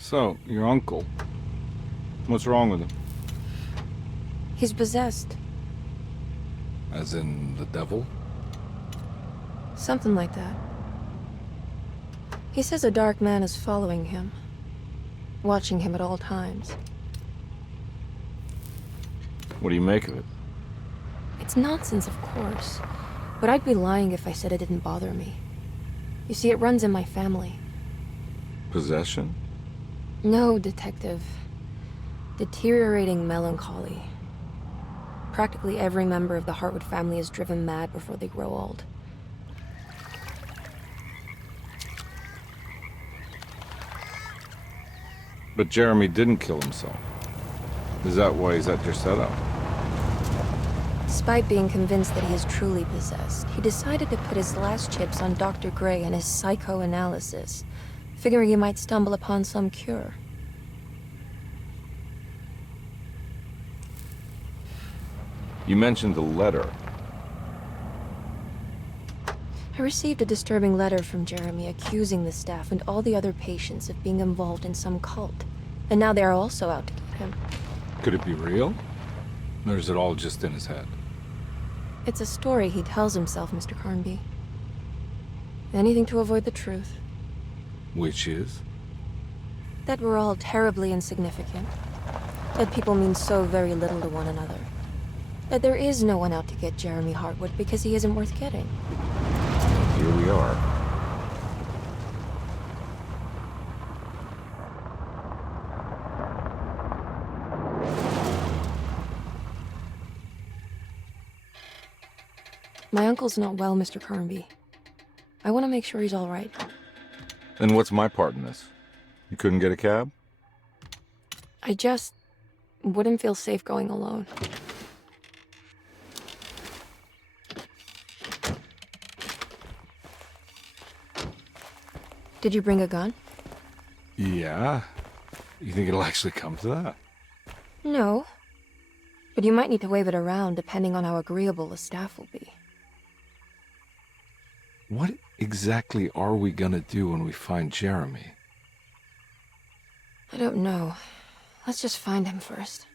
So, your uncle. What's wrong with him? He's possessed. As in the devil? Something like that. He says a dark man is following him, watching him at all times. What do you make of it? It's nonsense, of course, but I'd be lying if I said it didn't bother me. You see, it runs in my family. Possession? No, detective. Deteriorating melancholy. Practically every member of the Hartwood family is driven mad before they grow old. But Jeremy didn't kill himself. Is that why he's at Derceto? Despite being convinced that he is truly possessed, he decided to put his last chips on Dr. Gray and his psychoanalysis, figuring he might stumble upon some cure. You mentioned the letter. I received a disturbing letter from Jeremy accusing the staff and all the other patients of being involved in some cult. And now they are also out to get him. Could it be real? Or is it all just in his head? It's a story he tells himself, Mr. Carnby. Anything to avoid the truth. Which is? That we're all terribly insignificant. That people mean so very little to one another. That there is no one out to get Jeremy Hartwood because he isn't worth getting. Here we are. My uncle's not well, Mr. Carnby. I want to make sure he's all right. Then what's my part in this? You couldn't get a cab? I just wouldn't feel safe going alone. Did you bring a gun? Yeah. You think it'll actually come to that? No. But you might need to wave it around depending on how agreeable the staff will be. What exactly are we gonna do when we find Jeremy? I don't know. Let's just find him first.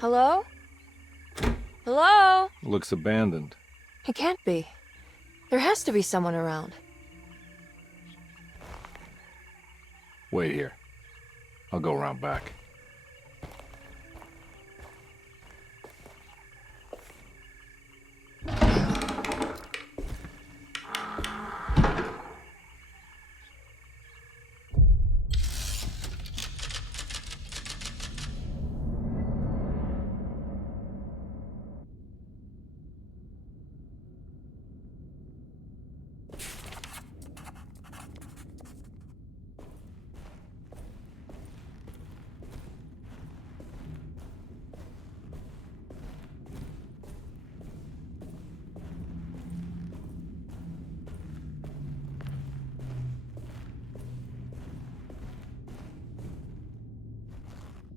Hello? Hello? Looks abandoned. It can't be. There has to be someone around. Wait here. I'll go around back.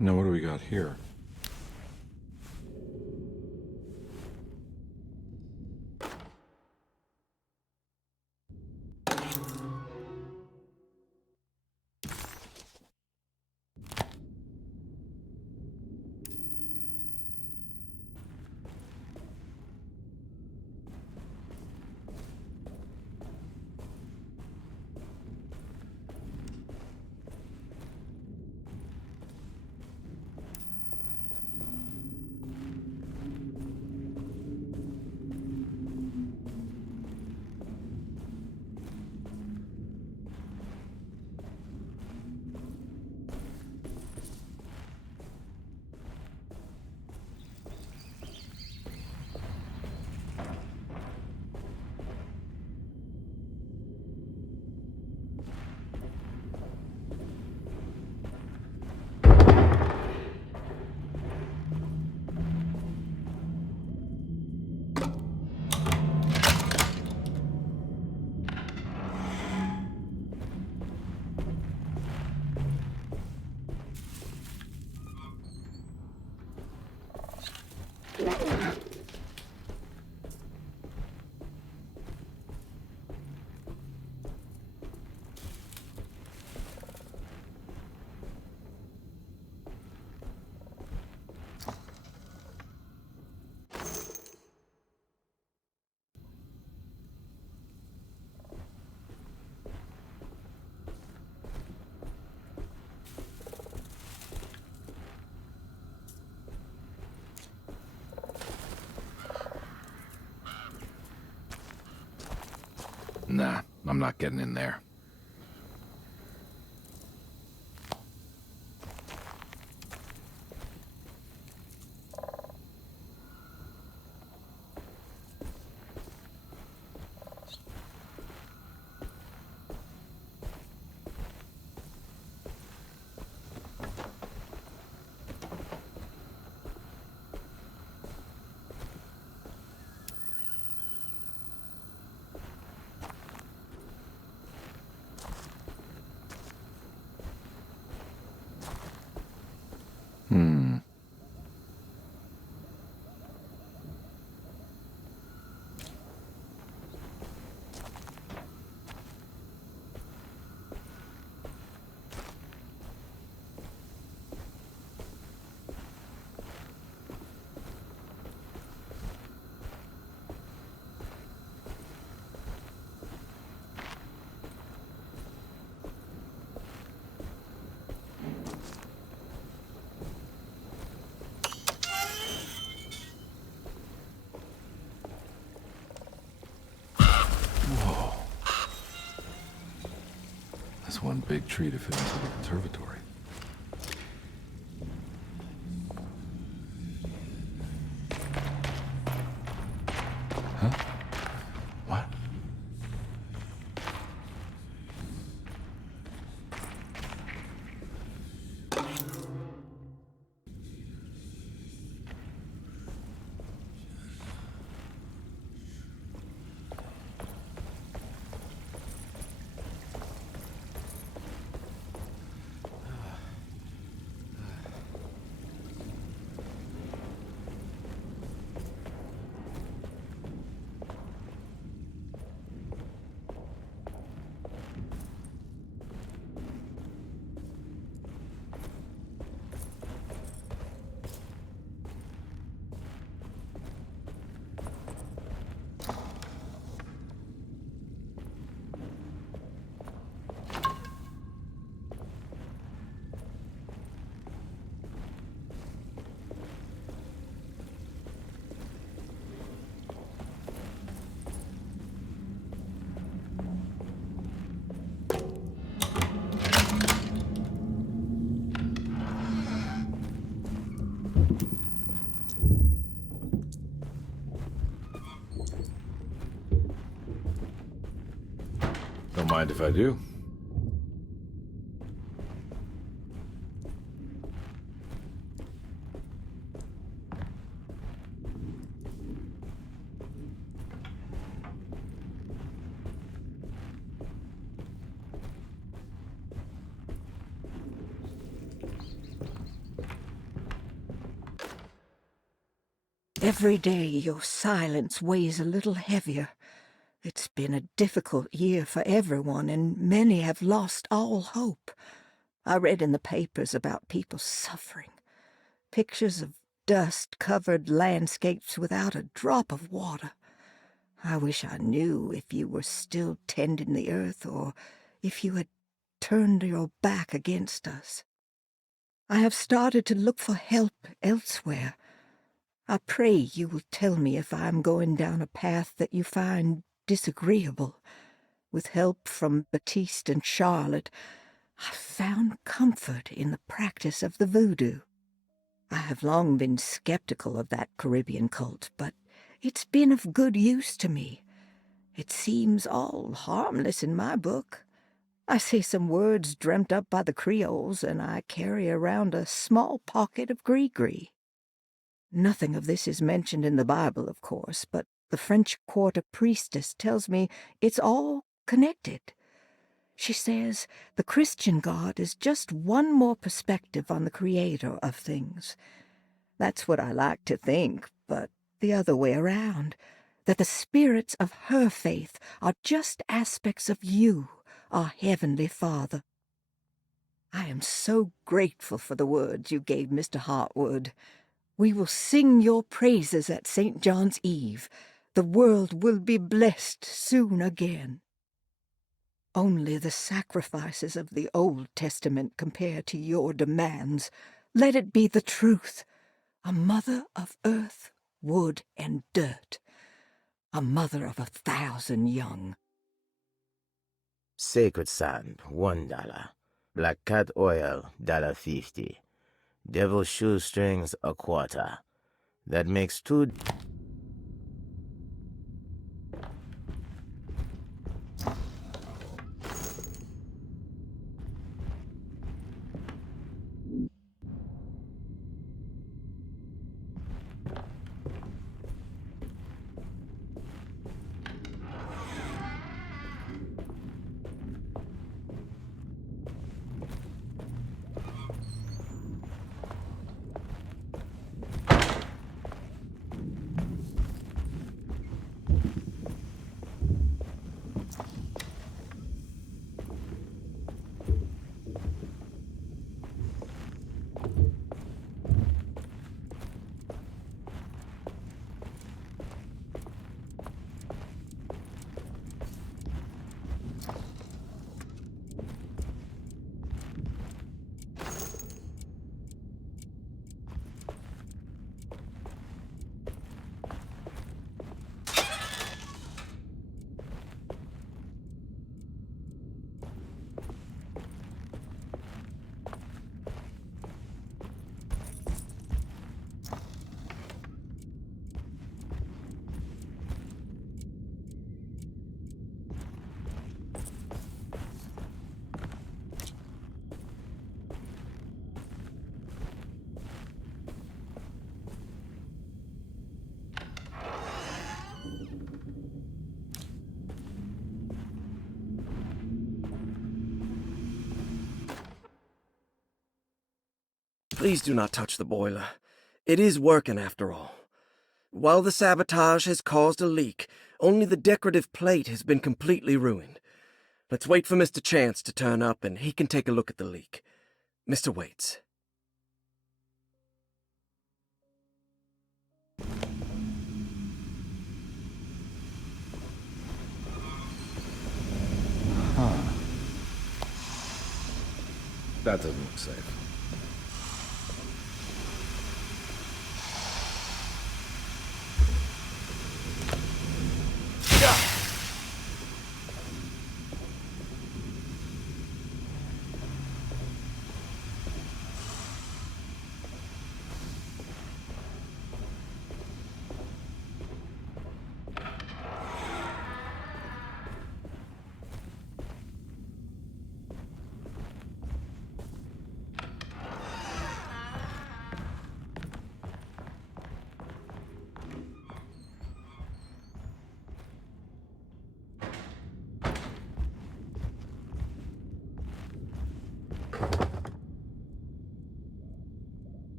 Now what do we got here? I'm not getting in there. That's one big tree to fit into the conservatory. Huh? What? Don't mind if I do. Every day your silence weighs a little heavier. It's been a difficult year for everyone, and many have lost all hope. I read in the papers about people suffering. Pictures of dust-covered landscapes without a drop of water. I wish I knew if you were still tending the earth or if you had turned your back against us. I have started to look for help elsewhere. I pray you will tell me if I am going down a path that you find disagreeable. With help from Baptiste and Charlotte, I found comfort in the practice of the voodoo. I have long been skeptical of that Caribbean cult, but it's been of good use to me. It seems all harmless in my book. I say some words dreamt up by the Creoles, and I carry around a small pocket of gree-gree. Nothing of this is mentioned in the Bible, of course, but the French Quarter priestess tells me it's all connected. She says the Christian God is just one more perspective on the creator of things. That's what I like to think, but the other way around, that the spirits of her faith are just aspects of you, our Heavenly Father. I am so grateful for the words you gave Mr. Hartwood. We will sing your praises at St. John's Eve. The world will be blessed soon again. Only the sacrifices of the Old Testament compare to your demands. Let it be the truth. A mother of earth, wood, and dirt. A mother of 1,000 young. Sacred sand, $1. Black cat oil, $1.50. Devil shoestrings, a quarter. That makes 2. Please do not touch the boiler. It is working after all. While the sabotage has caused a leak, only the decorative plate has been completely ruined. Let's wait for Mr. Chance to turn up and he can take a look at the leak. Mr. Waits. That doesn't look safe.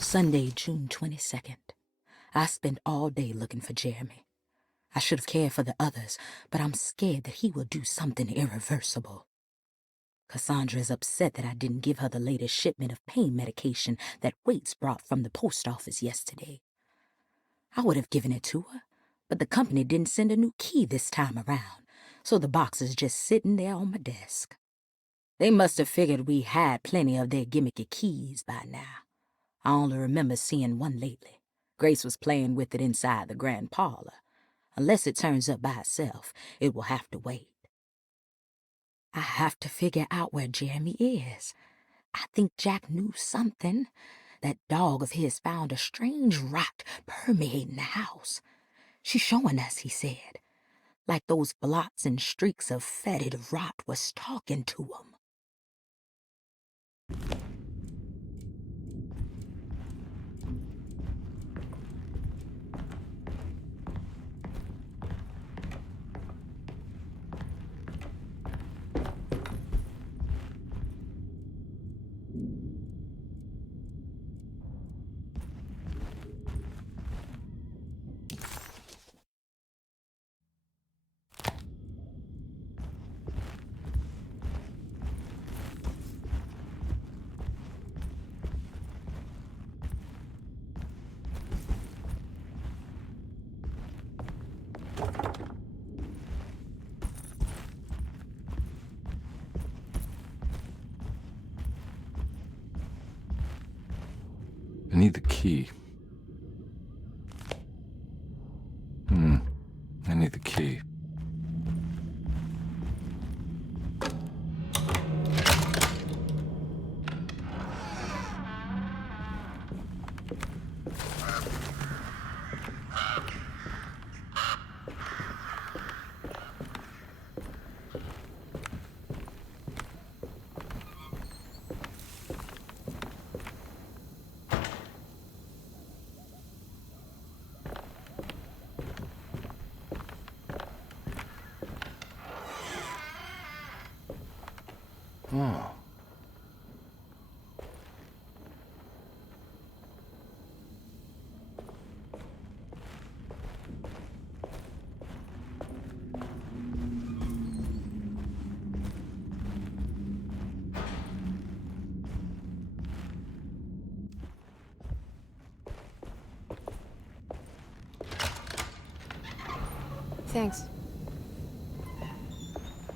Sunday, June 22nd. I spent all day looking for Jeremy. I should have cared for the others, but I'm scared that he will do something irreversible. Cassandra is upset that I didn't give her the latest shipment of pain medication that Waits brought from the post office yesterday. I would have given it to her, but the company didn't send a new key this time around, so the box is just sitting there on my desk. They must have figured we had plenty of their gimmicky keys by now. I only remember seeing one lately. Grace was playing with it inside the grand parlor. Unless it turns up by itself, it will have to wait. I have to figure out where Jeremy is. I think Jack knew something. That dog of his found a strange rot permeating the house. She's showing us, he said, like those blots and streaks of fetid rot was talking to him. I need the key. I need the key. Oh. Thanks.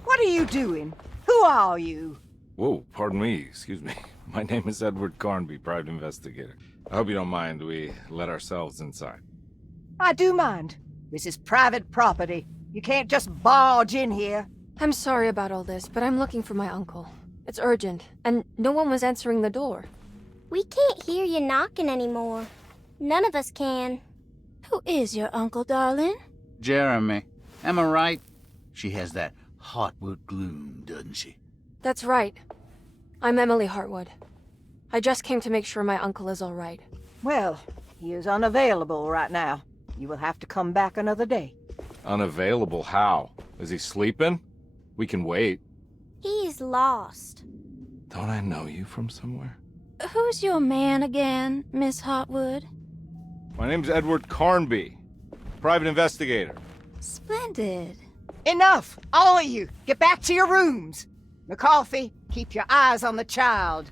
What are you doing? Who are you? Whoa, pardon me, excuse me. My name is Edward Carnby, private investigator. I hope you don't mind we let ourselves inside. I do mind. This is private property. You can't just barge in here. I'm sorry about all this, but I'm looking for my uncle. It's urgent, and no one was answering the door. We can't hear you knocking anymore. None of us can. Who is your uncle, darling? Jeremy. Am I right? She has that Heartwood gloom, doesn't she? That's right. I'm Emily Hartwood. I just came to make sure my uncle is all right. Well, he is unavailable right now. You will have to come back another day. Unavailable how? Is he sleeping? We can wait. He's lost. Don't I know you from somewhere? Who's your man again, Miss Hartwood? My name's Edward Carnby, private investigator. Splendid. Enough! All of you! Get back to your rooms! McCarthy, keep your eyes on the child.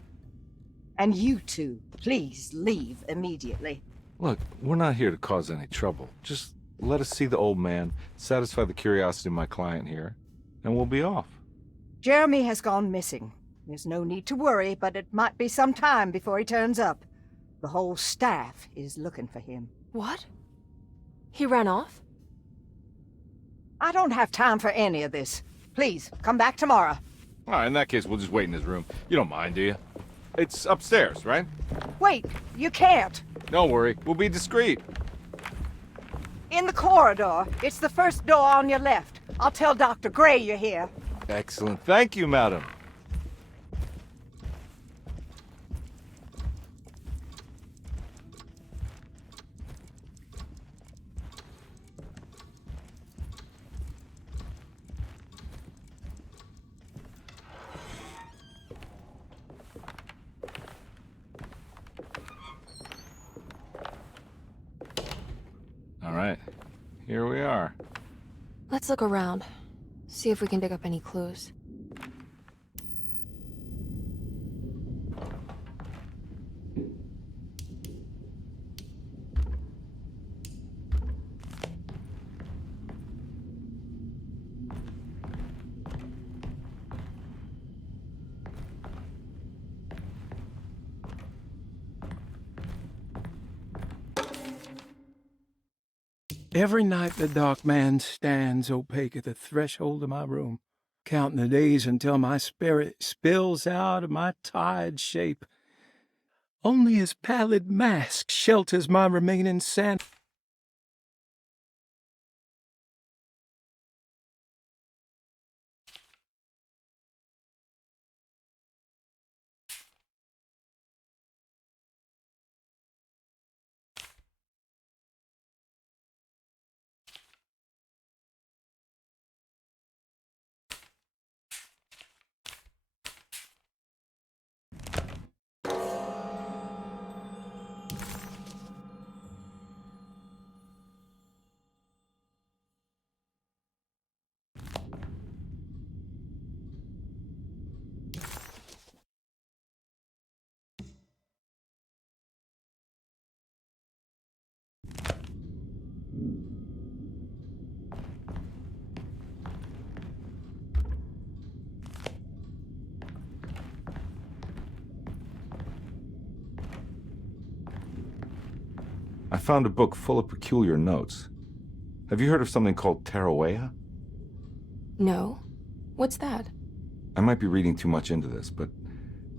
And you two, please leave immediately. Look, we're not here to cause any trouble. Just let us see the old man, satisfy the curiosity of my client here, and we'll be off. Jeremy has gone missing. There's no need to worry, but it might be some time before he turns up. The whole staff is looking for him. What? He ran off? I don't have time for any of this. Please, come back tomorrow. All right, in that case, we'll just wait in his room. You don't mind, do you? It's upstairs, right? Wait, you can't. Don't worry, we'll be discreet. In the corridor. It's the first door on your left. I'll tell Dr. Gray you're here. Excellent. Thank you, madam. All right, here we are. Let's look around. See if we can dig up any clues. Every night the dark man stands opaque at the threshold of my room, counting the days until my spirit spills out of my tired shape. Only his pallid mask shelters my remaining sanity. found a book full of peculiar notes. Have you heard of something called Tarawea? No. What's that? I might be reading too much into this, but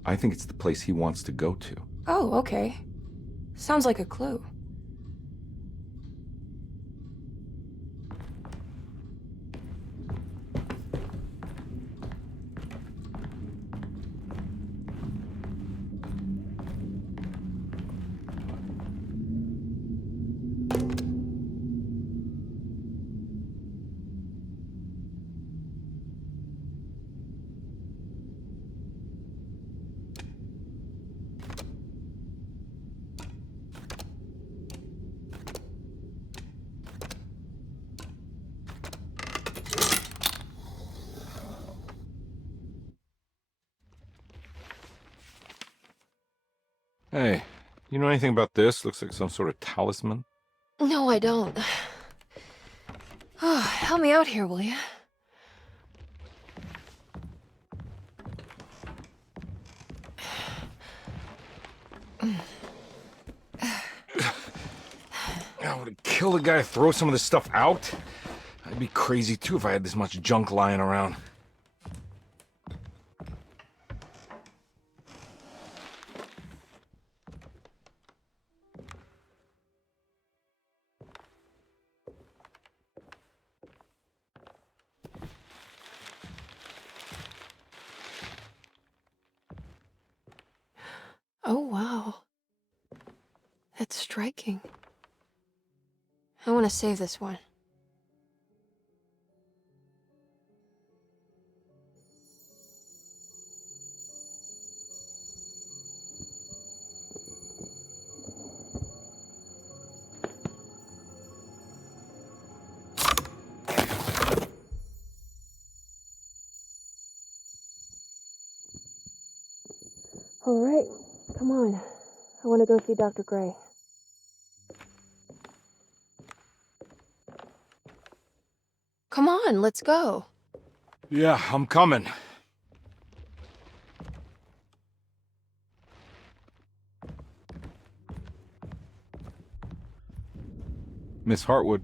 I think it's the place he wants to go to. Oh, okay. Sounds like a clue. Hey, you know anything about this? Looks like some sort of talisman. No, I don't. Oh, help me out here, will you? I would have killed a guy to throw some of this stuff out. I'd be crazy too if I had this much junk lying around. Oh, wow. That's striking. I want to save this one. All right, come on. I want to go see Dr. Gray. Come on, let's go. Yeah, I'm coming. Miss Hartwood.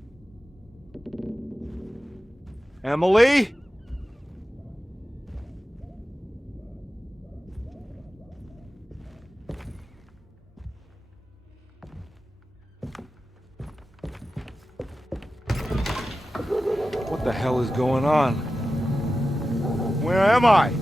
Emily? What the hell is going on? Where am I?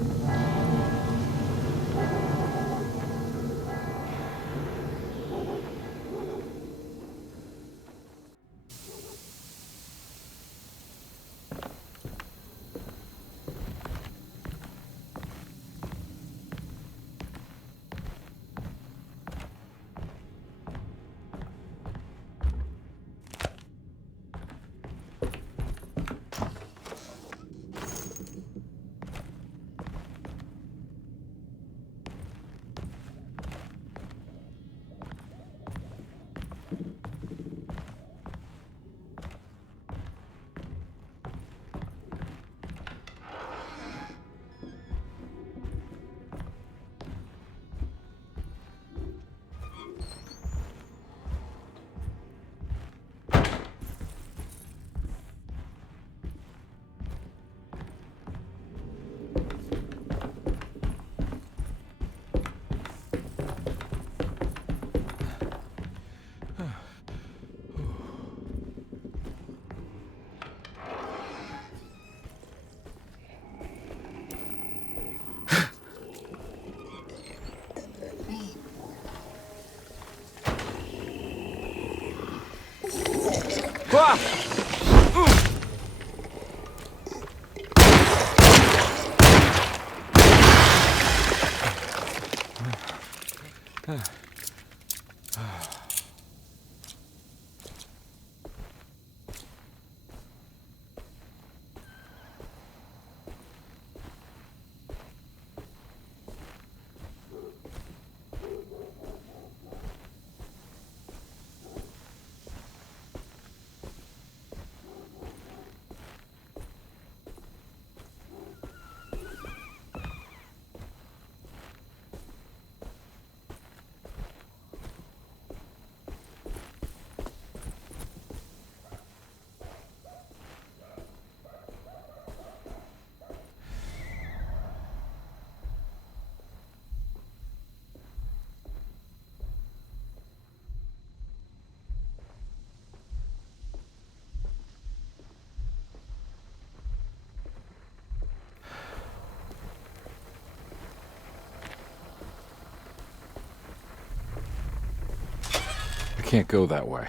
can't go that way.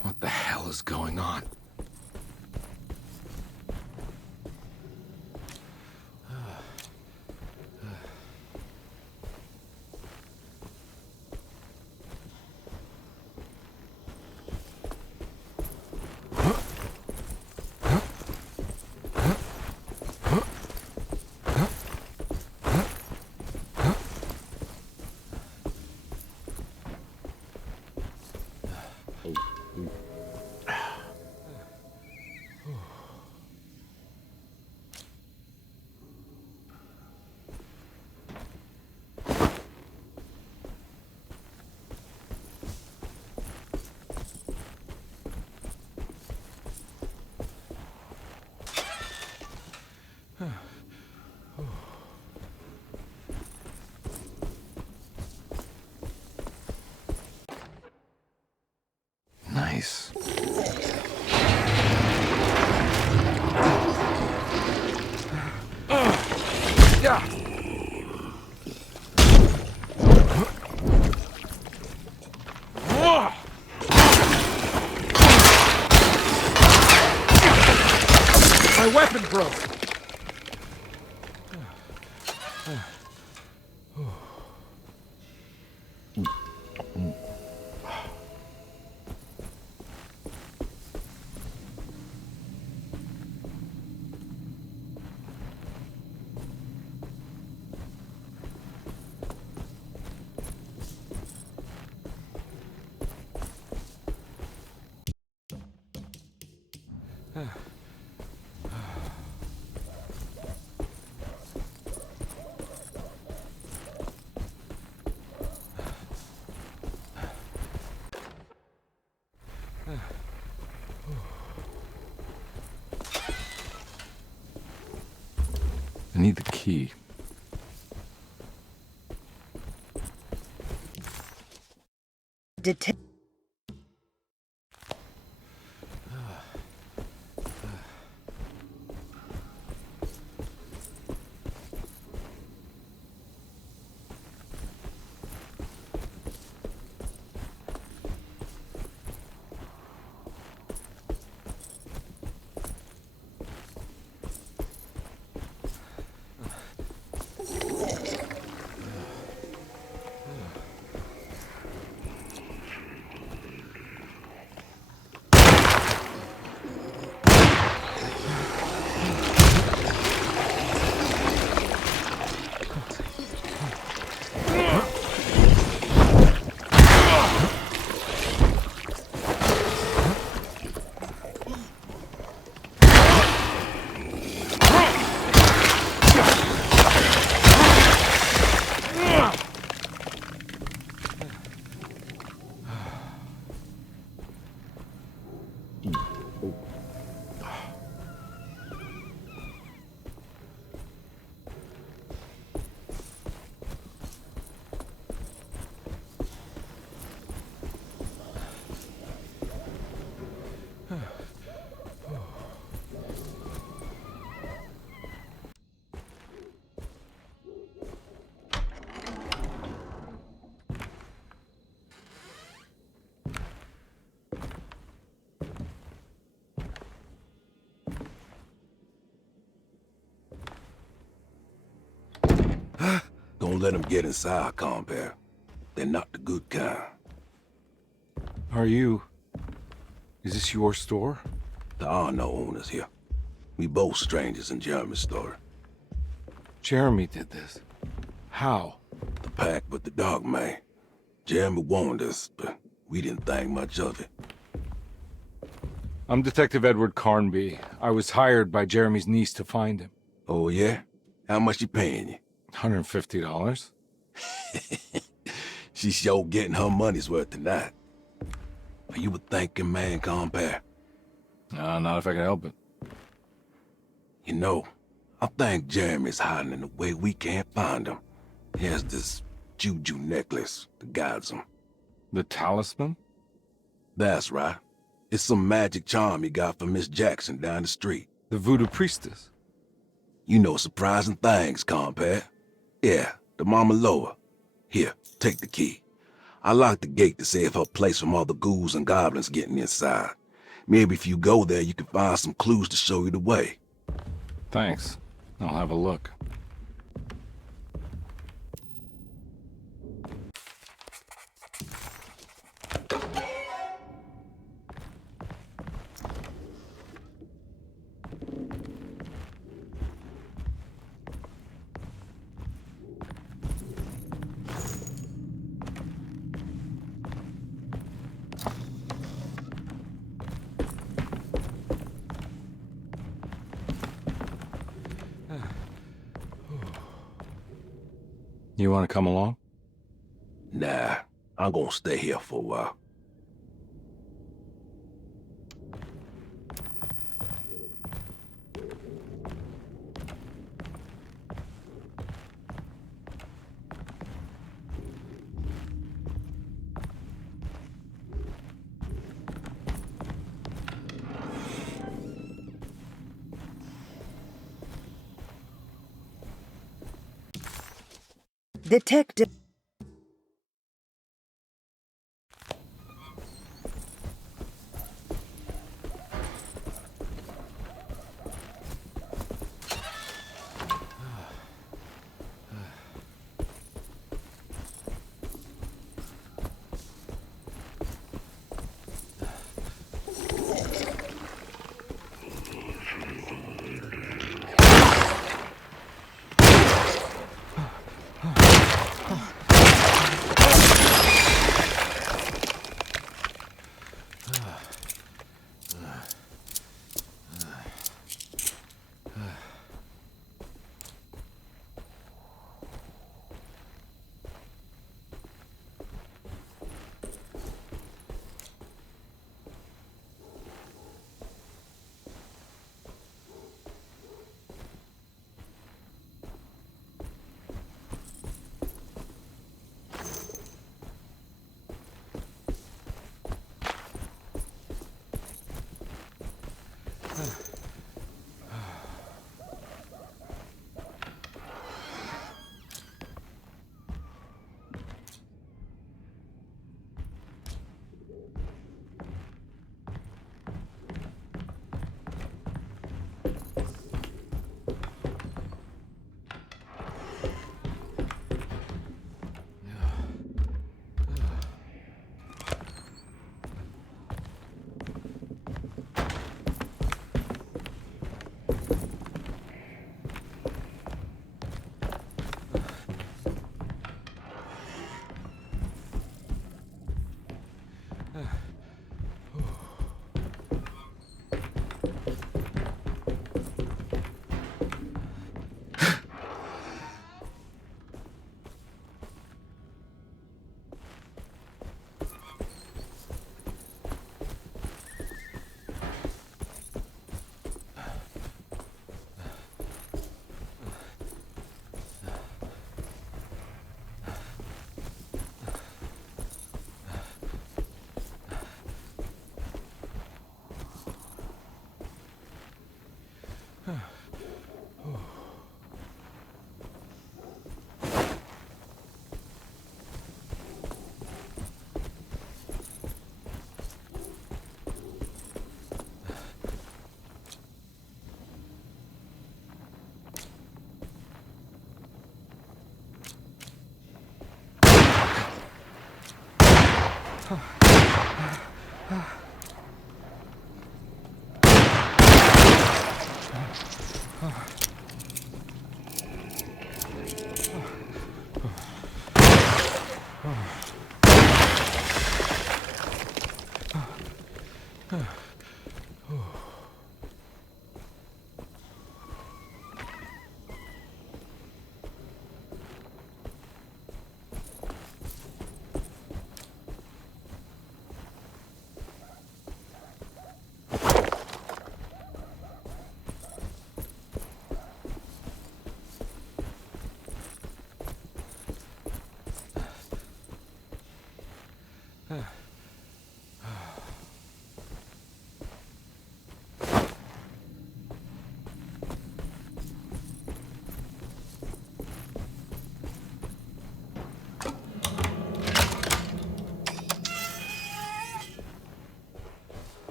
What the hell is going on? Nice. Yeah. My weapon broke. I need the key. Don't let them get inside, compare. They're not the good kind. Are you... Is this your store? There are no owners here. We both strangers in Jeremy's story. Jeremy did this. How? The pact with the dog man. Jeremy warned us, but we didn't think much of it. I'm Detective Edward Carnby. I was hired by Jeremy's niece to find him. Oh, yeah? How much she paying you? $150. She's sure getting her money's worth tonight. Are you a thinking man, compare? Not if I can help it. You know, I think Jeremy's hiding in a way we can't find him. He has this juju necklace that guides him. The talisman? That's right. It's some magic charm you got from Miss Jackson down the street. The voodoo priestess? You know surprising things, compare. Yeah, the Mama Loa. Here, take the key. I locked the gate to save her place from all the ghouls and goblins getting inside. Maybe if you go there, you can find some clues to show you the way. Thanks. I'll have a look. You want to come along? Nah, I'm gonna stay here for a while. Detective.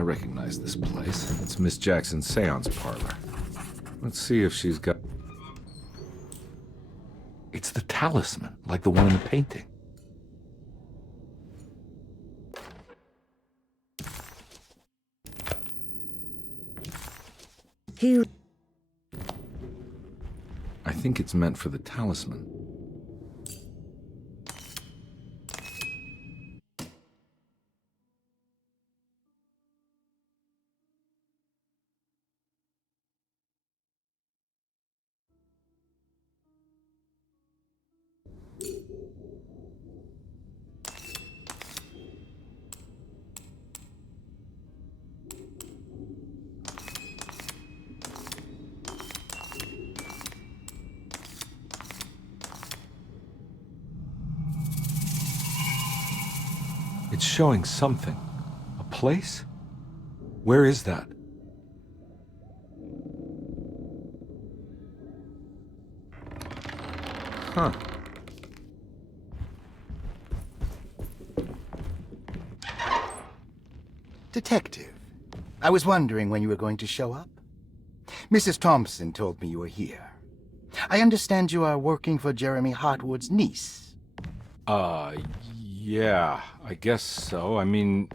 I recognize this place. It's Miss Jackson's seance parlor. Let's see if she's got... It's the talisman, like the one in the painting. I think it's meant for the talisman. It's showing something. A place? Where is that? Huh. Detective, I was wondering when you were going to show up. Mrs. Thompson told me you were here. I understand you are working for Jeremy Hartwood's niece. Yeah, I guess so. I mean,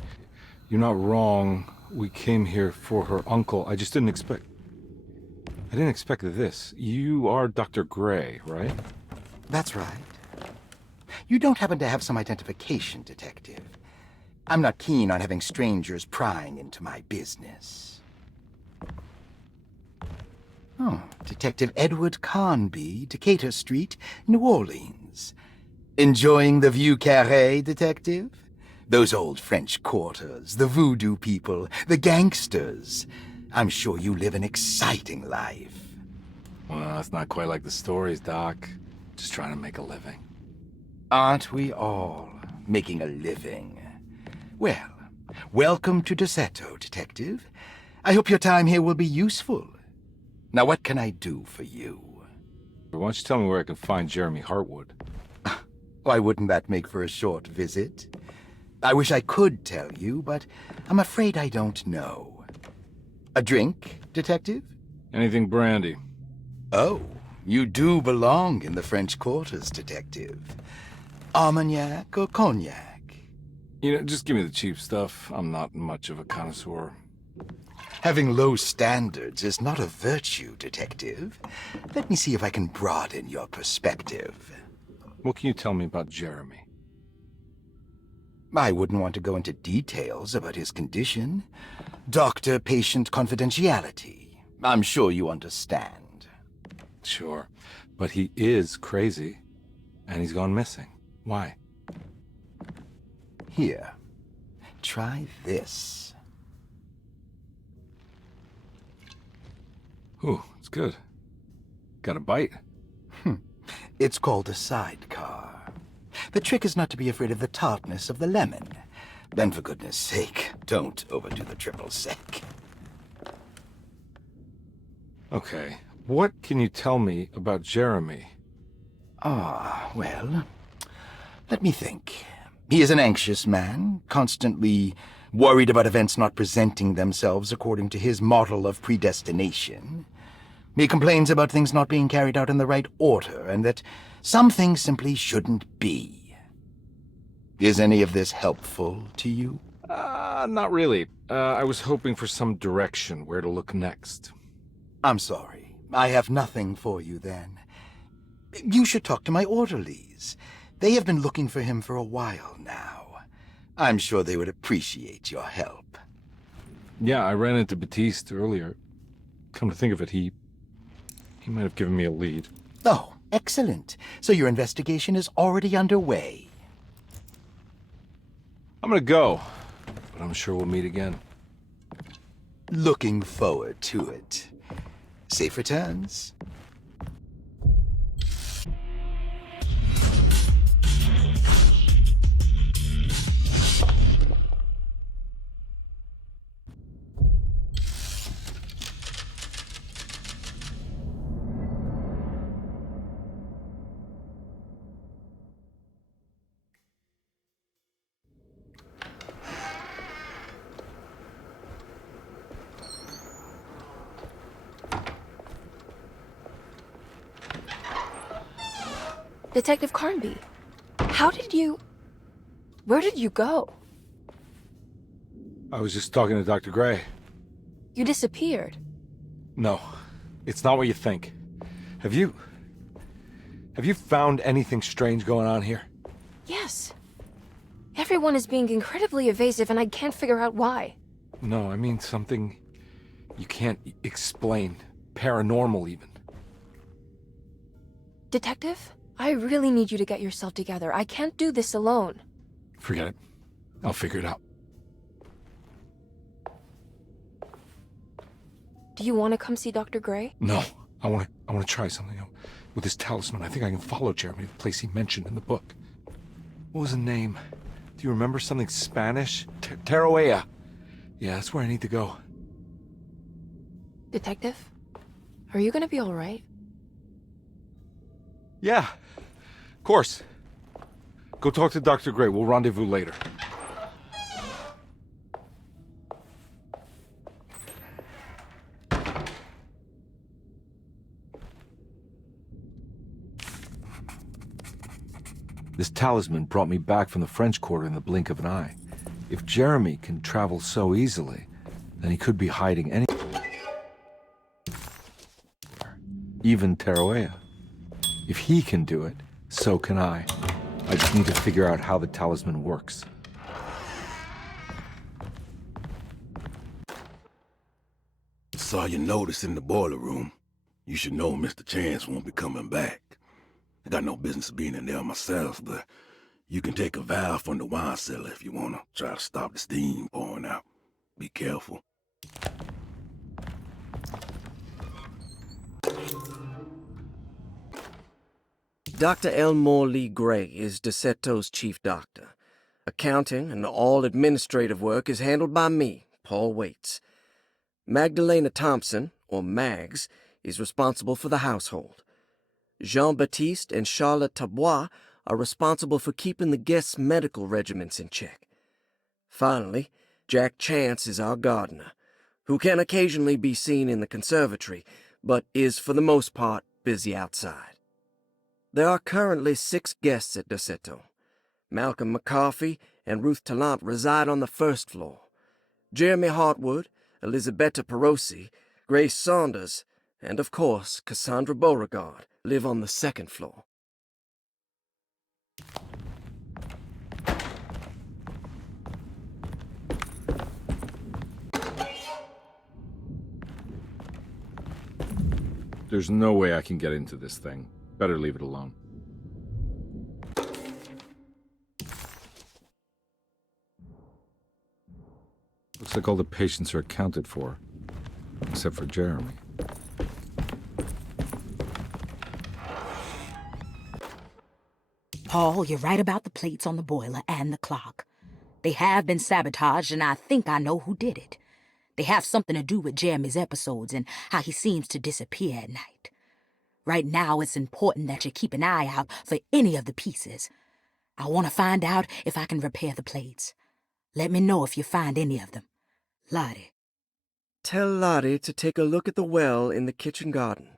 you're not wrong. We came here for her uncle. I just didn't expect... I didn't expect this. You are Dr. Gray, right? That's right. You don't happen to have some identification, Detective. I'm not keen on having strangers prying into my business. Oh, Detective Edward Carnby, Decatur Street, New Orleans. Enjoying the Vieux Carré, Detective? Those old French quarters, the voodoo people, the gangsters. I'm sure you live an exciting life. Well, it's not quite like the stories, Doc. Just trying to make a living. Aren't we all making a living? Well, welcome to Derceto, Detective. I hope your time here will be useful. Now, what can I do for you? Why don't you tell me where I can find Jeremy Hartwood? Why wouldn't that make for a short visit? I wish I could tell you, but I'm afraid I don't know. A drink, Detective? Anything brandy. Oh, you do belong in the French quarters, Detective. Armagnac or cognac? Just give me the cheap stuff. I'm not much of a connoisseur. Having low standards is not a virtue, Detective. Let me see if I can broaden your perspective. What can you tell me about Jeremy? I wouldn't want to go into details about his condition. Doctor-patient confidentiality. I'm sure you understand. Sure, but he is crazy, and he's gone missing. Why? Here, try this. Ooh, it's good. Got a bite? It's called a sidecar. The trick is not to be afraid of the tartness of the lemon. Then, for goodness sake, don't overdo the triple sec. Okay, what can you tell me about Jeremy? Well, let me think. He is an anxious man, constantly worried about events not presenting themselves according to his model of predestination. He complains about things not being carried out in the right order, and that some things simply shouldn't be. Is any of this helpful to you? Not really. I was hoping for some direction where to look next. I'm sorry. I have nothing for you then. You should talk to my orderlies. They have been looking for him for a while now. I'm sure they would appreciate your help. Yeah, I ran into Batiste earlier. Come to think of it, he might have given me a lead. Oh, excellent. So your investigation is already underway. I'm gonna go, but I'm sure we'll meet again. Looking forward to it. Safe returns. Detective Carnby, where did you go? I was just talking to Dr. Gray. You disappeared. No, it's not what you think. Have you found anything strange going on here? Yes. Everyone is being incredibly evasive and I can't figure out why. No, I mean something you can't explain. Paranormal, even. Detective, I really need you to get yourself together. I can't do this alone. Forget it. I'll figure it out. Do you want to come see Dr. Gray? No, I want to try something with this talisman. I think I can follow Jeremy to the place he mentioned in the book. What was the name? Do you remember something Spanish? Teruella. Yeah, that's where I need to go. Detective, are you gonna be all right? Yeah, of course. Go talk to Dr. Gray. We'll rendezvous later. This talisman brought me back from the French Quarter in the blink of an eye. If Jeremy can travel so easily, then he could be hiding anywhere. Even Teruella. If he can do it, so can I. I just need to figure out how the talisman works. Saw your notice in the boiler room. You should know Mr. Chance won't be coming back. I got no business being in there myself, but you can take a valve from the wine cellar if you want to try to stop the steam pouring out. Be careful. Dr. Elmore Lee Gray is Derceto's chief doctor. Accounting and all administrative work is handled by me, Paul Waits. Magdalena Thompson, or Mags, is responsible for the household. Jean-Baptiste and Charlotte Tabois are responsible for keeping the guests' medical regimens in check. Finally, Jack Chance is our gardener, who can occasionally be seen in the conservatory, but is for the most part busy outside. There are currently 6 guests at Derceto, Malcolm McCarthy and Ruth Tallant reside on the first floor. Jeremy Hartwood, Elisabetta Perosi, Grace Saunders, and of course Cassandra Beauregard live on the second floor. There's no way I can get into this thing. Better leave it alone. Looks like all the patients are accounted for, except for Jeremy. Paul, you're right about the plates on the boiler and the clock. They have been sabotaged, and I think I know who did it. They have something to do with Jeremy's episodes and how he seems to disappear at night. Right now, it's important that you keep an eye out for any of the pieces. I want to find out if I can repair the plates. Let me know if you find any of them. Lottie. Tell Lottie to take a look at the well in the kitchen garden.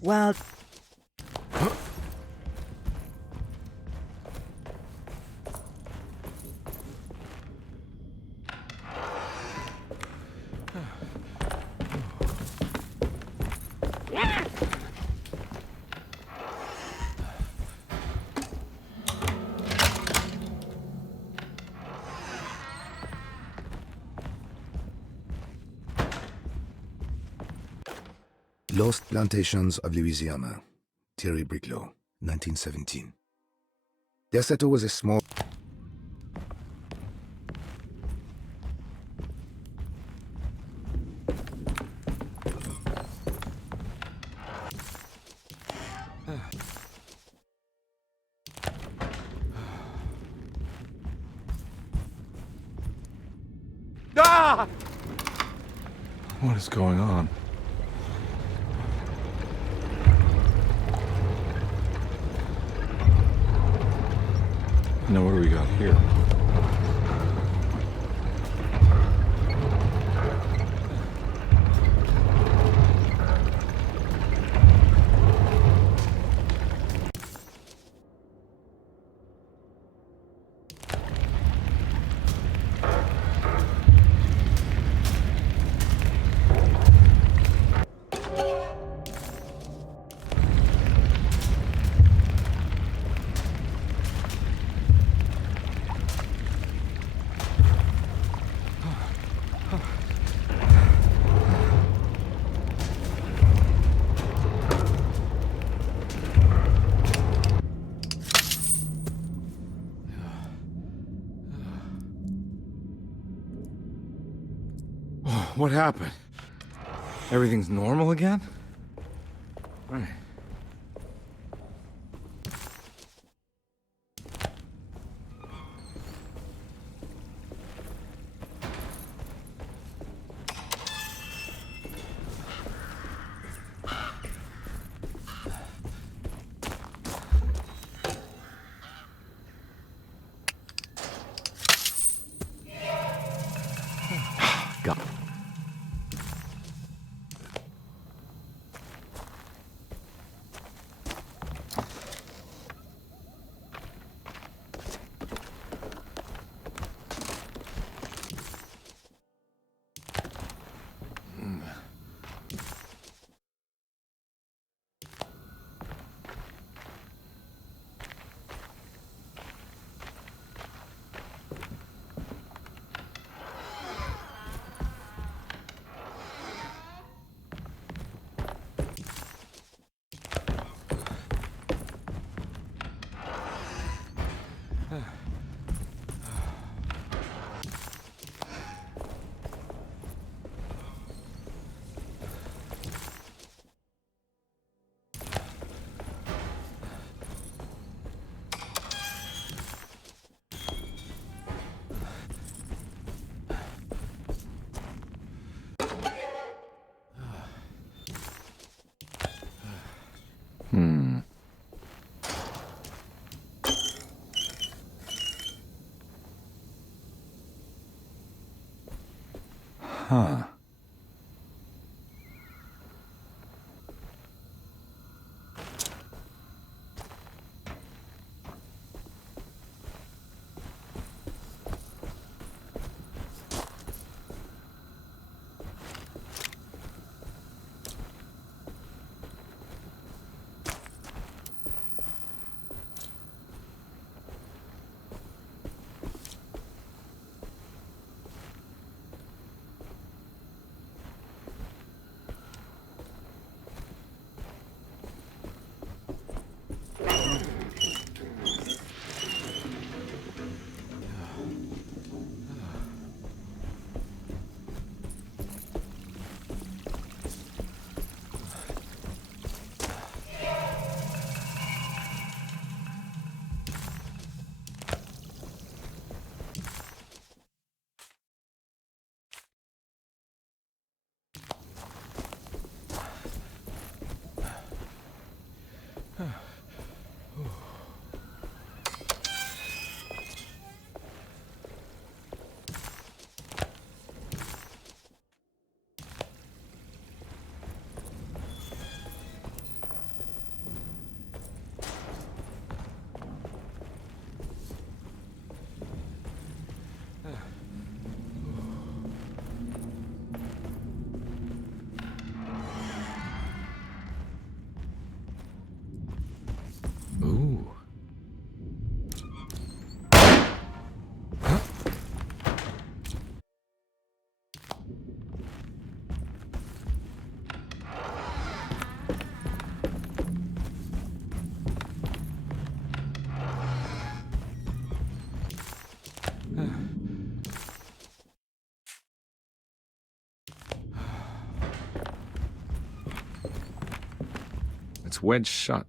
Well, Lost Plantations of Louisiana, Thierry Briclot, 1917. Derceto was a small... Ah! What is going on? Now what do we got here? What happened? Everything's normal again? Right. Got it. Huh. Ooh. It's wedged shut.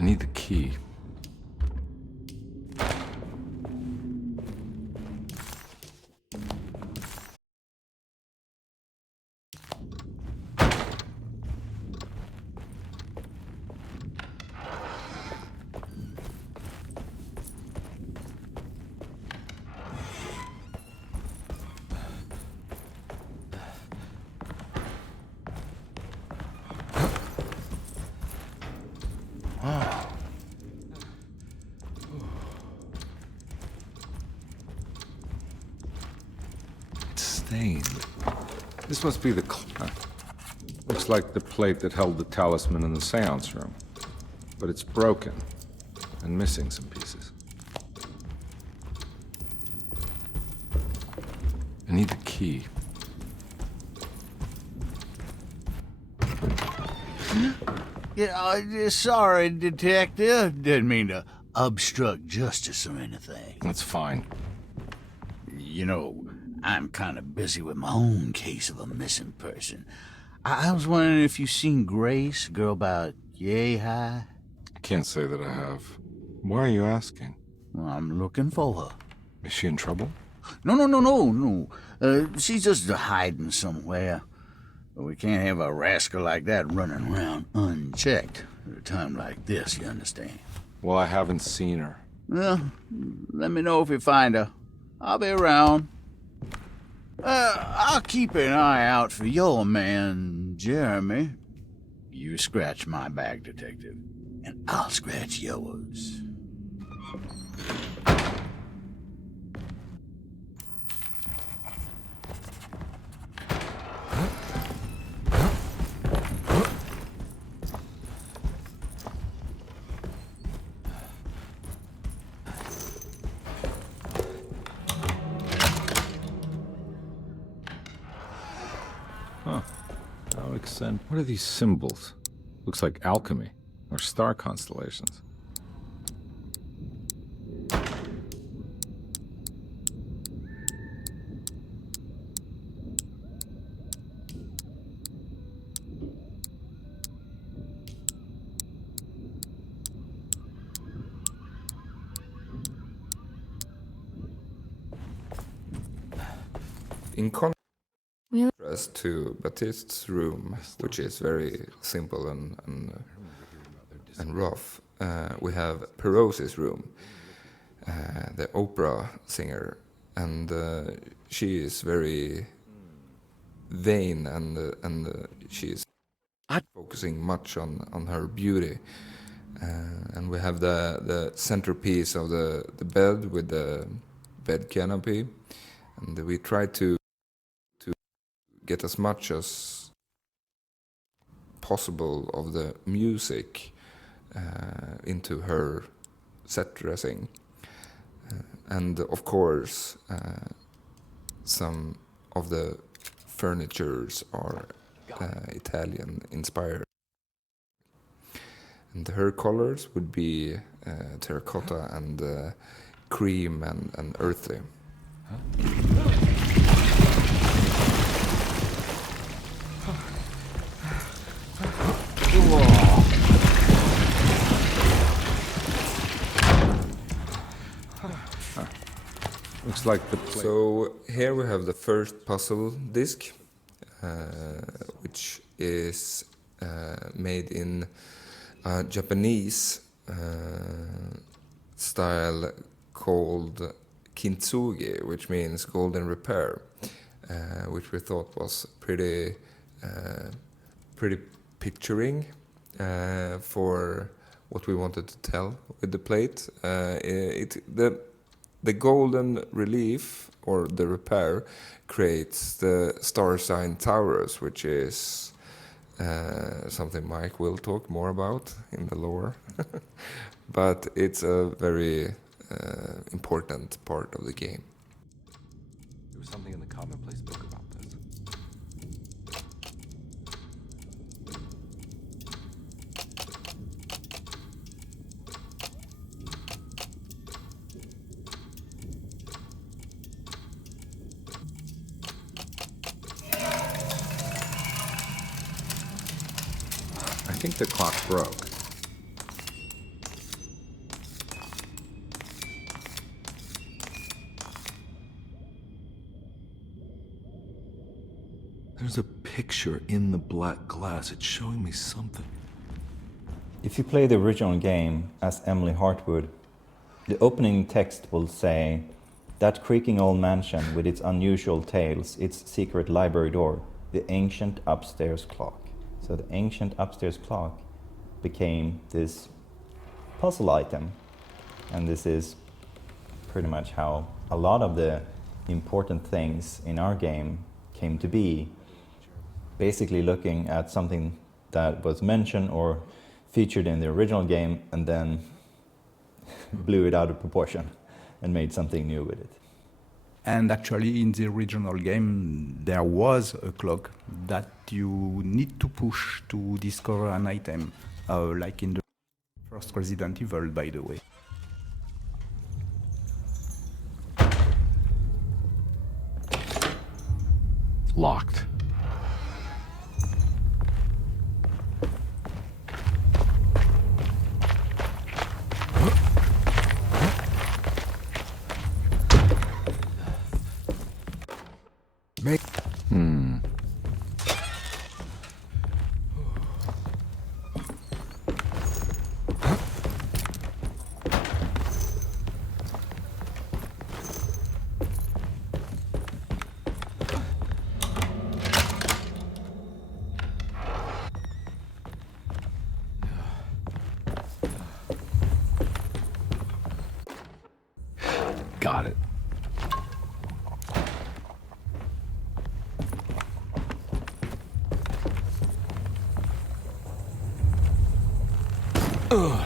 I need the key. Stained. This must be the looks like the plate that held the talisman in the seance room. But it's broken and missing some pieces. I need the key. Yeah, sorry, Detective. Didn't mean to obstruct justice or anything. That's fine. You know, I'm kind of busy with my own case of a missing person. I was wondering if you've seen Grace, a girl about yay high? I can't say that I have. Why are you asking? Well, I'm looking for her. Is she in trouble? No. She's just hiding somewhere. But we can't have a rascal like that running around unchecked at a time like this, you understand? Well, I haven't seen her. Well, let me know if you find her. I'll be around. I'll keep an eye out for your man, Jeremy. You scratch my back, Detective, and I'll scratch yours. how eccentric. What are these symbols? Looks like alchemy or star constellations. In contrast to Baptiste's room, which is very simple and rough, we have Perrose's room, the opera singer, and she is very vain and she is focusing much on her beauty. And we have the centerpiece of the bed with the bed canopy, and we try to get as much as possible of the music into her set dressing. And of course, some of the furnitures are Italian inspired. And her colors would be terracotta and cream and earthy. Looks like the So here we have the first puzzle disc, which is made in a Japanese style called kintsugi, which means golden repair, which we thought was pretty picturing for what we wanted to tell with the plate. The golden relief or the repair creates the star sign Taurus, which is something Mike will talk more about in the lore. But it's a very important part of the game. There was something in the commonplace book about this. I think the clock broke. There's a picture in the black glass. It's showing me something. If you play the original game as Emily Hartwood, the opening text will say, "That creaking old mansion with its unusual tales, its secret library door, the ancient upstairs clock." So the ancient upstairs clock became this puzzle item, and this is pretty much how a lot of the important things in our game came to be. Basically looking at something that was mentioned or featured in the original game and then blew it out of proportion and made something new with it. And actually in the original game there was a clock that you need to push to discover an item, like in the first Resident Evil, by the way. Locked. Got it. Ugh.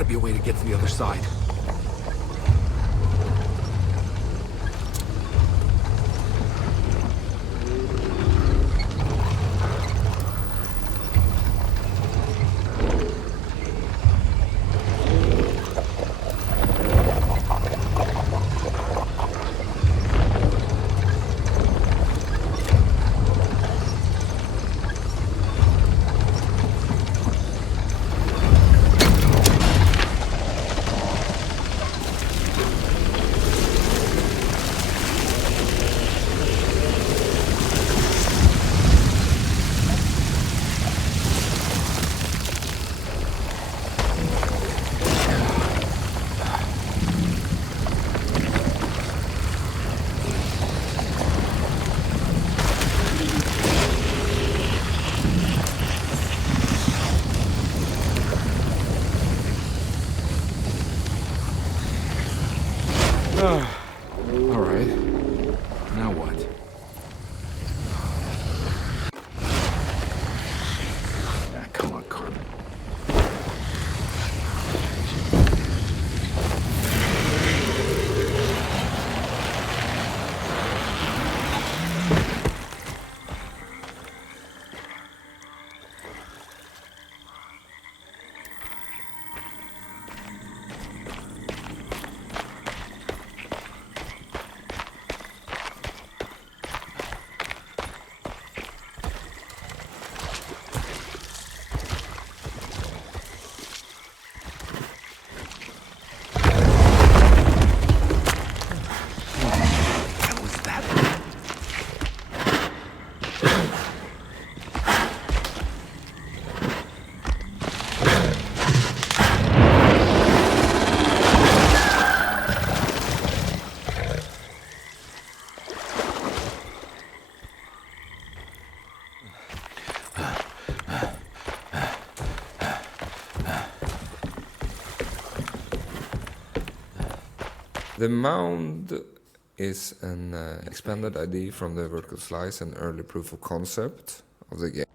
gotta be a way to get to the other side. All right. Now what? Ah, come on, Carmen. The mound is an expanded idea from the vertical slice and early proof of concept of the game.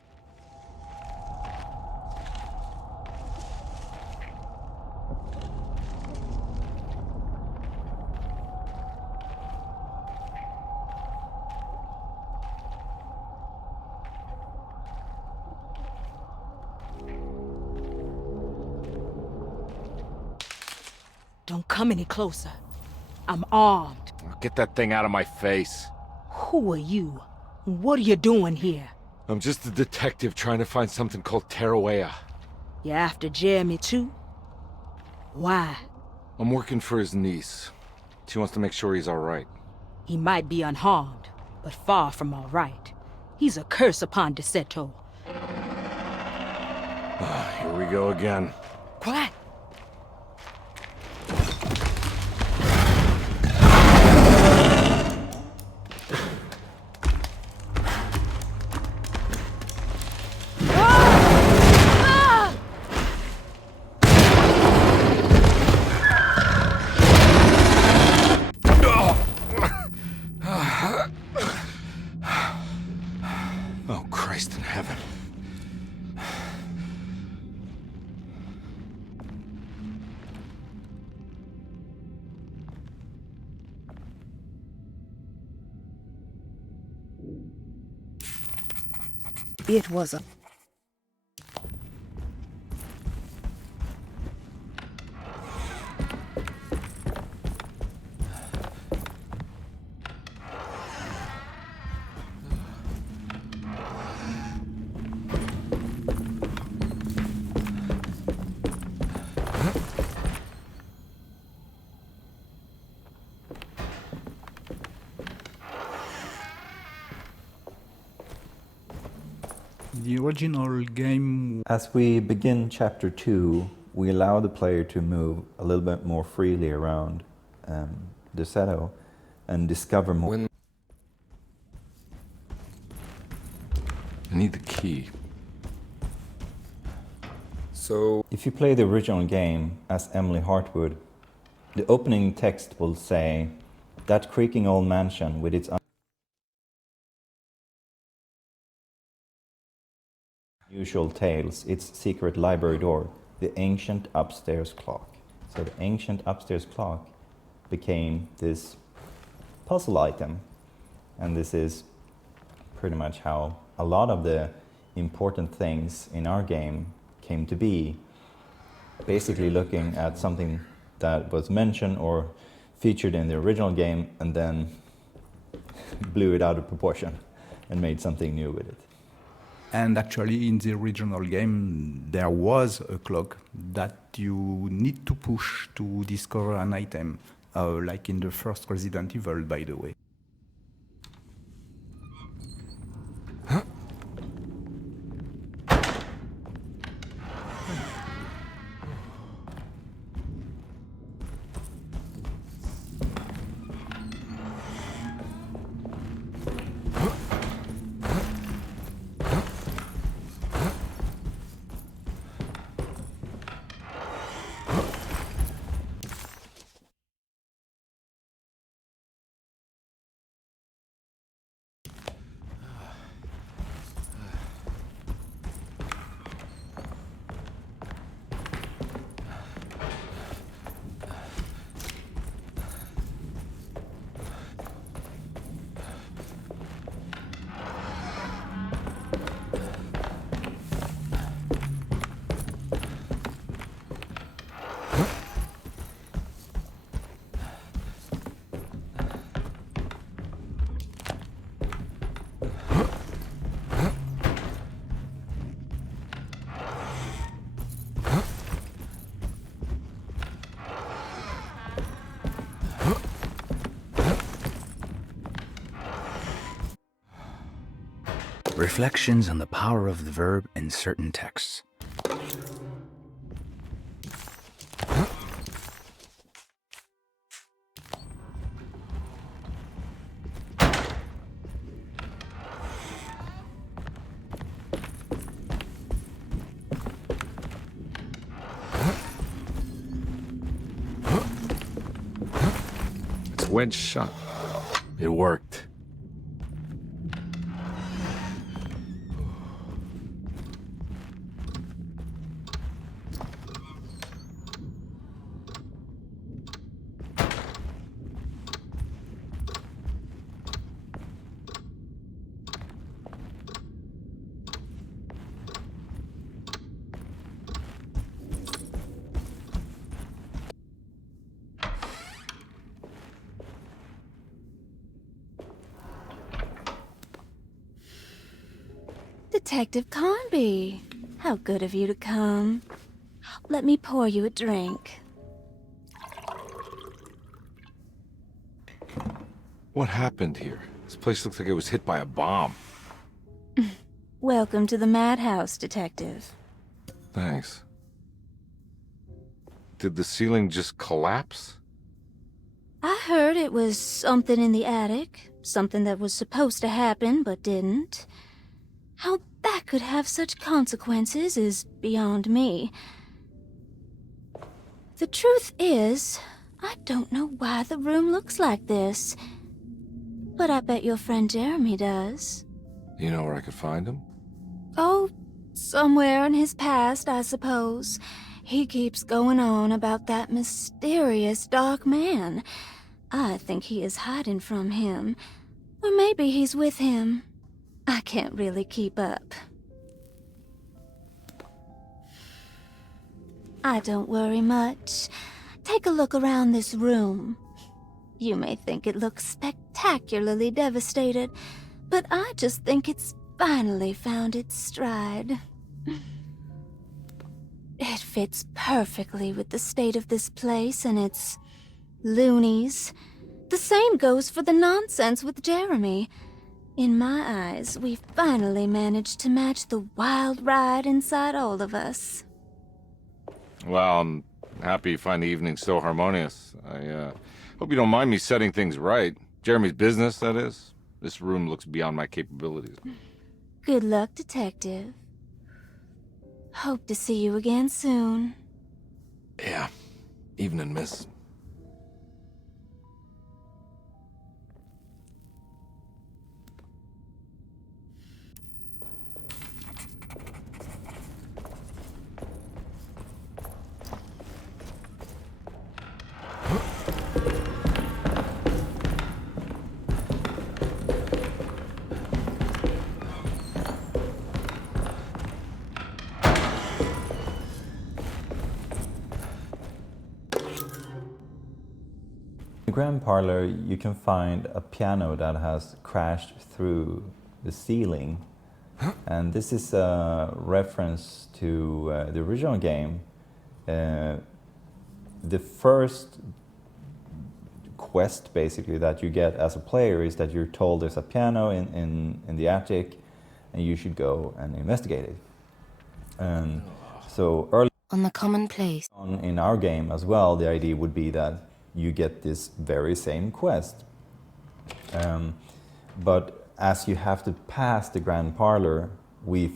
Don't come any closer. I'm armed. Get that thing out of my face. Who are you? What are you doing here? I'm just a detective trying to find something called Tarawea. You after Jeremy too? Why? I'm working for his niece. She wants to make sure he's all right. He might be unharmed, but far from all right. He's a curse upon Derceto. Here we go again. Quiet! Oh, Christ in heaven. It was a... The original game... As we begin Chapter 2, we allow the player to move a little bit more freely around Derceto and discover more. I need the key. So, if you play the original game as Emily Hartwood, the opening text will say, "That creaking old mansion with its unusual tales, its secret library door, the ancient upstairs clock. So the ancient upstairs clock became this puzzle item, and this is pretty much how a lot of the important things in our game came to be. Basically looking at something that was mentioned or featured in the original game and then blew it out of proportion and made something new with it. And actually, in the original game, there was a clock that you need to push to discover an item, like in the first Resident Evil, by the way. Reflections on the power of the verb in certain texts. It's wedge shot. It worked. Detective Conby, how good of you to come. Let me pour you a drink. What happened here? This place looks like it was hit by a bomb. Welcome to the madhouse, Detective. Thanks. Did the ceiling just collapse? I heard it was something in the attic, something that was supposed to happen but didn't. How that could have such consequences is beyond me. The truth is, I don't know why the room looks like this. But I bet your friend Jeremy does. You know where I could find him? Oh, somewhere in his past, I suppose. He keeps going on about that mysterious dark man. I think he is hiding from him. Or maybe he's with him. I can't really keep up. I don't worry much. Take a look around this room. You may think it looks spectacularly devastated, but I just think it's finally found its stride. It fits perfectly with the state of this place and its loonies. The same goes for the nonsense with Jeremy. In my eyes, we've finally managed to match the wild ride inside all of us. Well, I'm happy you find the evening so harmonious. I hope you don't mind me setting things right. Jeremy's business, that is. This room looks beyond my capabilities. Good luck, Detective. Hope to see you again soon. Yeah. Evening, miss. grand parlor, you can find a piano that has crashed through the ceiling. And this is a reference to the original game. The first quest, basically, that you get as a player is that you're told there's a piano in the attic, and you should go and investigate it. And so early On the commonplace. on in our game as well, the idea would be that you get this very same quest. But as you have to pass the grand parlor, we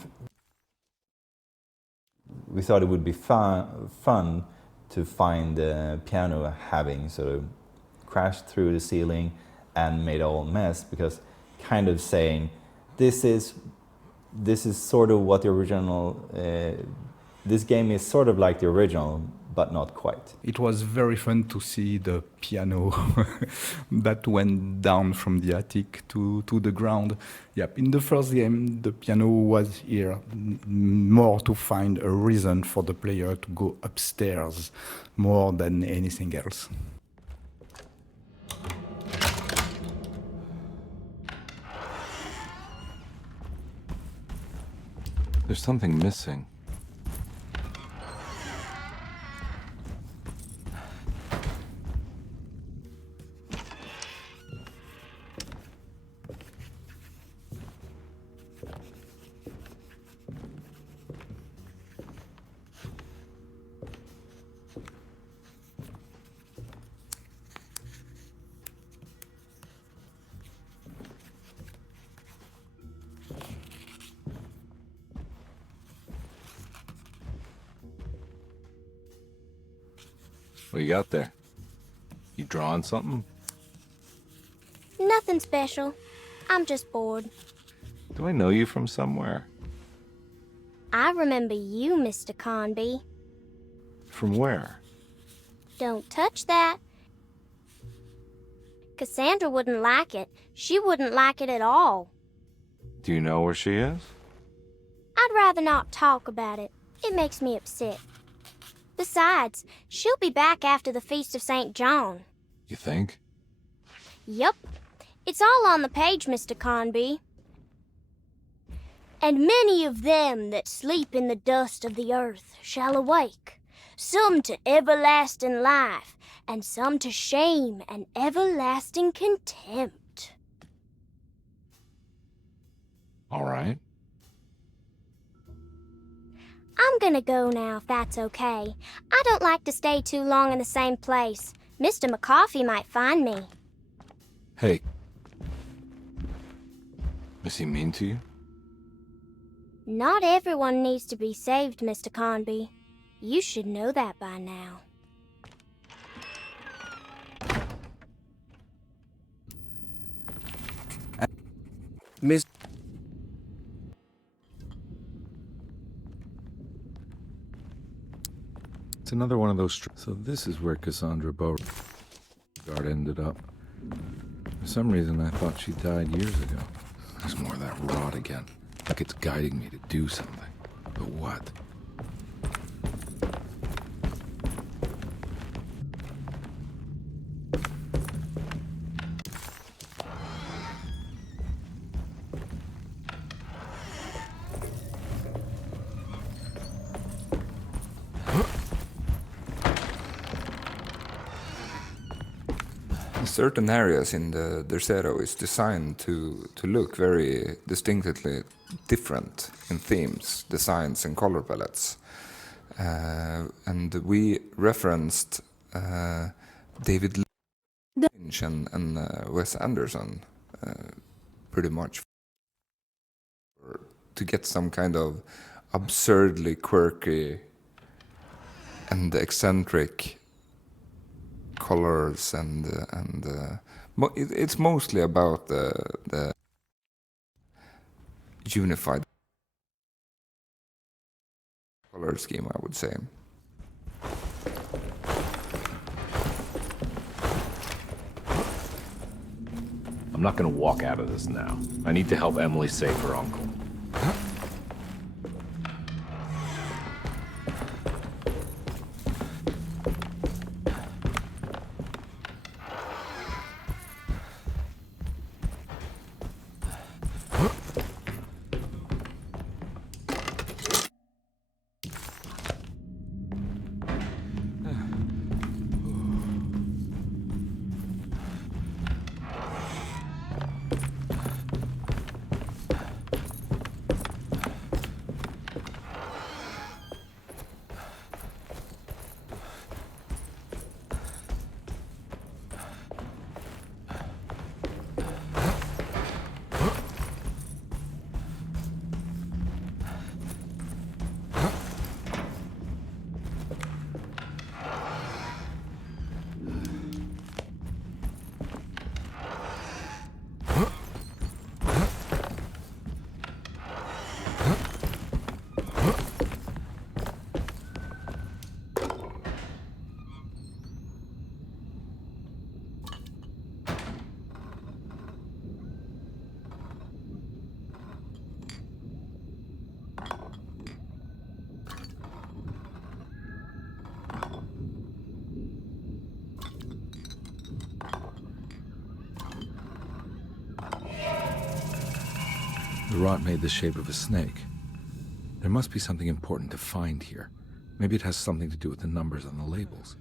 thought it would be fun to find the piano having sort of crashed through the ceiling and made a whole mess, because kind of saying this is sort of what the original this game is sort of like the original, but not quite. It was very fun to see the piano that went down from the attic to the ground. Yep, in the first game, the piano was here more to find a reason for the player to go upstairs more than anything else. There's something missing. What you got there? You drawing something? Nothing special. I'm just bored. Do I know you from somewhere? I remember you, Mr. Conby. From where? Don't touch that. Cassandra wouldn't like it. She wouldn't like it at all. Do you know where she is? I'd rather not talk about it. It makes me upset. Besides, she'll be back after the Feast of St. John. You think? Yup. It's all on the page, Mr. Conby. And many of them that sleep in the dust of the earth shall awake, some to everlasting life, and some to shame and everlasting contempt. All right. I'm gonna go now, if that's okay. I don't like to stay too long in the same place. Mr. McCoffey might find me. Hey. Is he mean to you? Not everyone needs to be saved, Mr. Conby. You should know that by now. Miss... It's another one of those... So this is where Cassandra Beauregard ended up. For some reason, I thought she died years ago. There's more of that rot again. Like it's guiding me to do something. But what? Certain areas in the Derceto is designed to look very distinctly different in themes, designs, and color palettes. And we referenced David Lynch and Wes Anderson pretty much to get some kind of absurdly quirky and eccentric colors and it's mostly about the unified color scheme, I would say. I'm not gonna walk out of this now. I need to help Emily save her uncle. rot made the shape of a snake. There must be something important to find here. Maybe it has something to do with the numbers on the labels.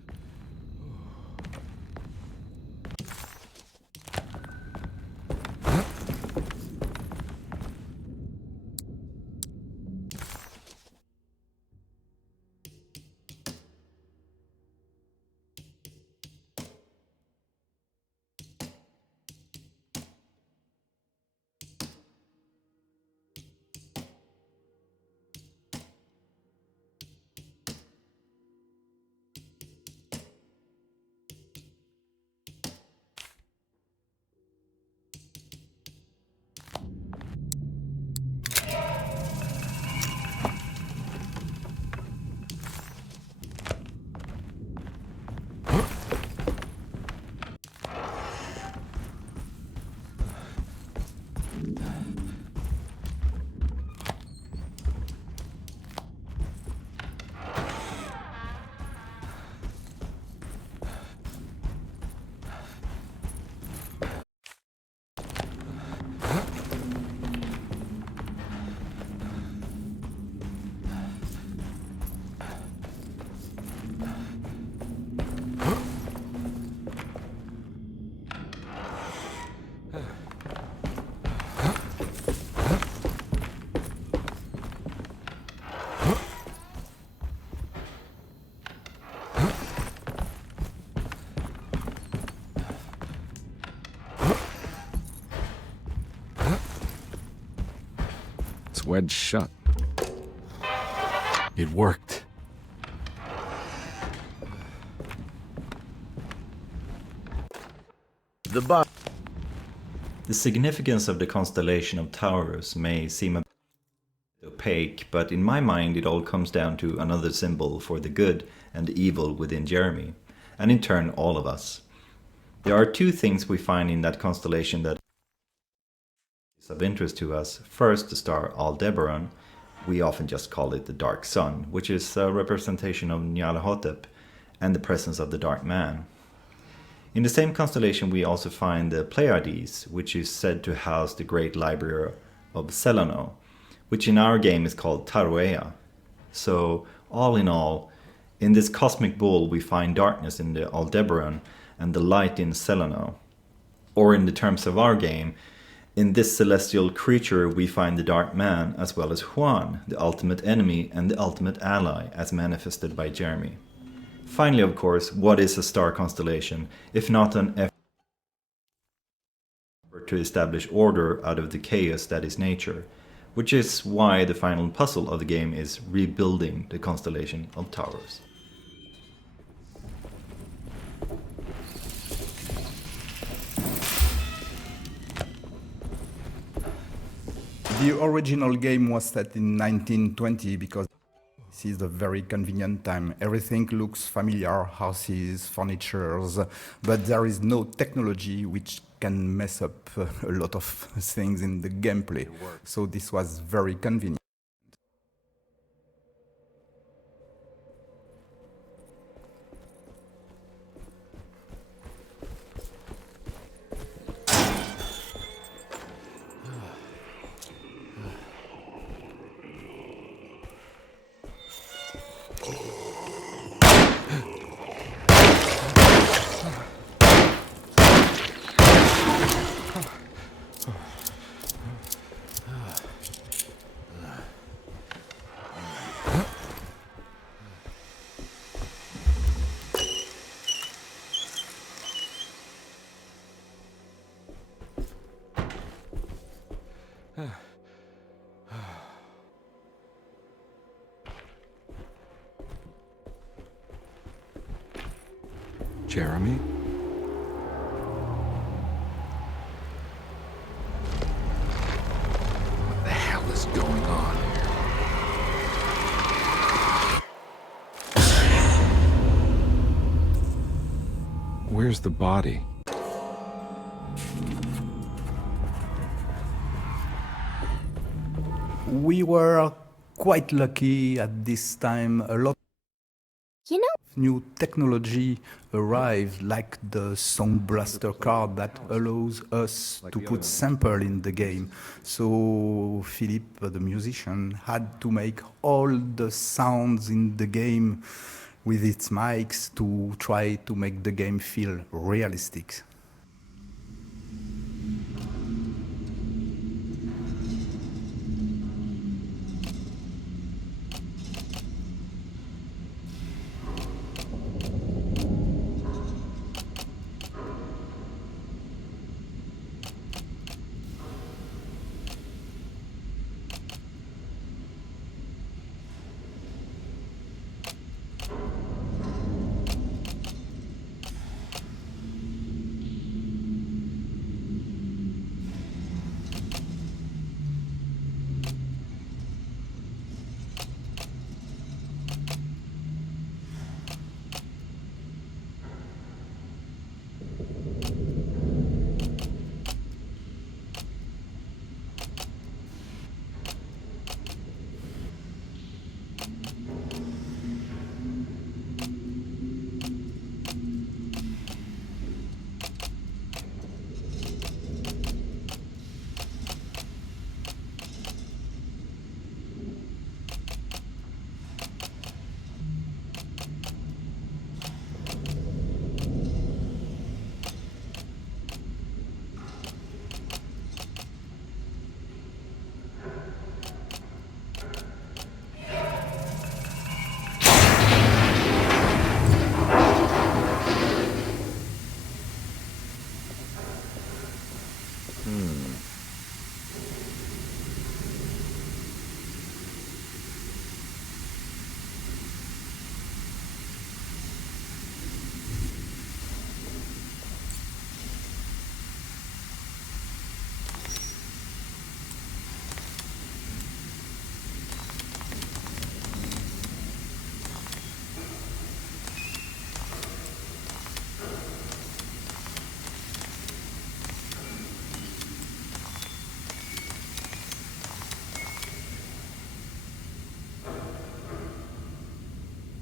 Wedged shut. It worked. The significance of the constellation of Taurus may seem a bit opaque, but in my mind it all comes down to another symbol for the good and the evil within Jeremy, and in turn all of us. There are two things we find in that constellation that of interest to us. First, the star Aldebaran. We often just call it the Dark Sun, which is a representation of Nyarlathotep and the presence of the Dark Man. In the same constellation we also find the Pleiades, which is said to house the great library of Celano, which in our game is called Taroea. So, all in all, in this cosmic bull we find darkness in the Aldebaran and the light in Celano. Or in the terms of our game, in this celestial creature we find the Dark Man as well as Juan, the ultimate enemy and the ultimate ally as manifested by Jeremy. Finally, of course, what is a star constellation if not an effort to establish order out of the chaos that is nature, which is why the final puzzle of the game is rebuilding the constellation of Taurus. The original game was set in 1920 because this is a very convenient time. Everything looks familiar, houses, furnitures, but there is no technology which can mess up a lot of things in the gameplay. So this was very convenient. Jeremy? What the hell is going on here? Where's the body? We were quite lucky at this time. A lot You know, New technology arrived, like the Sound Blaster card that allows us to put sample in the game. So Philippe, the musician, had to make all the sounds in the game with its mics to try to make the game feel realistic.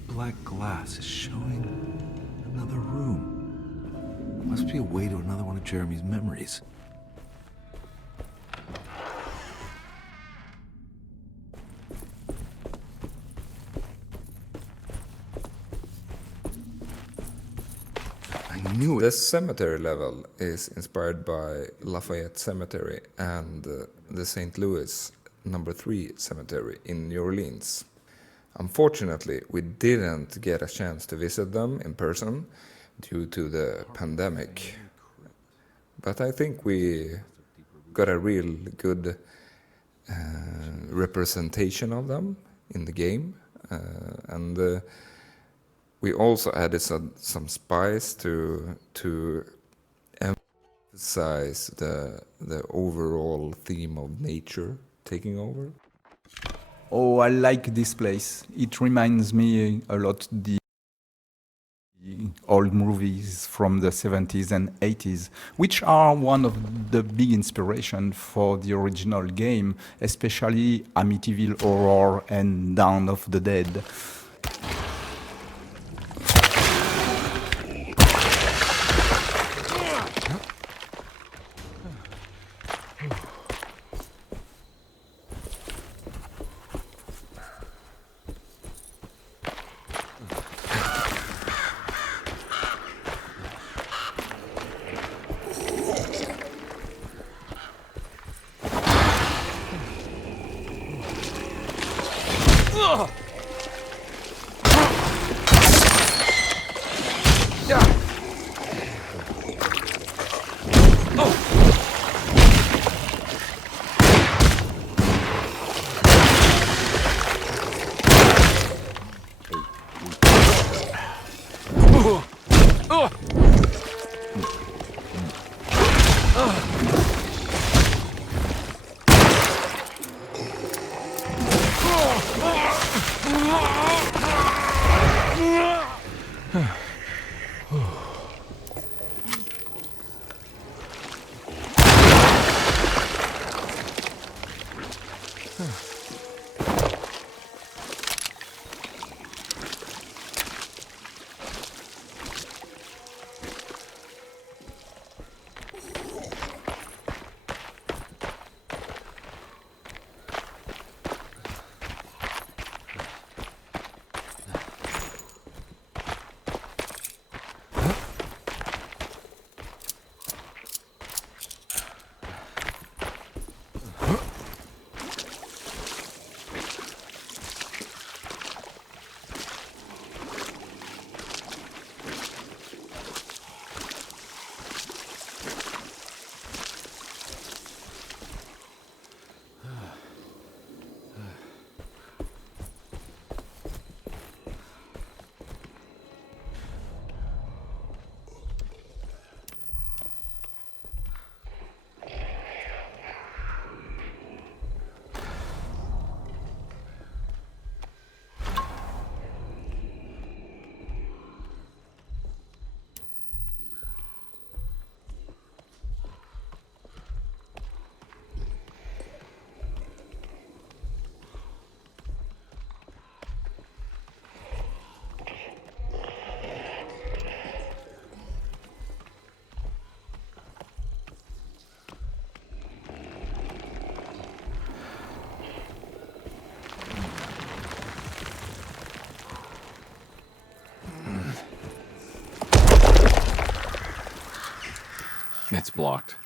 Black glass is showing another room. Must be a way to another one of Jeremy's memories. I knew it. The cemetery level is inspired by Lafayette Cemetery and the St. Louis No. 3 Cemetery in New Orleans. Unfortunately, we didn't get a chance to visit them in person due to the pandemic. But I think we got a real good representation of them in the game. And we also added some spice to emphasize the overall theme of nature taking over. Oh, I like this place. It reminds me a lot the old movies from the 70s and 80s, which are one of the big inspiration for the original game, especially Amityville Horror and Dawn of the Dead. It's blocked.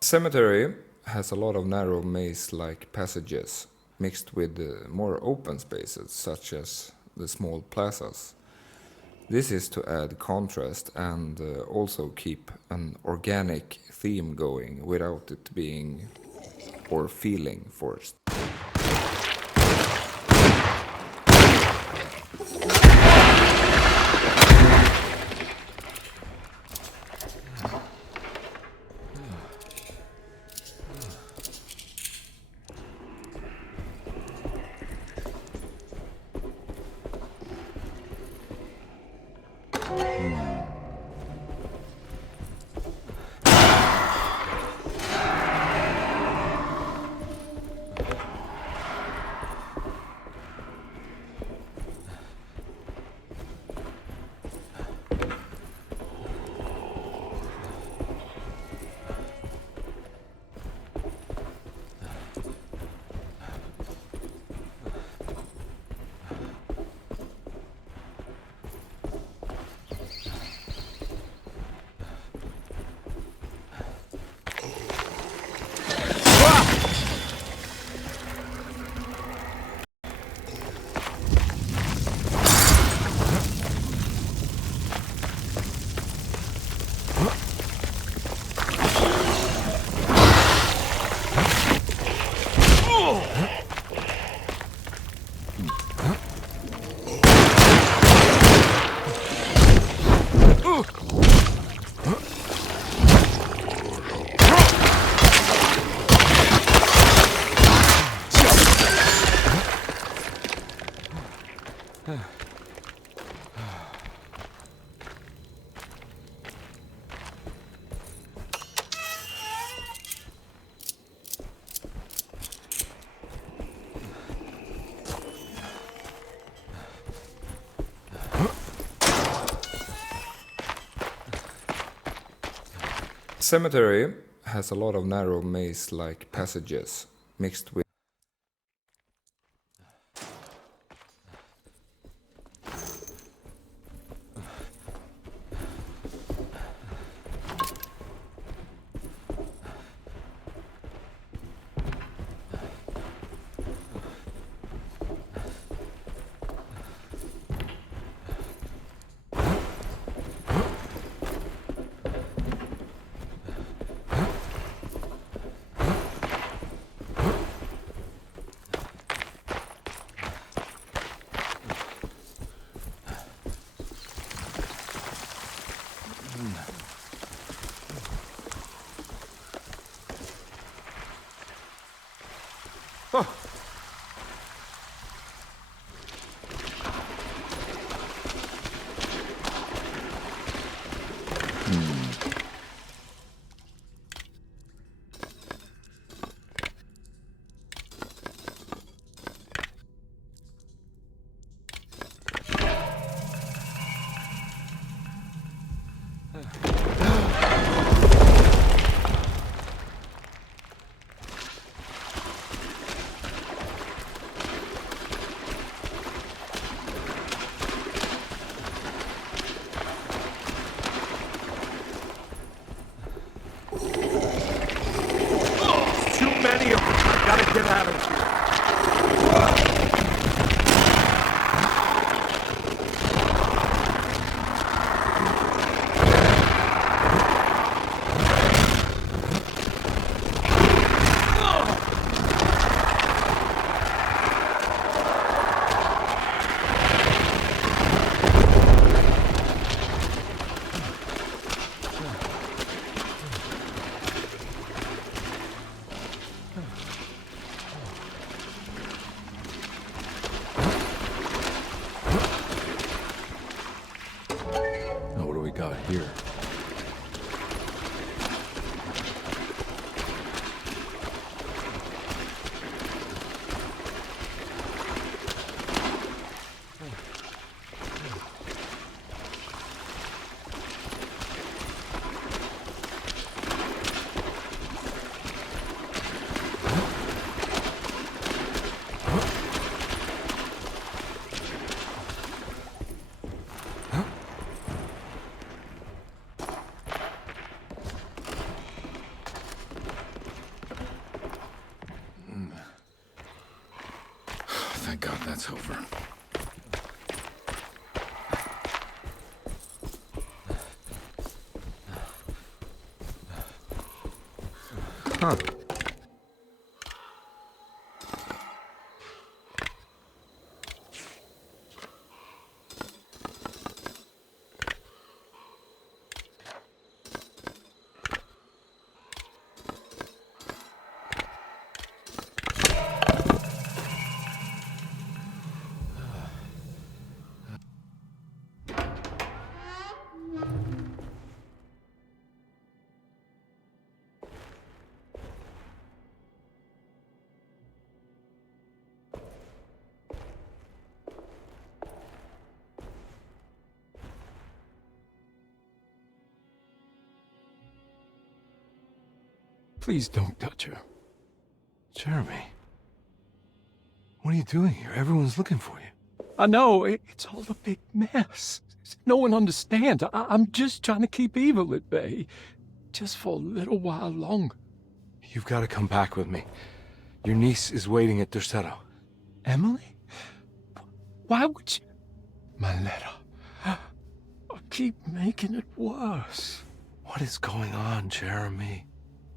Cemetery has a lot of narrow maze-like passages mixed with more open spaces, such as the small plazas. This is to add contrast and also keep an organic theme going without it being or feeling forced. Cemetery has a lot of narrow maze-like passages mixed with that's over. Huh. Please don't touch her. Jeremy. What are you doing here? Everyone's looking for you. I know, it's all a big mess. No one understands. I'm just trying to keep evil at bay. Just for a little while longer. You've got to come back with me. Your niece is waiting at Derceto. Emily? Why would you... My letter. I keep making it worse. What is going on, Jeremy?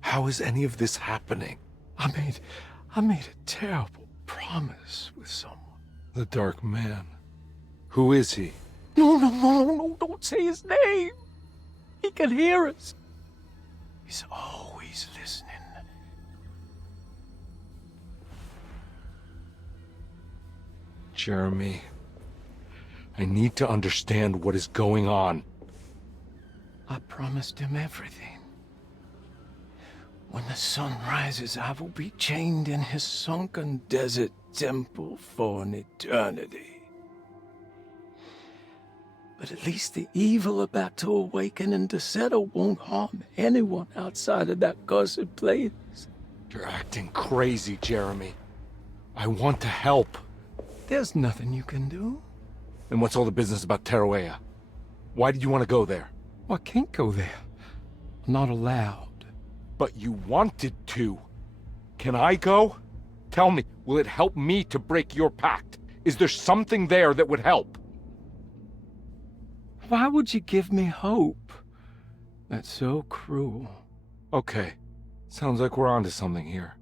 How is any of this happening? I made a terrible promise with someone. The Dark Man. Who is he? No, don't say his name. He can hear us. He's always listening. Jeremy, I need to understand what is going on. I promised him everything. When the sun rises, I will be chained in his sunken desert temple for an eternity. But at least the evil about to awaken in Derceto won't harm anyone outside of that cursed place. You're acting crazy, Jeremy. I want to help. There's nothing you can do. Then what's all the business about Tarawea? Why did you want to go there? Well, I can't go there. I'm not allowed. But you wanted to. Can I go? Tell me, will it help me to break your pact? Is there something there that would help? Why would you give me hope? That's so cruel. Okay. Sounds like we're onto something here.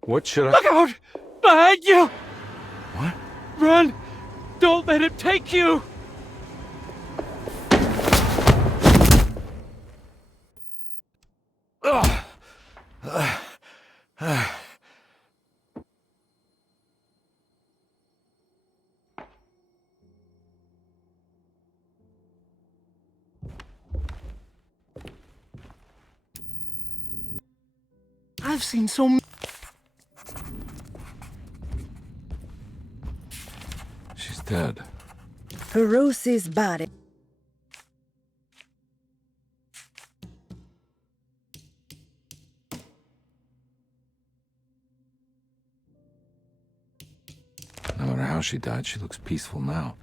What should I... Look out! Behind you! What? Run! Don't let him take you! I've seen so many... She's dead. Feroci's body. No matter how she died, she looks peaceful now.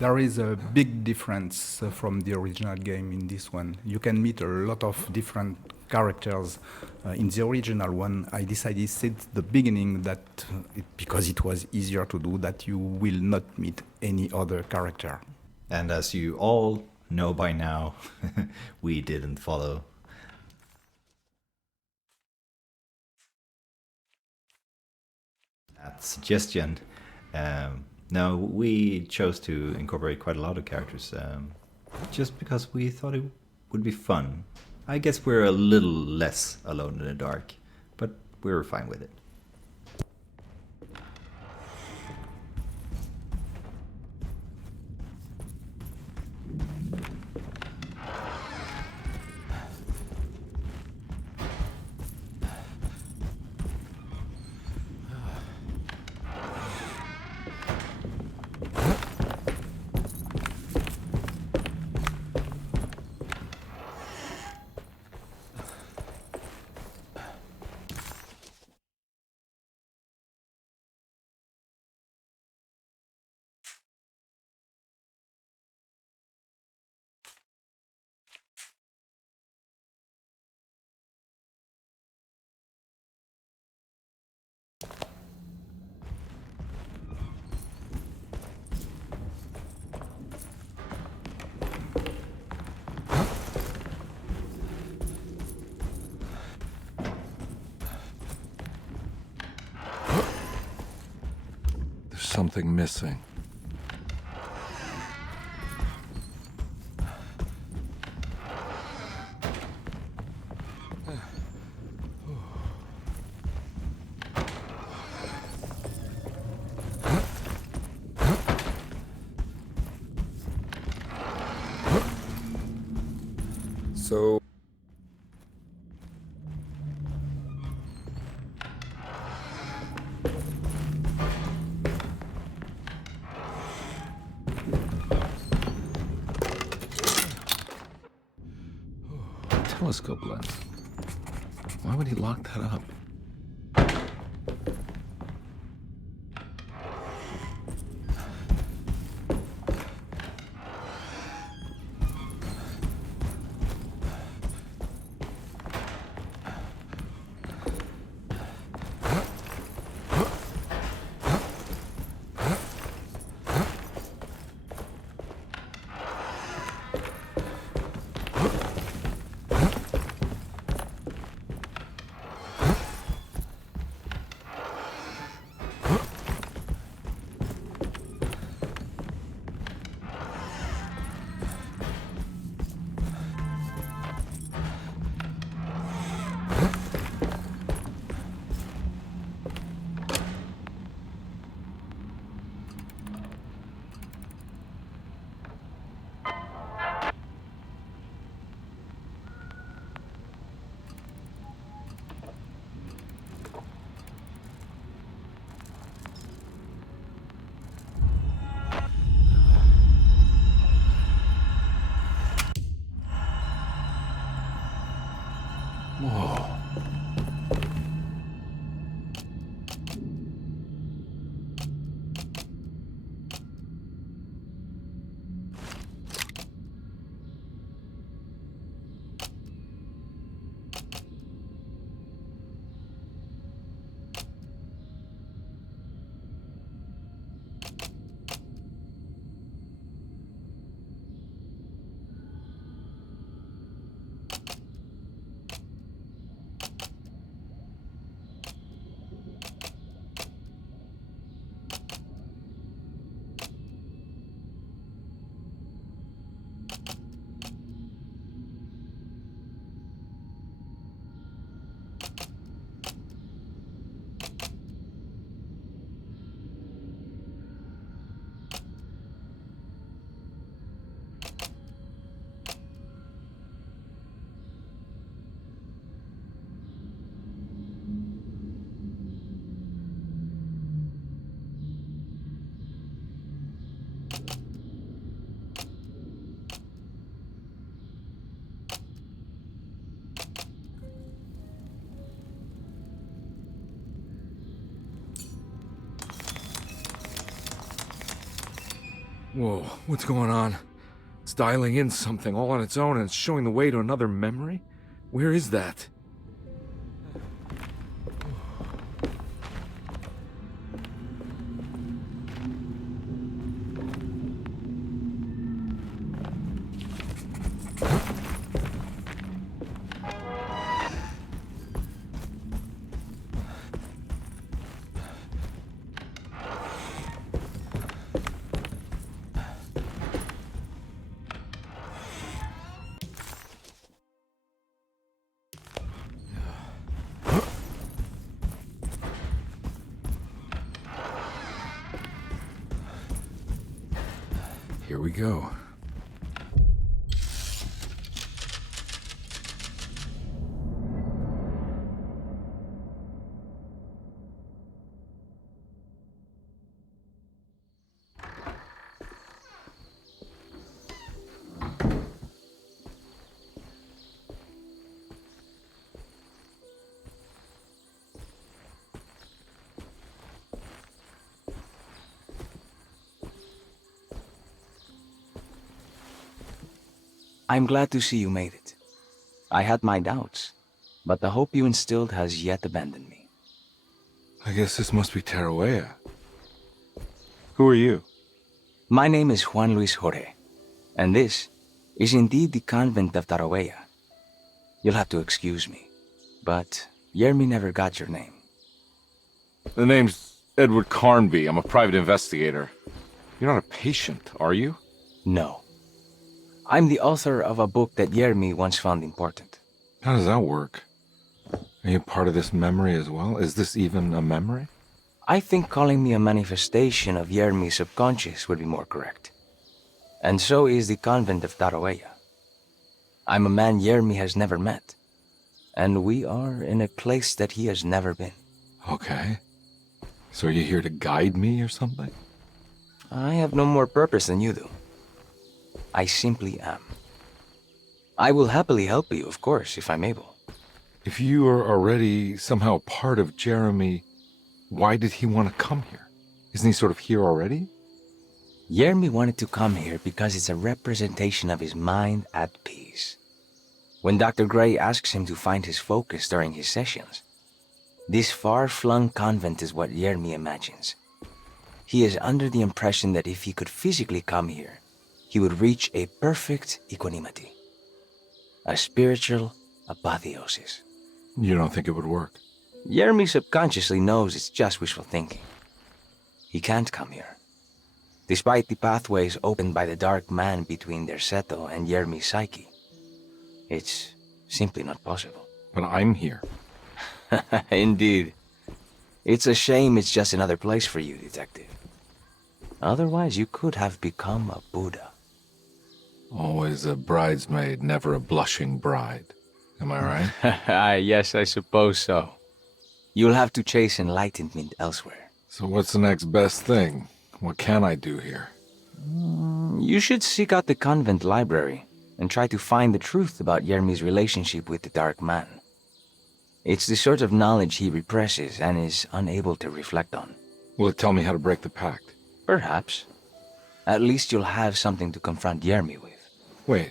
There is a big difference from the original game in this one. You can meet a lot of different characters. In the original one, I decided since the beginning that, because it was easier to do, that you will not meet any other character. And as you all know by now, we didn't follow that suggestion. No, we chose to incorporate quite a lot of characters, just because we thought it would be fun. I guess we're a little less alone in the dark, but we're fine with it. something missing. So Telescope lens. Why would he lock that up? Whoa. Whoa, what's going on? It's dialing in something all on its own and it's showing the way to another memory? Where is that? Here we go. I'm glad to see you made it. I had my doubts, but the hope you instilled has yet abandoned me. I guess this must be Tarawea. Who are you? My name is Juan Luis Jorge, and this is indeed the convent of Tarawea. You'll have to excuse me, but Yermi never got your name. The name's Edward Carnby. I'm a private investigator. You're not a patient, are you? No. I'm the author of a book that Jeremy once found important. How does that work? Are you part of this memory as well? Is this even a memory? I think calling me a manifestation of Jeremy's subconscious would be more correct. And so is the convent of Tarawea. I'm a man Jeremy has never met. And we are in a place that he has never been. Okay. So are you here to guide me or something? I have no more purpose than you do. I simply am. I will happily help you, of course, if I'm able. If you are already somehow part of Jeremy, why did he want to come here? Isn't he sort of here already? Jeremy wanted to come here because it's a representation of his mind at peace. When Dr. Gray asks him to find his focus during his sessions, this far-flung convent is what Jeremy imagines. He is under the impression that if he could physically come here, he would reach a perfect equanimity. A spiritual apotheosis. You don't think it would work? Jeremy subconsciously knows it's just wishful thinking. He can't come here. Despite the pathways opened by the dark man between Derceto and Jeremy's psyche, it's simply not possible. But I'm here. Indeed. It's a shame it's just another place for you, Detective. Otherwise, you could have become a Buddha. Always a bridesmaid, never a blushing bride. Am I right? Yes, I suppose so. You'll have to chase enlightenment elsewhere. So what's the next best thing? What can I do here? You should seek out the convent library and try to find the truth about Jeremy's relationship with the Dark Man. It's the sort of knowledge he represses and is unable to reflect on. Will it tell me how to break the pact? Perhaps. At least you'll have something to confront Jeremy with. Wait,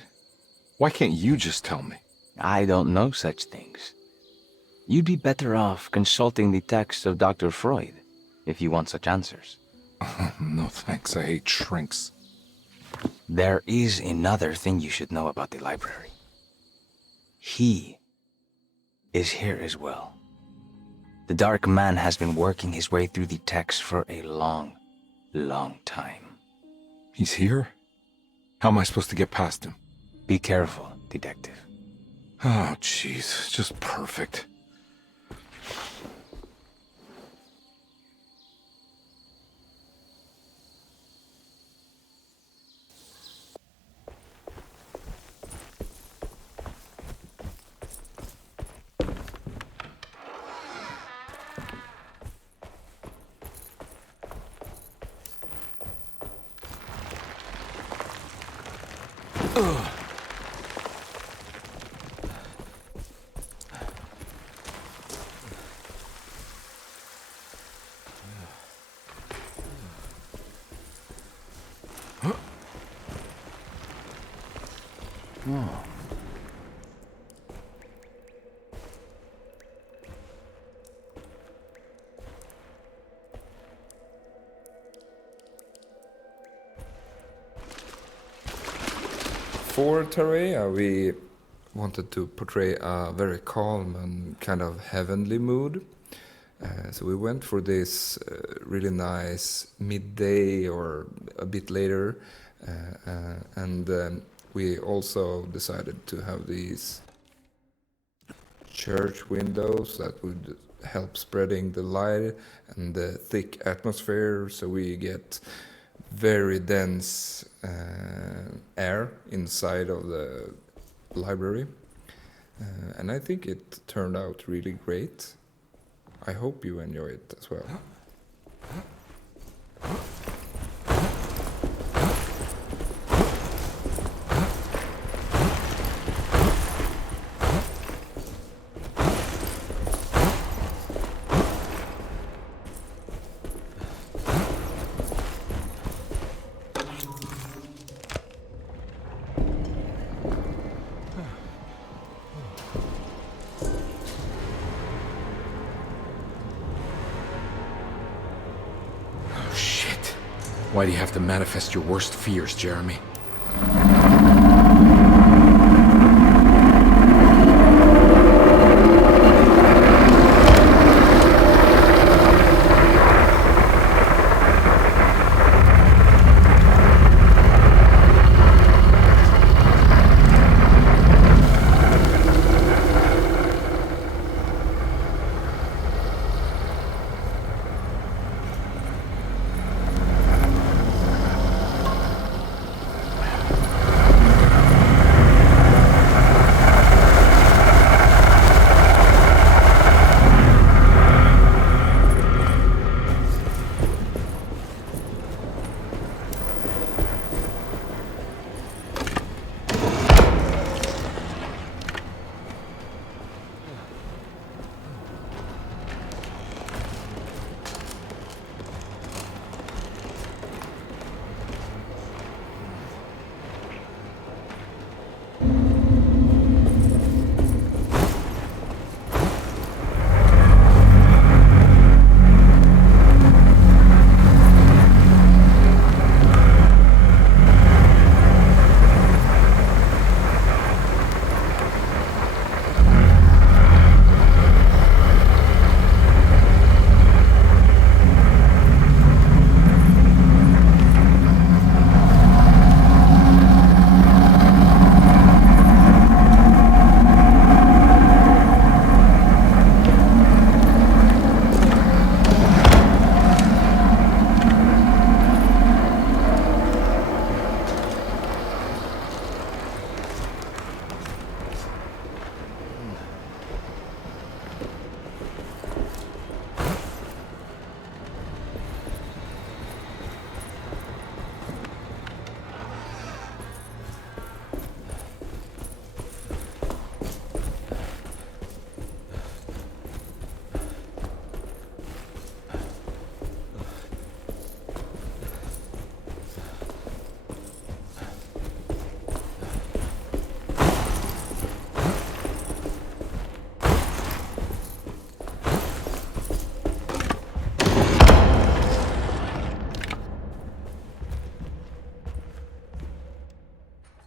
why can't you just tell me? I don't know such things. You'd be better off consulting the texts of Dr. Freud if you want such answers. No thanks, I hate shrinks. There is another thing you should know about the library. He is here as well. The Dark Man has been working his way through the text for a long time. He's here? How am I supposed to get past him? Be careful, Detective. Oh, jeez, just perfect. For Tarawea, we wanted to portray a very calm and kind of heavenly mood. So we went for this really nice midday or a bit later. And we also decided to have these church windows that would help spreading the light and the thick atmosphere, so we get very dense air inside of the library. And I think it turned out really great. I hope you enjoy it as well. Why do you have to manifest your worst fears, Jeremy?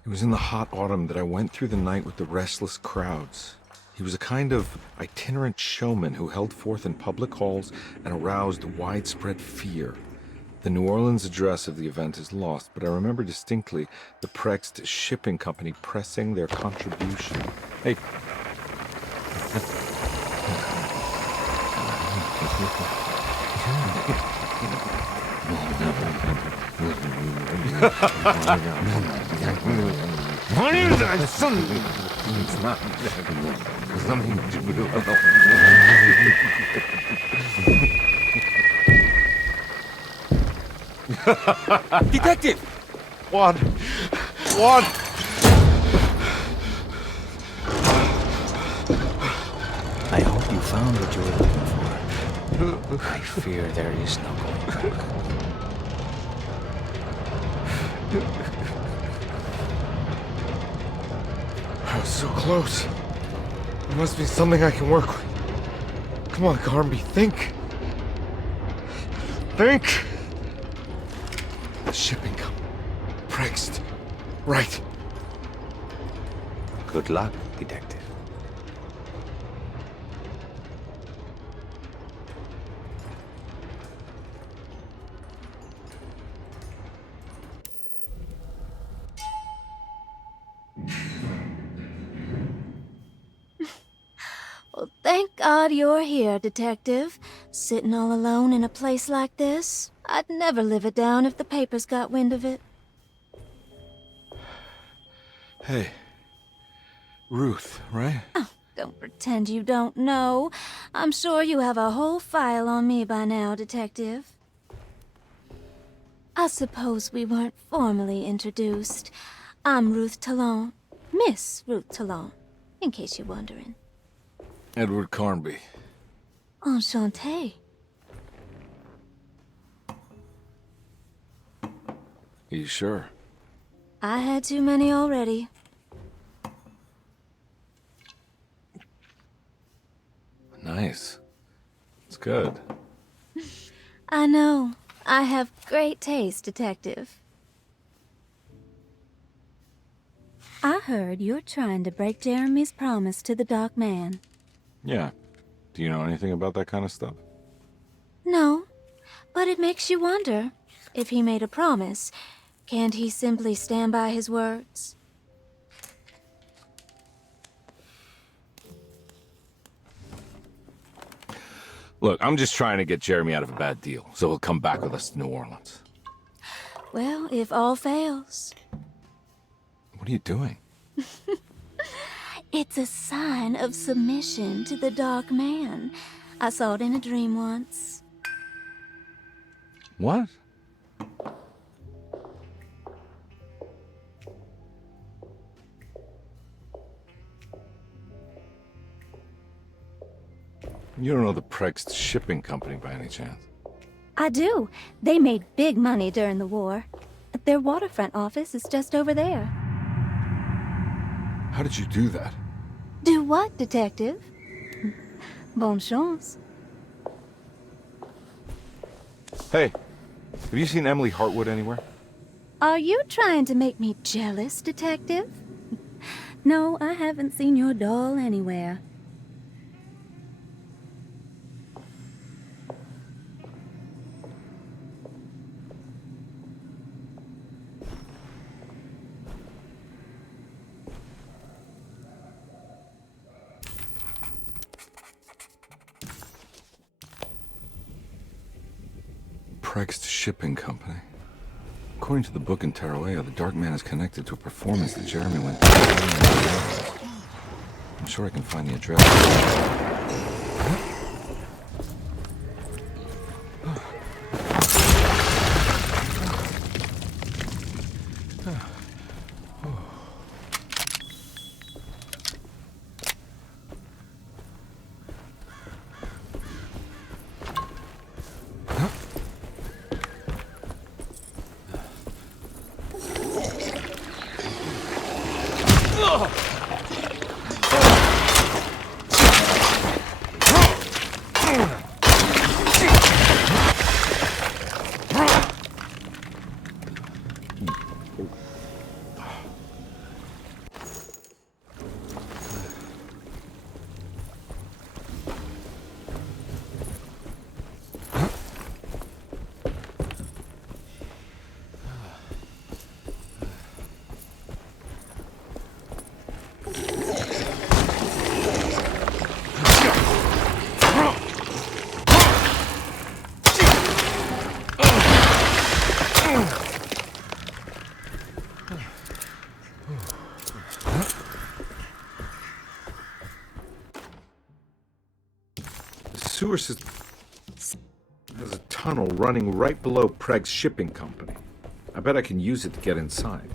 It was in the hot autumn that I went through the night with the restless crowds. He was a kind of itinerant showman who held forth in public halls and aroused widespread fear. The New Orleans address of the event is lost, but I remember distinctly the Prext Shipping Company pressing their contribution. Hey. It's not something to do. Detective! Juan! I hope you found what you were looking for. I fear there is no going back. I was so close. There must be something I can work with. Come on, Garmby, think. Think! The shipping company. Prext. Right. Good luck, detective. Well, thank God you're here, Detective. Sitting all alone in a place like this? I'd never live it down if the papers got wind of it. Hey. Ruth, right? Oh, don't pretend you don't know. I'm sure you have a whole file on me by now, Detective. I suppose we weren't formally introduced. I'm Ruth Talon. Miss Ruth Talon, in case you're wondering. Edward Carnby. Enchanté. You sure? I had too many already. Nice. It's good. I know. I have great taste, Detective. I heard you're trying to break Jeremy's promise to the Dark Man. Yeah. Do you know anything about that kind of stuff? No, but it makes you wonder. If he made a promise, can't he simply stand by his words? Look, I'm just trying to get Jeremy out of a bad deal, so he'll come back with us to New Orleans. Well, if all fails. What are you doing? It's a sign of submission to the Dark Man. I saw it in a dream once. What? You don't know the Prext Shipping Company by any chance? I do. They made big money during the war. Their waterfront office is just over there. How did you do that? Do what, Detective? Bonne chance. Hey, have you seen Emily Hartwood anywhere? Are you trying to make me jealous, Detective? No, I haven't seen your doll anywhere. Prext Shipping Company. According to the book in Tarawea, the Dark Man is connected to a performance that Jeremy went to. I'm sure I can find the address. sewer system. There's a tunnel running right below Preg's shipping company. I bet I can use it to get inside.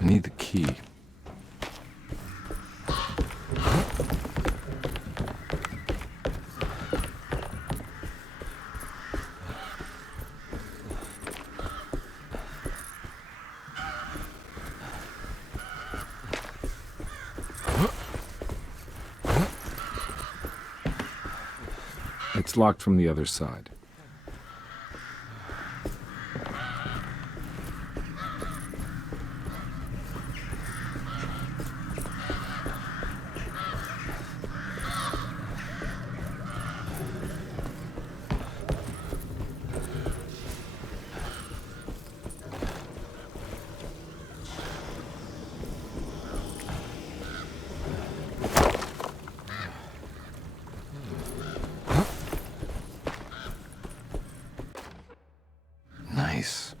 I need the key. It's locked from the other side. Nice.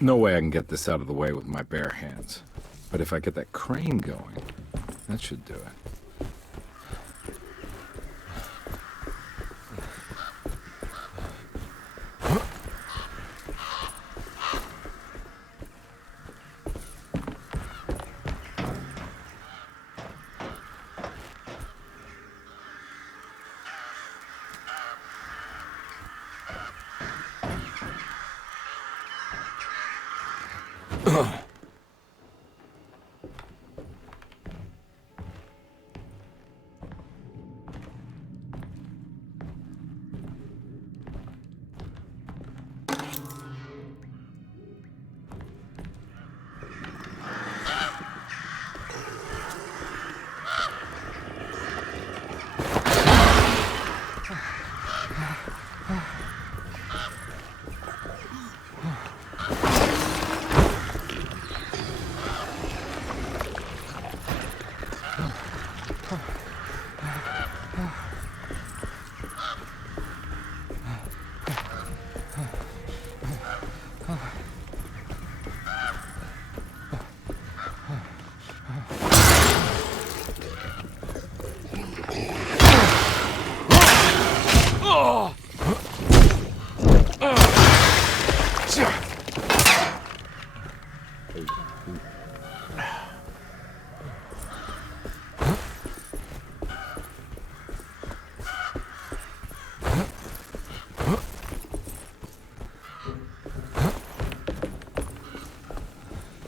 No way I can get this out of the way with my bare hands. But if I get that crane going, that should do it.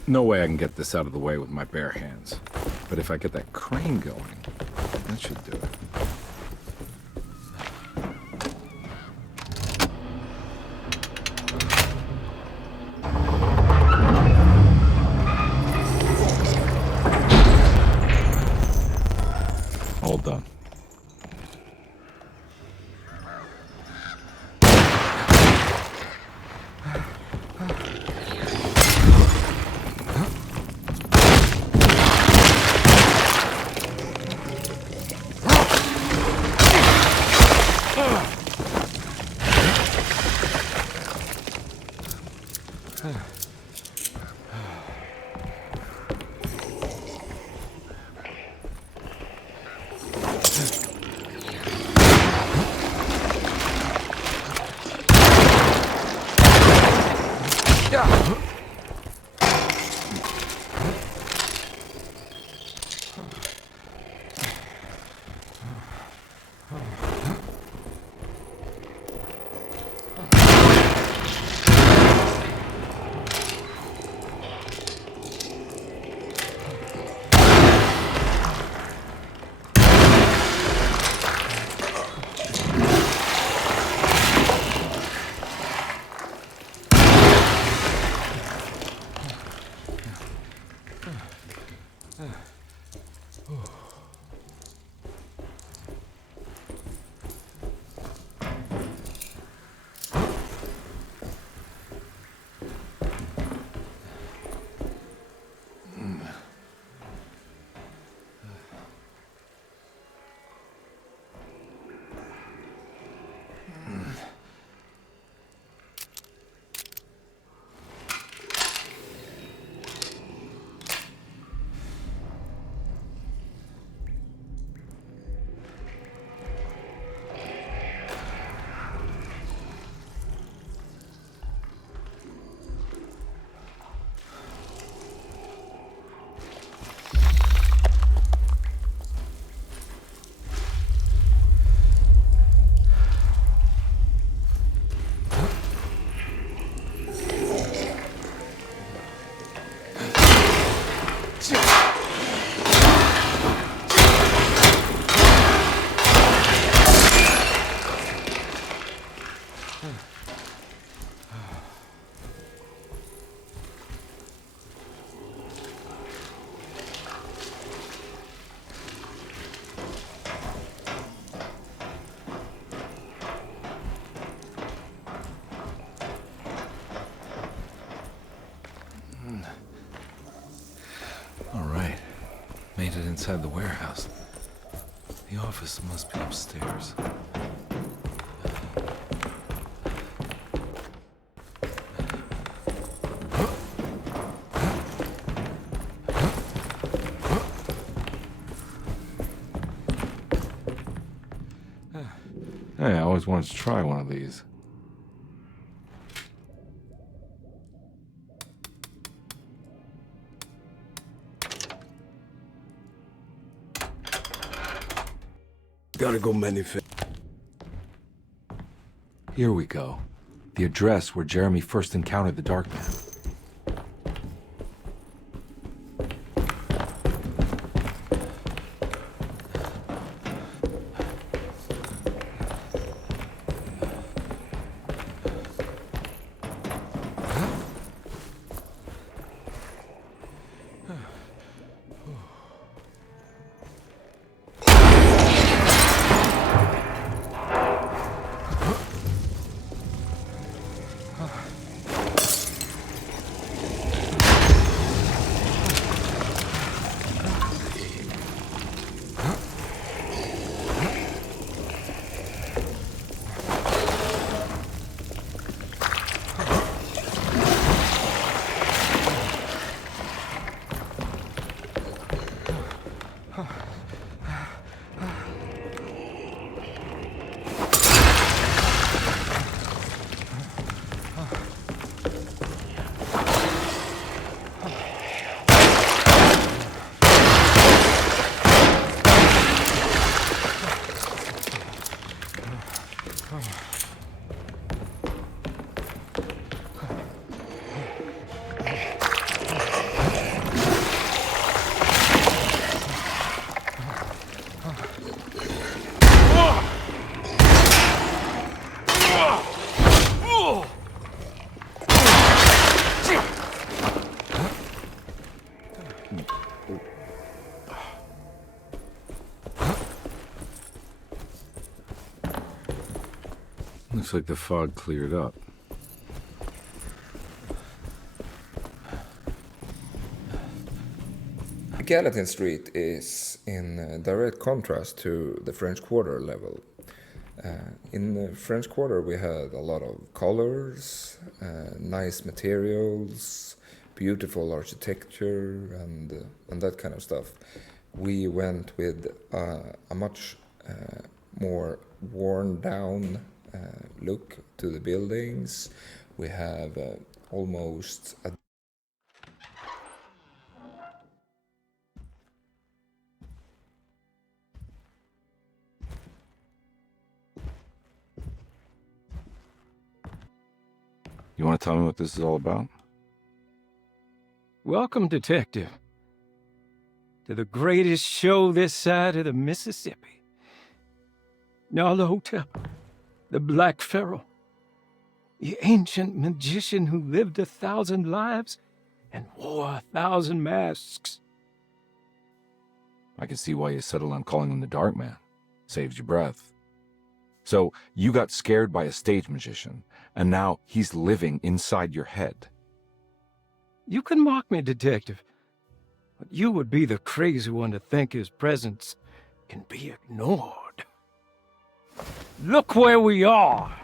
No way I can get this out of the way with my bare hands. But if I get that crane going, that should do it. All done. Made it inside the warehouse. The office must be upstairs. Hey, I always wanted to try one of these. Gotta go manifest. Here we go. The address where Jeremy first encountered the Dark Man. Looks like the fog cleared up. Gallatin Street is in direct contrast to the French Quarter level. In the French Quarter we had a lot of colors, nice materials, beautiful architecture and that kind of stuff. We went with a much more worn down look to the buildings. We have almost a You want to tell me what this is all about? Welcome, Detective, to the greatest show this side of the Mississippi. Nyarlathotep, the Black Pharaoh, the ancient magician who lived 1,000 lives and wore 1,000 masks. I can see why you settled on calling him the Dark Man. Saves your breath. So, you got scared by a stage magician, and now he's living inside your head. You can mock me, Detective, but you would be the crazy one to think his presence can be ignored. Look where we are!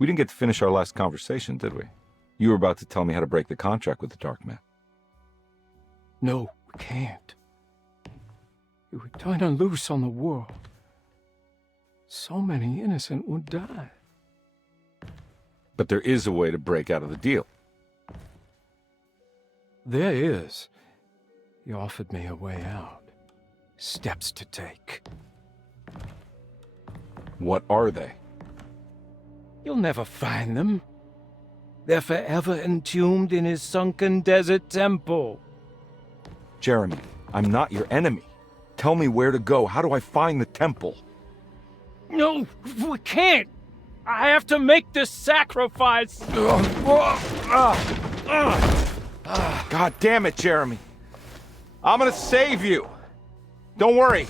We didn't get to finish our last conversation, did we? You were about to tell me how to break the contract with the Dark Man. No, we can't. If we turn him loose on the world, so many innocent would die. But there is a way to break out of the deal. There is. He offered me a way out. Steps to take. What are they? You'll never find them. They're forever entombed in his sunken desert temple. Jeremy, I'm not your enemy. Tell me where to go. How do I find the temple? No, we can't. I have to make this sacrifice. God damn it, Jeremy. I'm gonna save you. Don't worry.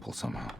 Pull somehow.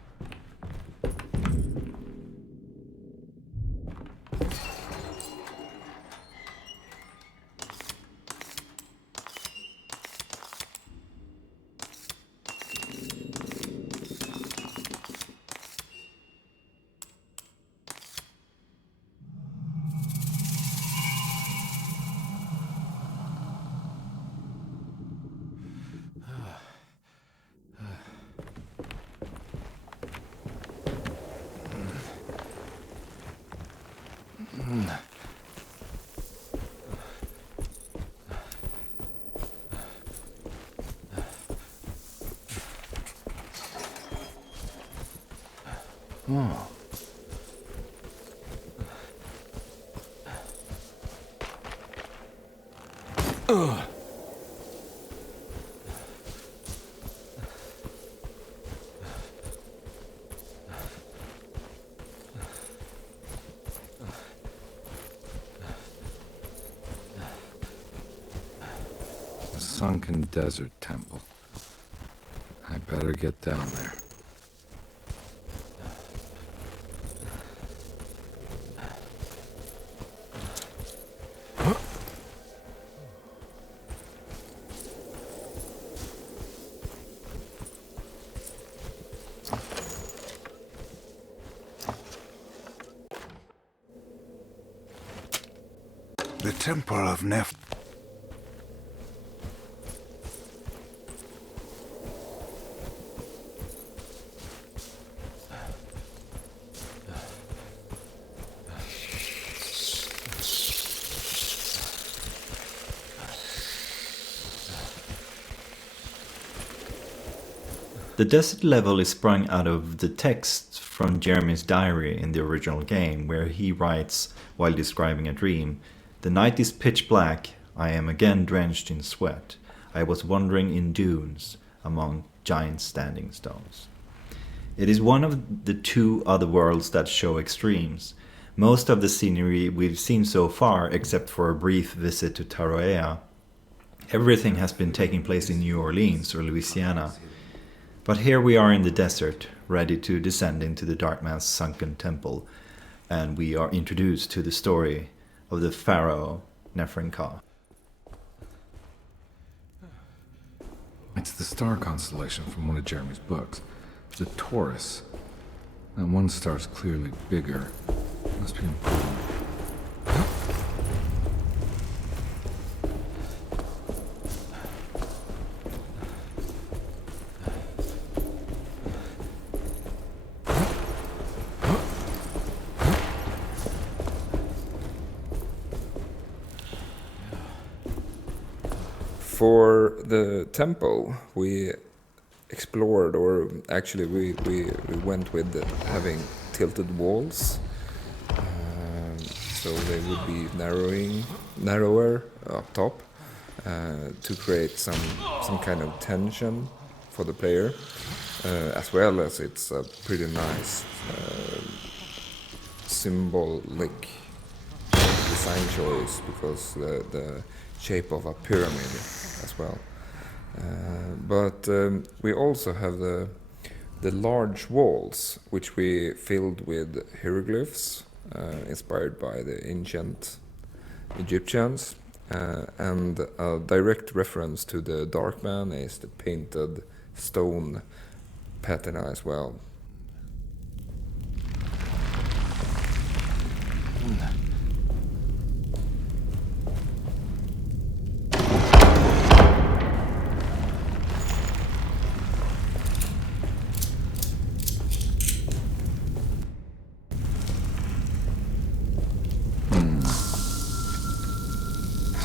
Oh. Ugh. The sunken desert temple. I better get down there. The Temple of Nef. The desert level is sprung out of the text from Jeremy's diary in the original game, where he writes, while describing a dream, "The night is pitch black, I am again drenched in sweat. I was wandering in dunes among giant standing stones. It is one of the two other worlds that show extremes. Most of the scenery we've seen so far, except for a brief visit to Taroea, everything has been taking place in New Orleans or Louisiana. But here we are in the desert, ready to descend into the Dark Man's sunken temple, and we are introduced to the story of the pharaoh Neferenka. It's the star constellation from one of Jeremy's books. The Taurus. That one star's clearly bigger. Must be important. For the temple, we explored, or actually we went with having tilted walls, so they would be narrower up top, to create some kind of tension for the player, as well as it's a pretty nice symbolic design choice, because the shape of a pyramid as well. But we also have the large walls, which we filled with hieroglyphs inspired by the ancient Egyptians, and a direct reference to the Dark Man is the painted stone patina as well.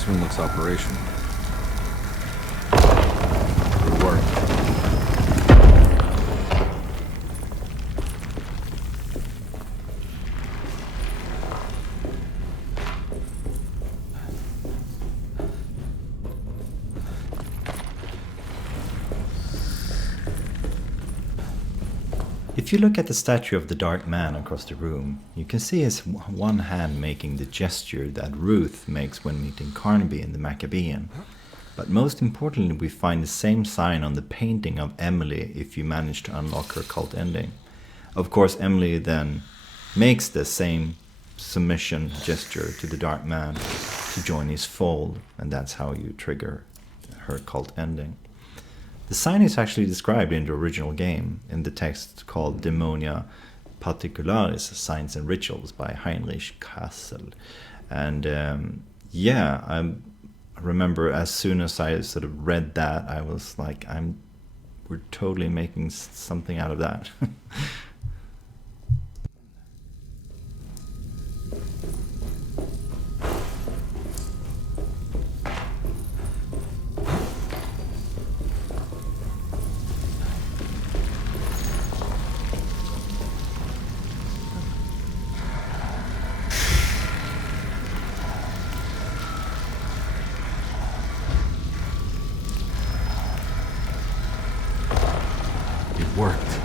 Looks operational. Good work. If you look at the statue of the Dark Man across the room, you can see his one hand making the gesture that Ruth makes when meeting Carnaby in the Maccabean. But most importantly, we find the same sign on the painting of Emily if you manage to unlock her cult ending. Of course, Emily then makes the same submission gesture to the Dark Man to join his fold, and that's how you trigger her cult ending. The sign is actually described in the original game in the text called Demonia Particularis, Signs and Rituals by Heinrich Kassel. And I remember as soon as I sort of read that, I was like, we're totally making something out of that. Worked.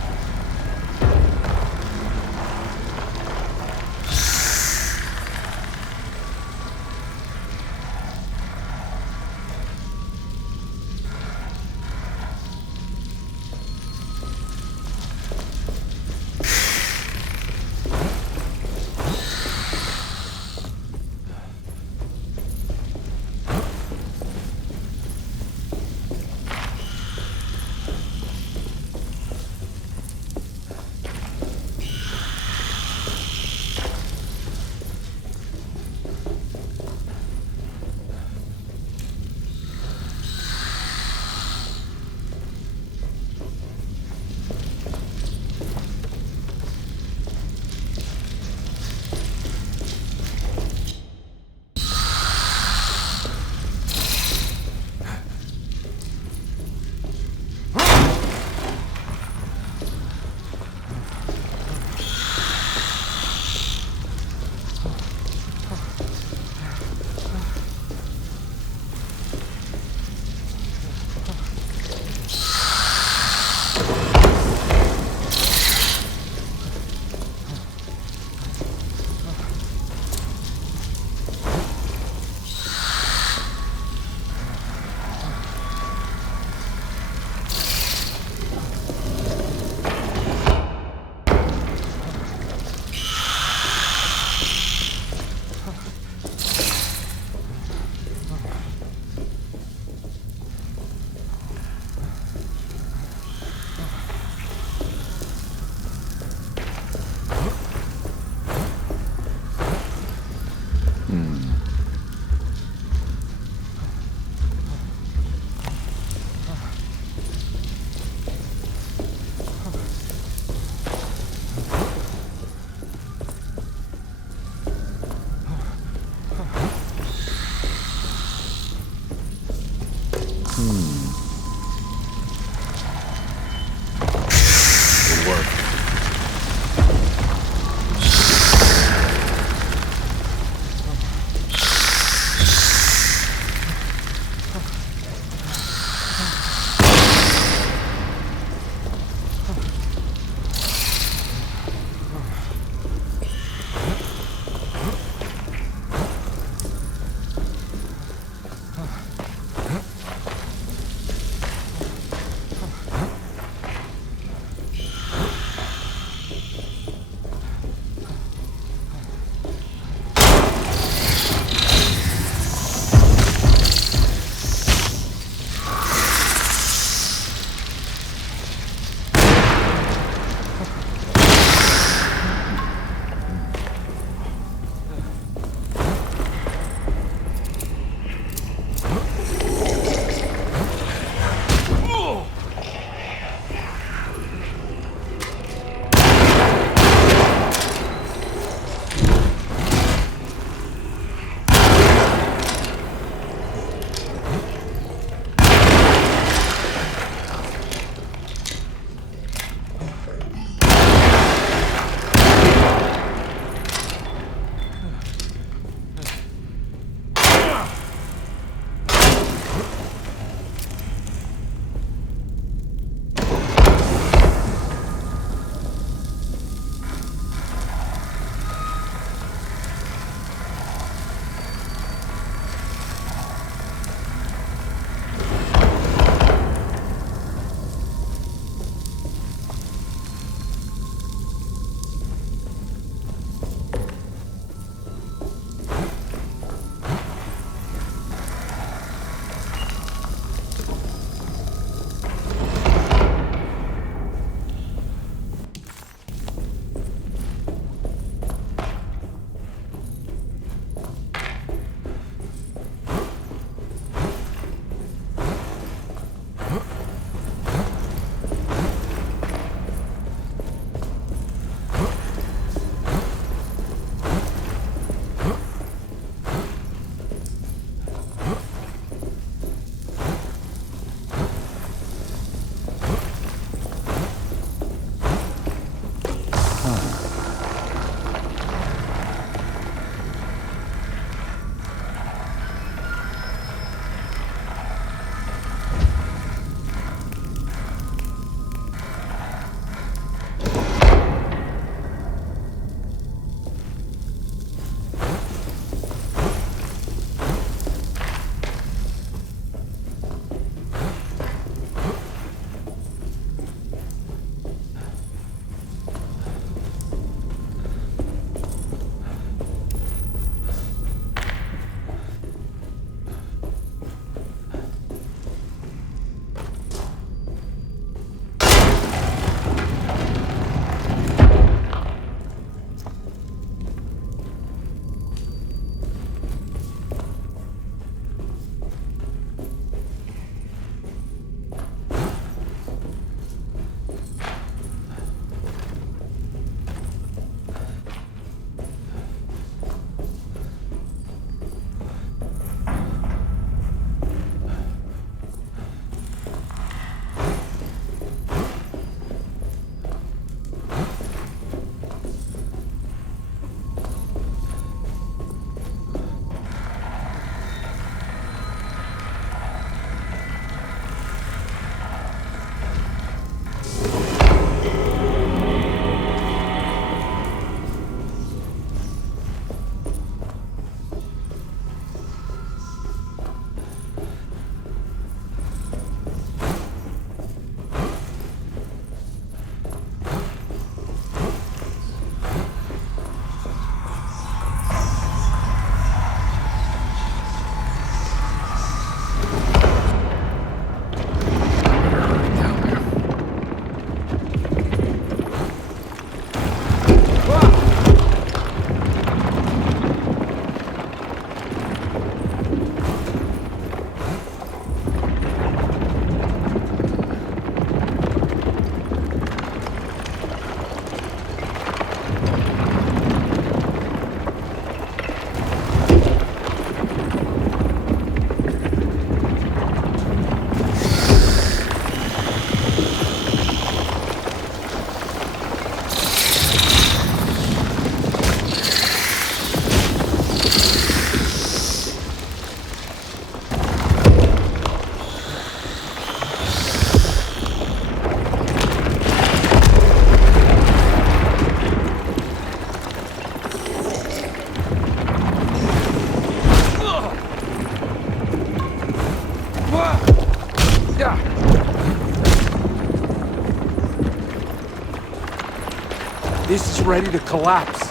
This is ready to collapse.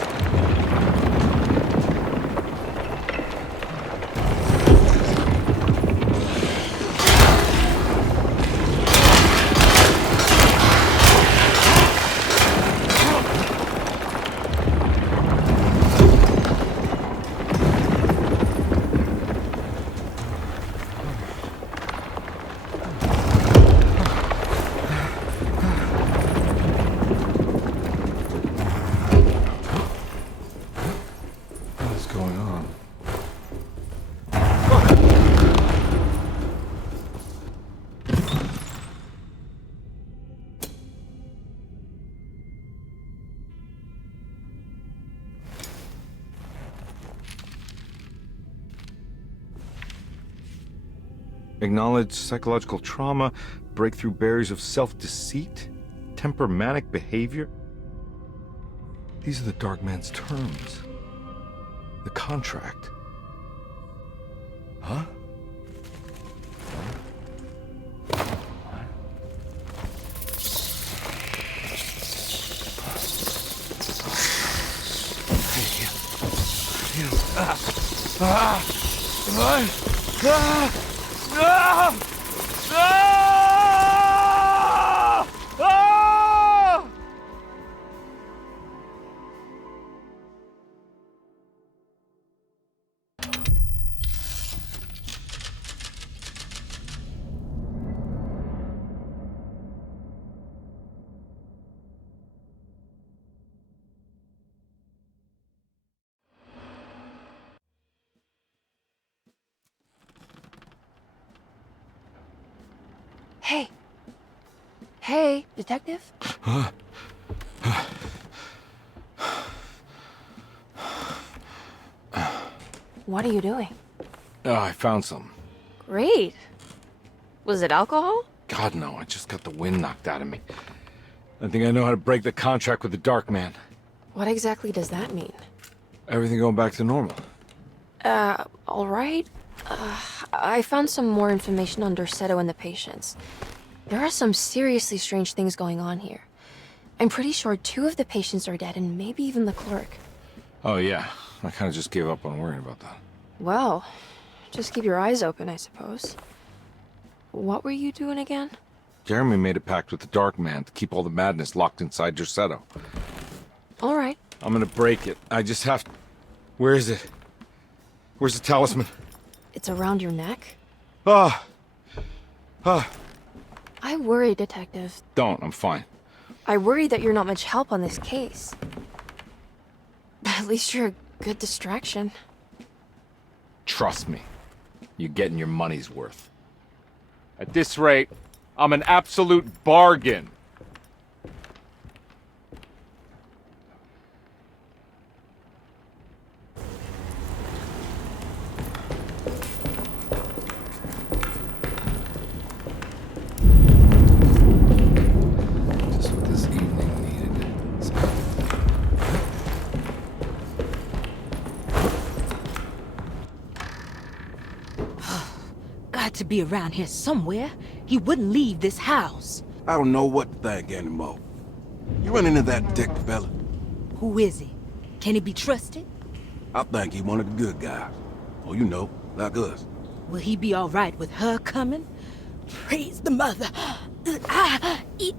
Acknowledge psychological trauma, breakthrough barriers of self-deceit, temperamental behavior. These are the Dark Man's terms. The contract. Huh? Hey. Hey, detective? What are you doing? Oh, I found some. Great. Was it alcohol? God, no, I just got the wind knocked out of me. I think I know how to break the contract with the Dark Man. What exactly does that mean? Everything going back to normal. All right. I found some more information on Derceto and the patients. There are some seriously strange things going on here. I'm pretty sure 2 of the patients are dead and maybe even the clerk. Oh, yeah. I kind of just gave up on worrying about that. Well, just keep your eyes open, I suppose. What were you doing again? Jeremy made a pact with the Dark Man to keep all the madness locked inside Derceto. All right. I'm gonna break it. I just have to... Where is it? Where's the talisman? It's around your neck? Ah! I worry, Detective. Don't, I'm fine. I worry that you're not much help on this case. At least you're a good distraction. Trust me. You're getting your money's worth. At this rate, I'm an absolute bargain. Just what this evening needed. Got to be around here somewhere. He wouldn't leave this house. I don't know what to think anymore. You run into that detective fella? Who is he? Can he be trusted? I think he one of the good guys. Oh, you know, like us. Will he be all right with her coming? Praise the mother. You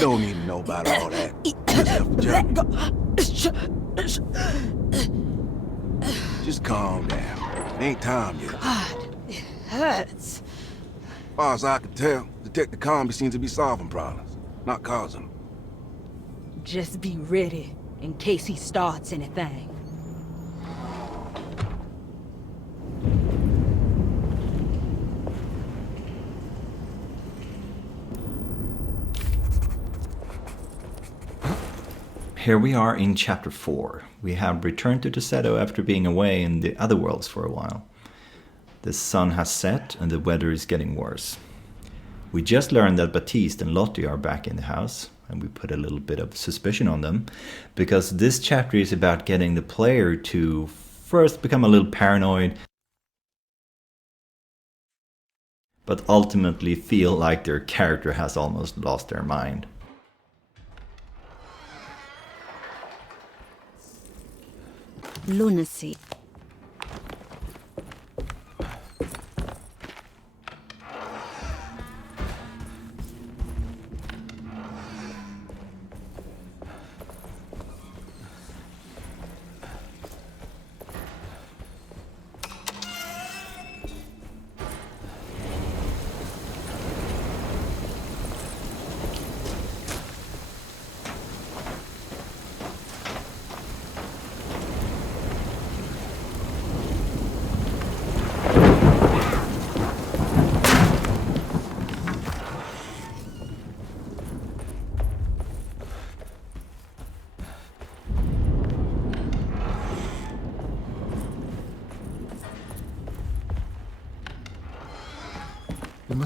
don't need to know about all that. Just calm down. It ain't time yet. God, it hurts. As far as I can tell, Detective Comby seems to be solving problems, not causing them. Just be ready in case he starts anything. Here we are in chapter 4. We have returned to Derceto after being away in the other worlds for a while. The sun has set and the weather is getting worse. We just learned that Baptiste and Lottie are back in the house, and we put a little bit of suspicion on them, because this chapter is about getting the player to first become a little paranoid, but ultimately feel like their character has almost lost their mind. Lunacy.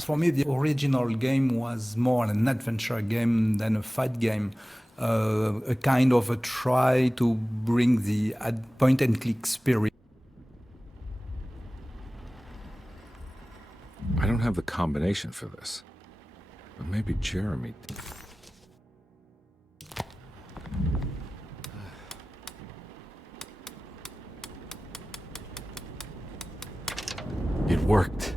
For me, the original game was more an adventure game than a fight game. A kind of a try to bring the point-and-click spirit. I don't have the combination for this, but maybe Jeremy did. It worked.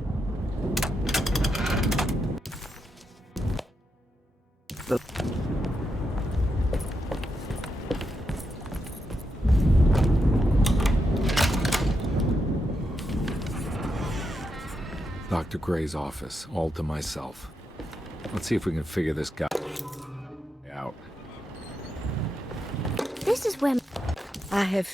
Dr. Gray's office, all to myself. Let's see if we can figure this guy out. This is where I have...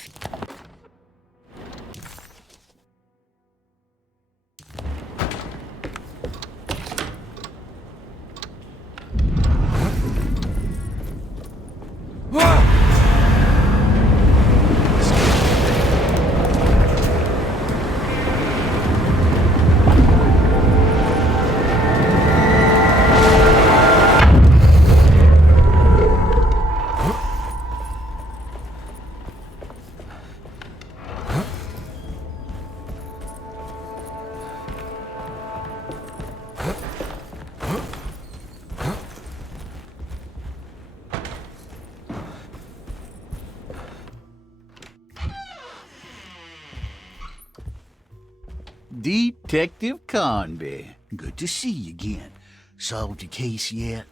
Detective Conby, good to see you again. Solved your case yet?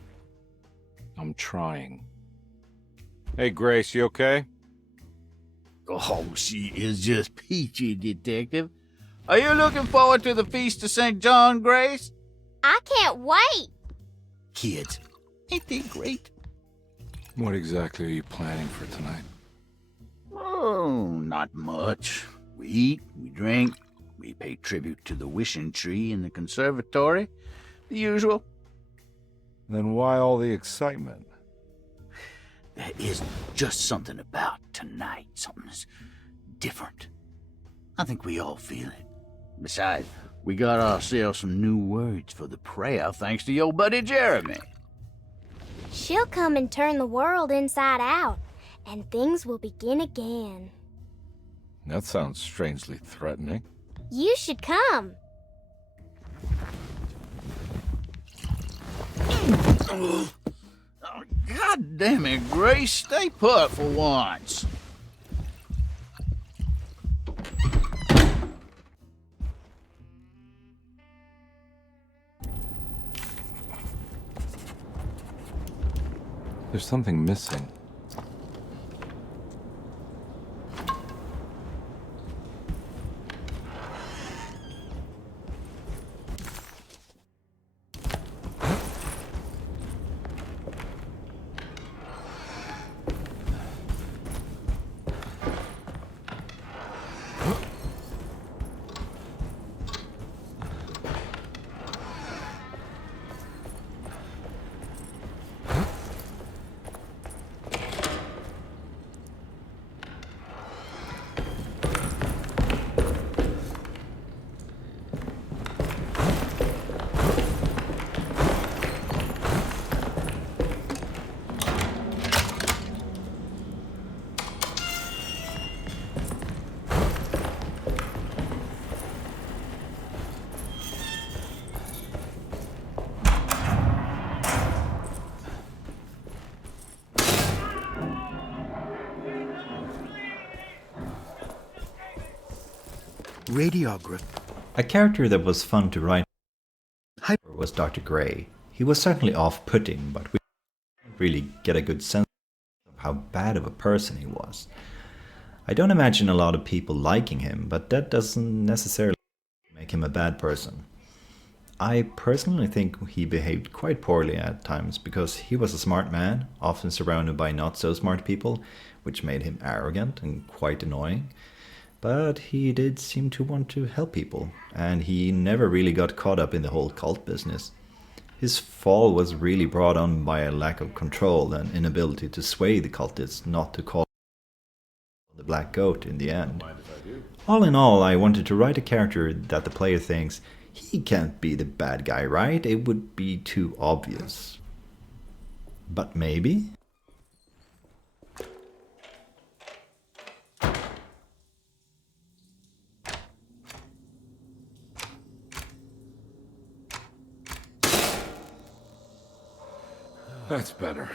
I'm trying. Hey, Grace, you okay? Oh, she is just peachy, Detective. Are you looking forward to the Feast of St. John, Grace? I can't wait. Kids, ain't they great? What exactly are you planning for tonight? Oh, not much. We eat, we drink, we pay tribute to the wishing tree in the conservatory. The usual. Then why all the excitement? There is just something about tonight. Something's different. I think we all feel it. Besides, we got ourselves some new words for the prayer thanks to your buddy Jeremy. She'll come and turn the world inside out, and things will begin again. That sounds strangely threatening. You should come. Oh, God damn it, Grace. Stay put for once. There's something missing. radiograph. A character that was fun to write was Dr. Gray. He was certainly off-putting, but we didn't really get a good sense of how bad of a person he was. I don't imagine a lot of people liking him, but that doesn't necessarily make him a bad person. I personally think he behaved quite poorly at times because he was a smart man, often surrounded by not so smart people, which made him arrogant and quite annoying. But he did seem to want to help people, and he never really got caught up in the whole cult business. His fall was really brought on by a lack of control and inability to sway the cultists not to call the Black Goat in the end. All in all, I wanted to write a character that the player thinks, he can't be the bad guy, right? It would be too obvious. But maybe? That's better.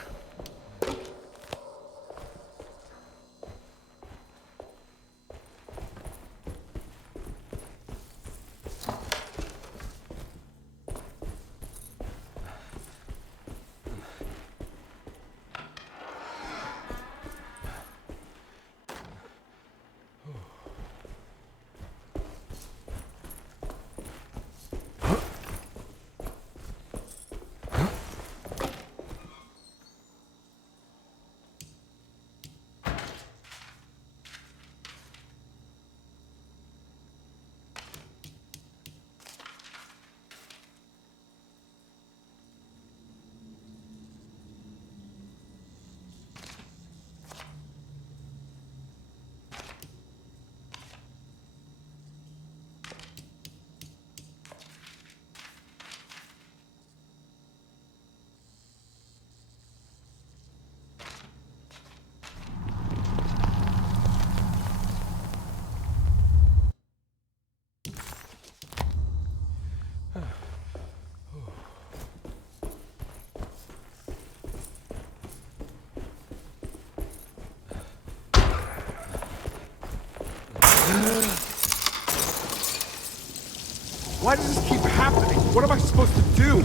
Why does this keep happening? What am I supposed to do?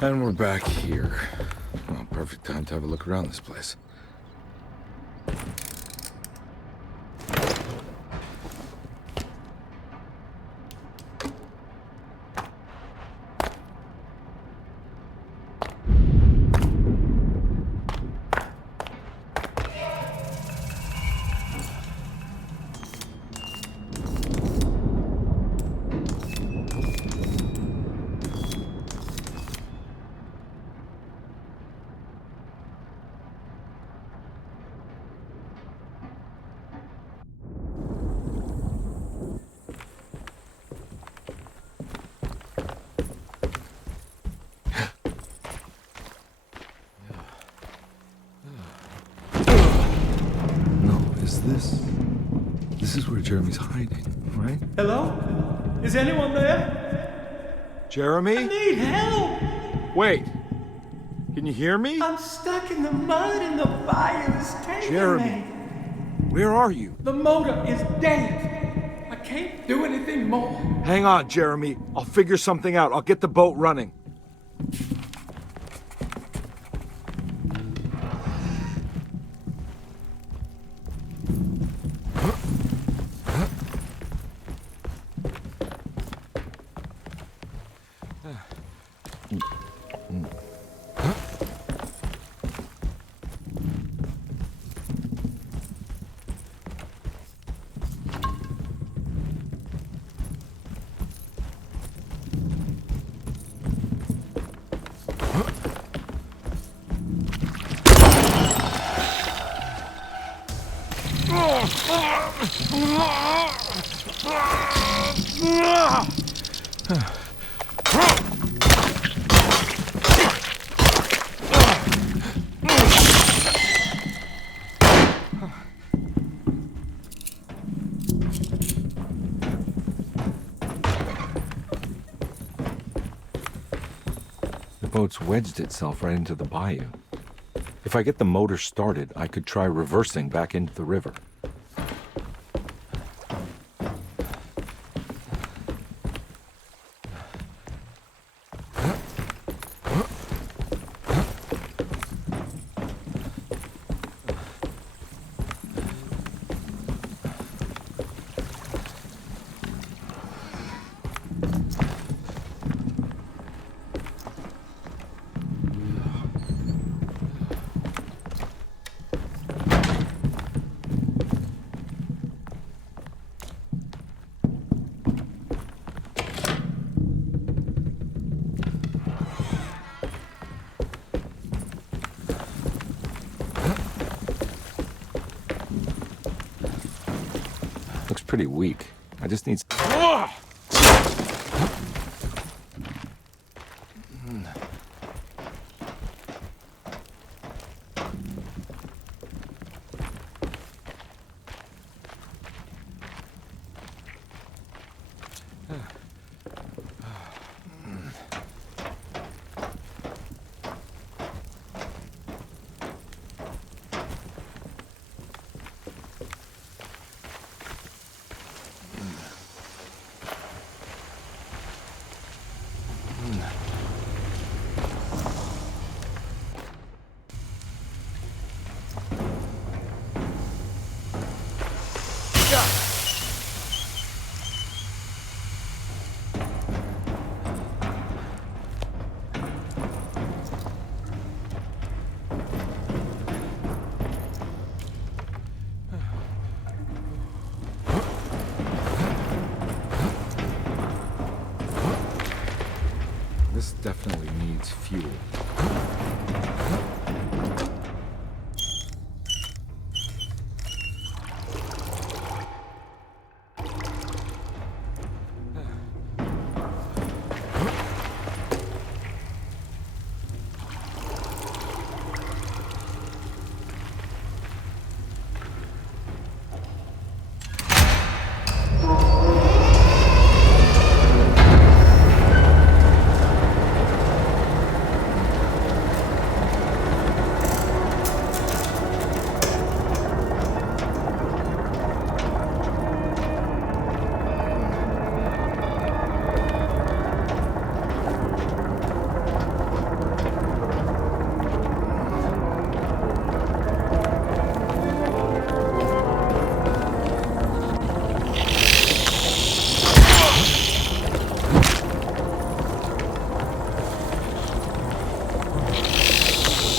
And we're back here. Well, perfect time to have a look around this place. This is where Jeremy's hiding, right? Hello? Is anyone there? Jeremy? I need help! Wait! Can you hear me? I'm stuck in the mud and the fire is taking Jeremy, me. where are you? The motor is dead. I can't do anything more. Hang on, Jeremy. I'll figure something out. I'll get the boat running. The boat's wedged itself right into the bayou. If I get the motor started, I could try reversing back into the river. Looks pretty weak. I just need... This definitely needs fuel.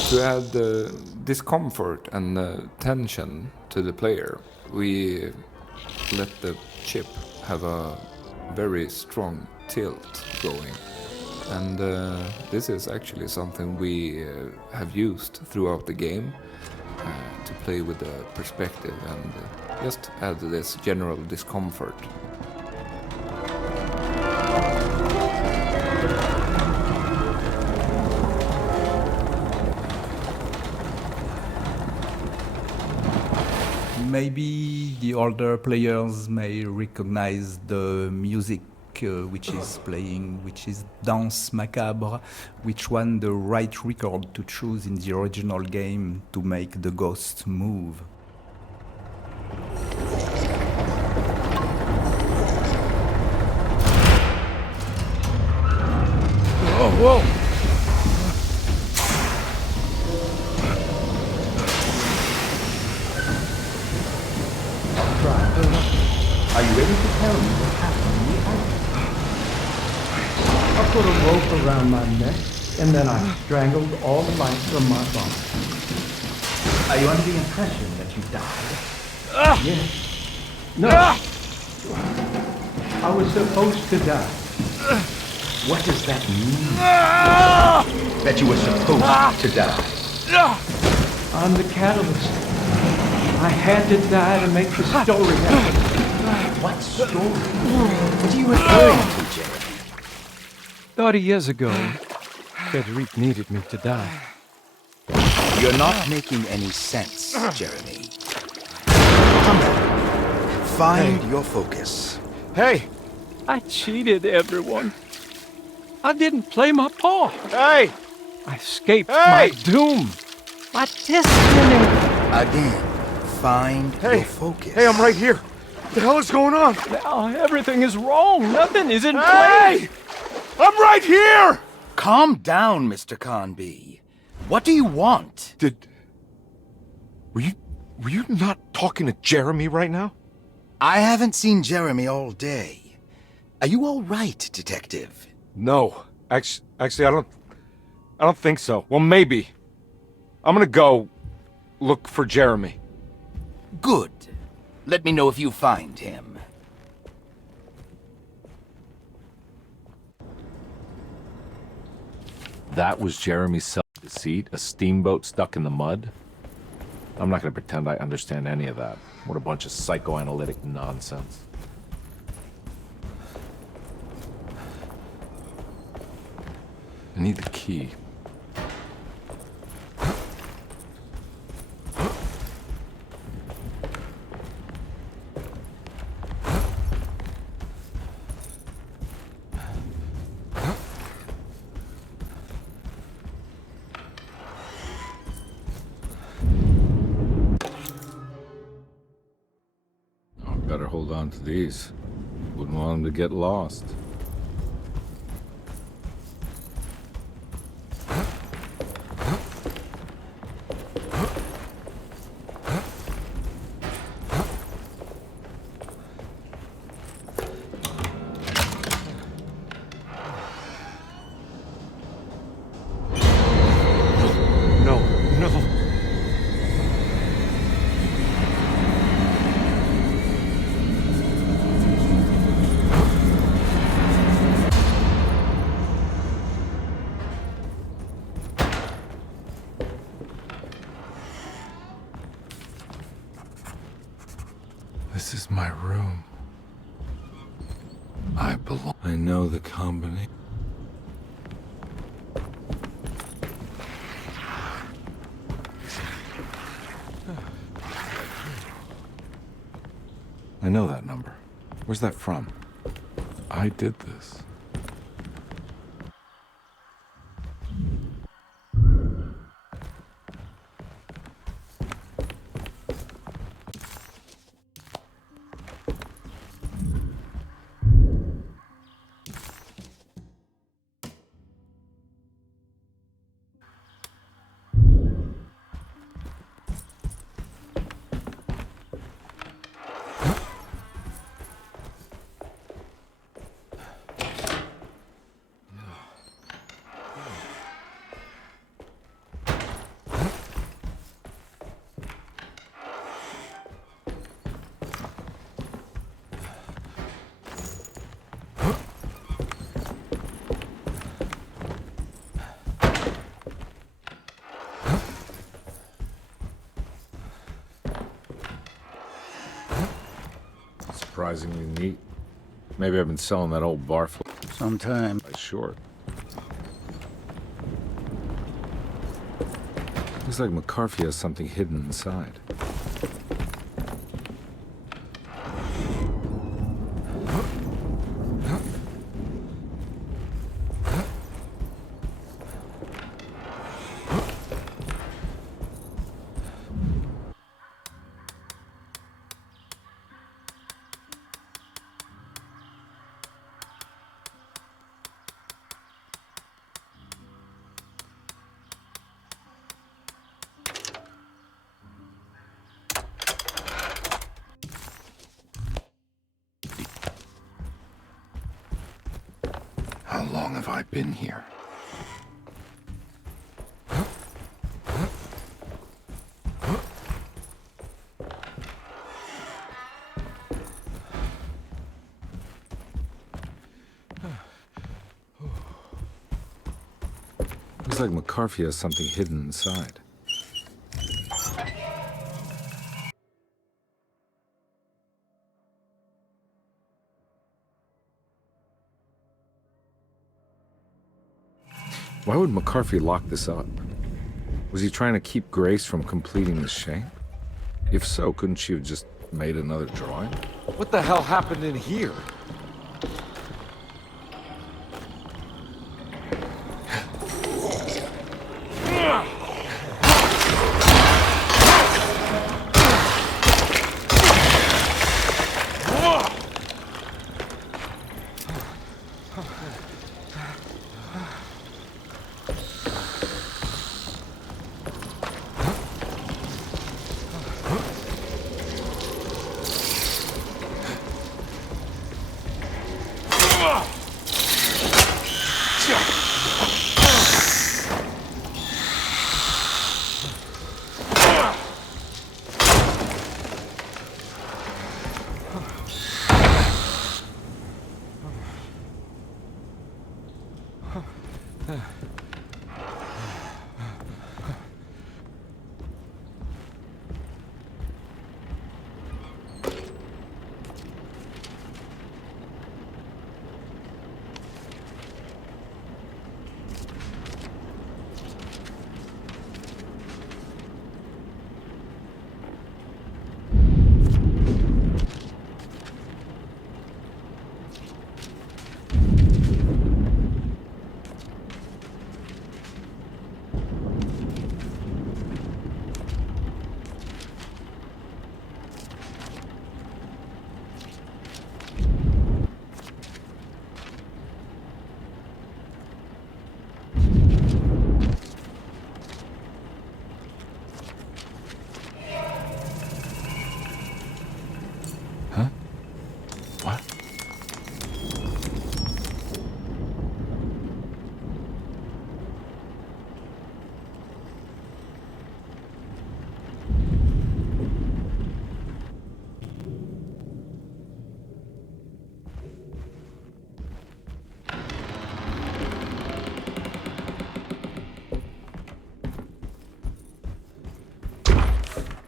To add discomfort and tension to the player, we let the chip have a very strong tilt going. And this is actually something we have used throughout the game to play with the perspective and just add this general discomfort. Maybe the older players may recognize the music which is playing, which is Danse Macabre, which won the right record to choose in the original game to make the ghost move. Oh, whoa! Are you ready to tell me what happened in the attic? I put a rope around my neck, and then I strangled all the life from my body. Are you under the impression that you died? Yes. No. I was supposed to die. What does that mean? That you were supposed to die? I'm the catalyst. I had to die to make the story happen. What story? What are you referring to, Jeremy? 30 years ago, Frederic needed me to die. You're not making any sense, Jeremy. Come on. Find your focus. Hey! I cheated everyone. I didn't play my part. Hey! I escaped my doom. My destiny. Again, find your focus. Hey, I'm right here. What the hell is going on? Now everything is wrong. Nothing is in Hey! place. I'm right here! Calm down, Mr. Conby. What do you want? Were you not talking to Jeremy right now? I haven't seen Jeremy all day. Are you all right, Detective? No. Actually, I don't think so. Well, maybe. I'm gonna go look for Jeremy. Good. Let me know if you find him. That was Jeremy's self-deceit? A steamboat stuck in the mud? I'm not gonna pretend I understand any of that. What a bunch of psychoanalytic nonsense. I need the key. Better hold on to these. Wouldn't want them to get lost. This is my room. I belong. I know the combination. I know that number. Where's that from? I did this. Surprisingly neat. Maybe I've been selling that old bar for some time. By short. Looks like McCarthy has something hidden inside. How long have I been here? Looks like McCarthy has something hidden inside. Why would McCarthy lock this up? Was he trying to keep Grace from completing the shape? If so, couldn't she have just made another drawing? What the hell happened in here?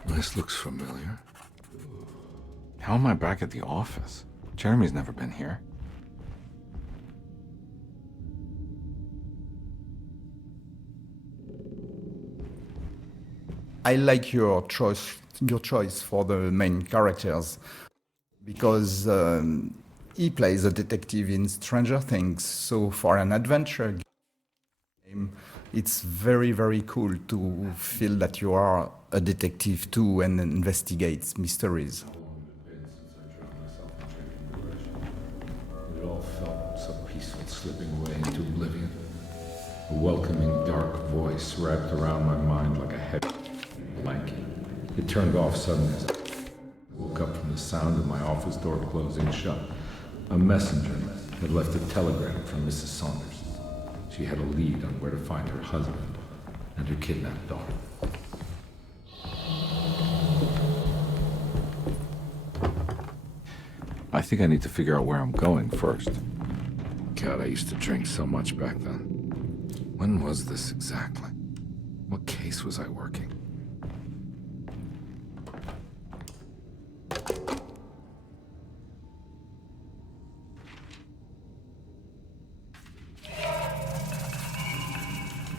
This looks familiar. How am I back at the office? Jeremy's never been here. I like your choice for the main characters because he plays a detective in Stranger Things. So for an adventure game, it's very, very cool to feel that you are a detective too and investigates mysteries. It all felt so peaceful, slipping away into oblivion. A welcoming, dark voice wrapped around my mind like a heavy blanket. It turned off suddenly as I woke up from the sound of my office door closing shut. A messenger had left a telegram from Mrs. Saunders. She had a lead on where to find her husband and her kidnapped daughter. I think I need to figure out where I'm going first. God, I used to drink so much back then. When was this exactly? What case was I working?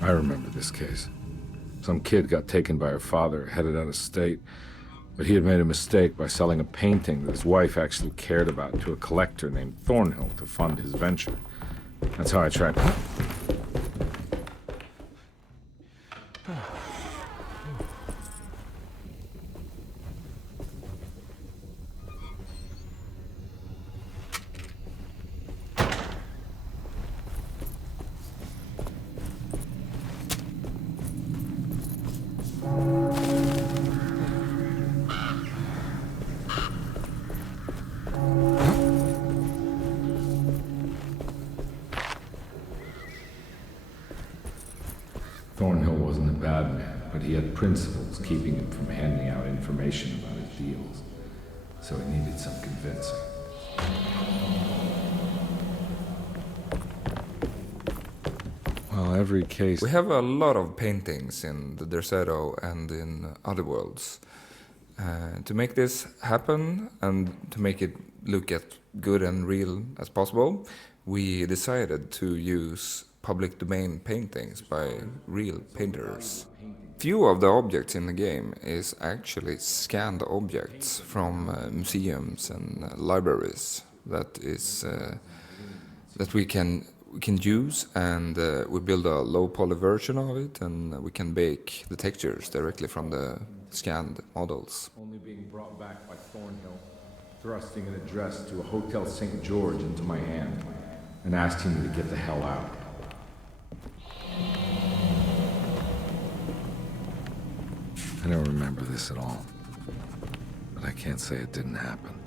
I remember this case. Some kid got taken by her father, headed out of state, but he had made a mistake by selling a painting that his wife actually cared about to a collector named Thornhill to fund his venture. That's how I tracked him. Thornhill wasn't a bad man, but he had principles keeping him from handing out information about his deals. So he needed some convincing. Well, every case... We have a lot of paintings in the Derceto and in other worlds. To make this happen and to make it look as good and real as possible, we decided to use public domain paintings by real painters. Few of the objects in the game is actually scanned objects from museums and libraries that we can use, and we build a low poly version of it, and we can bake the textures directly from the scanned models. Only being brought back by Thornhill, thrusting an address to a Hotel St. George into my hand, and asking me to get the hell out. I don't remember this at all, but I can't say it didn't happen.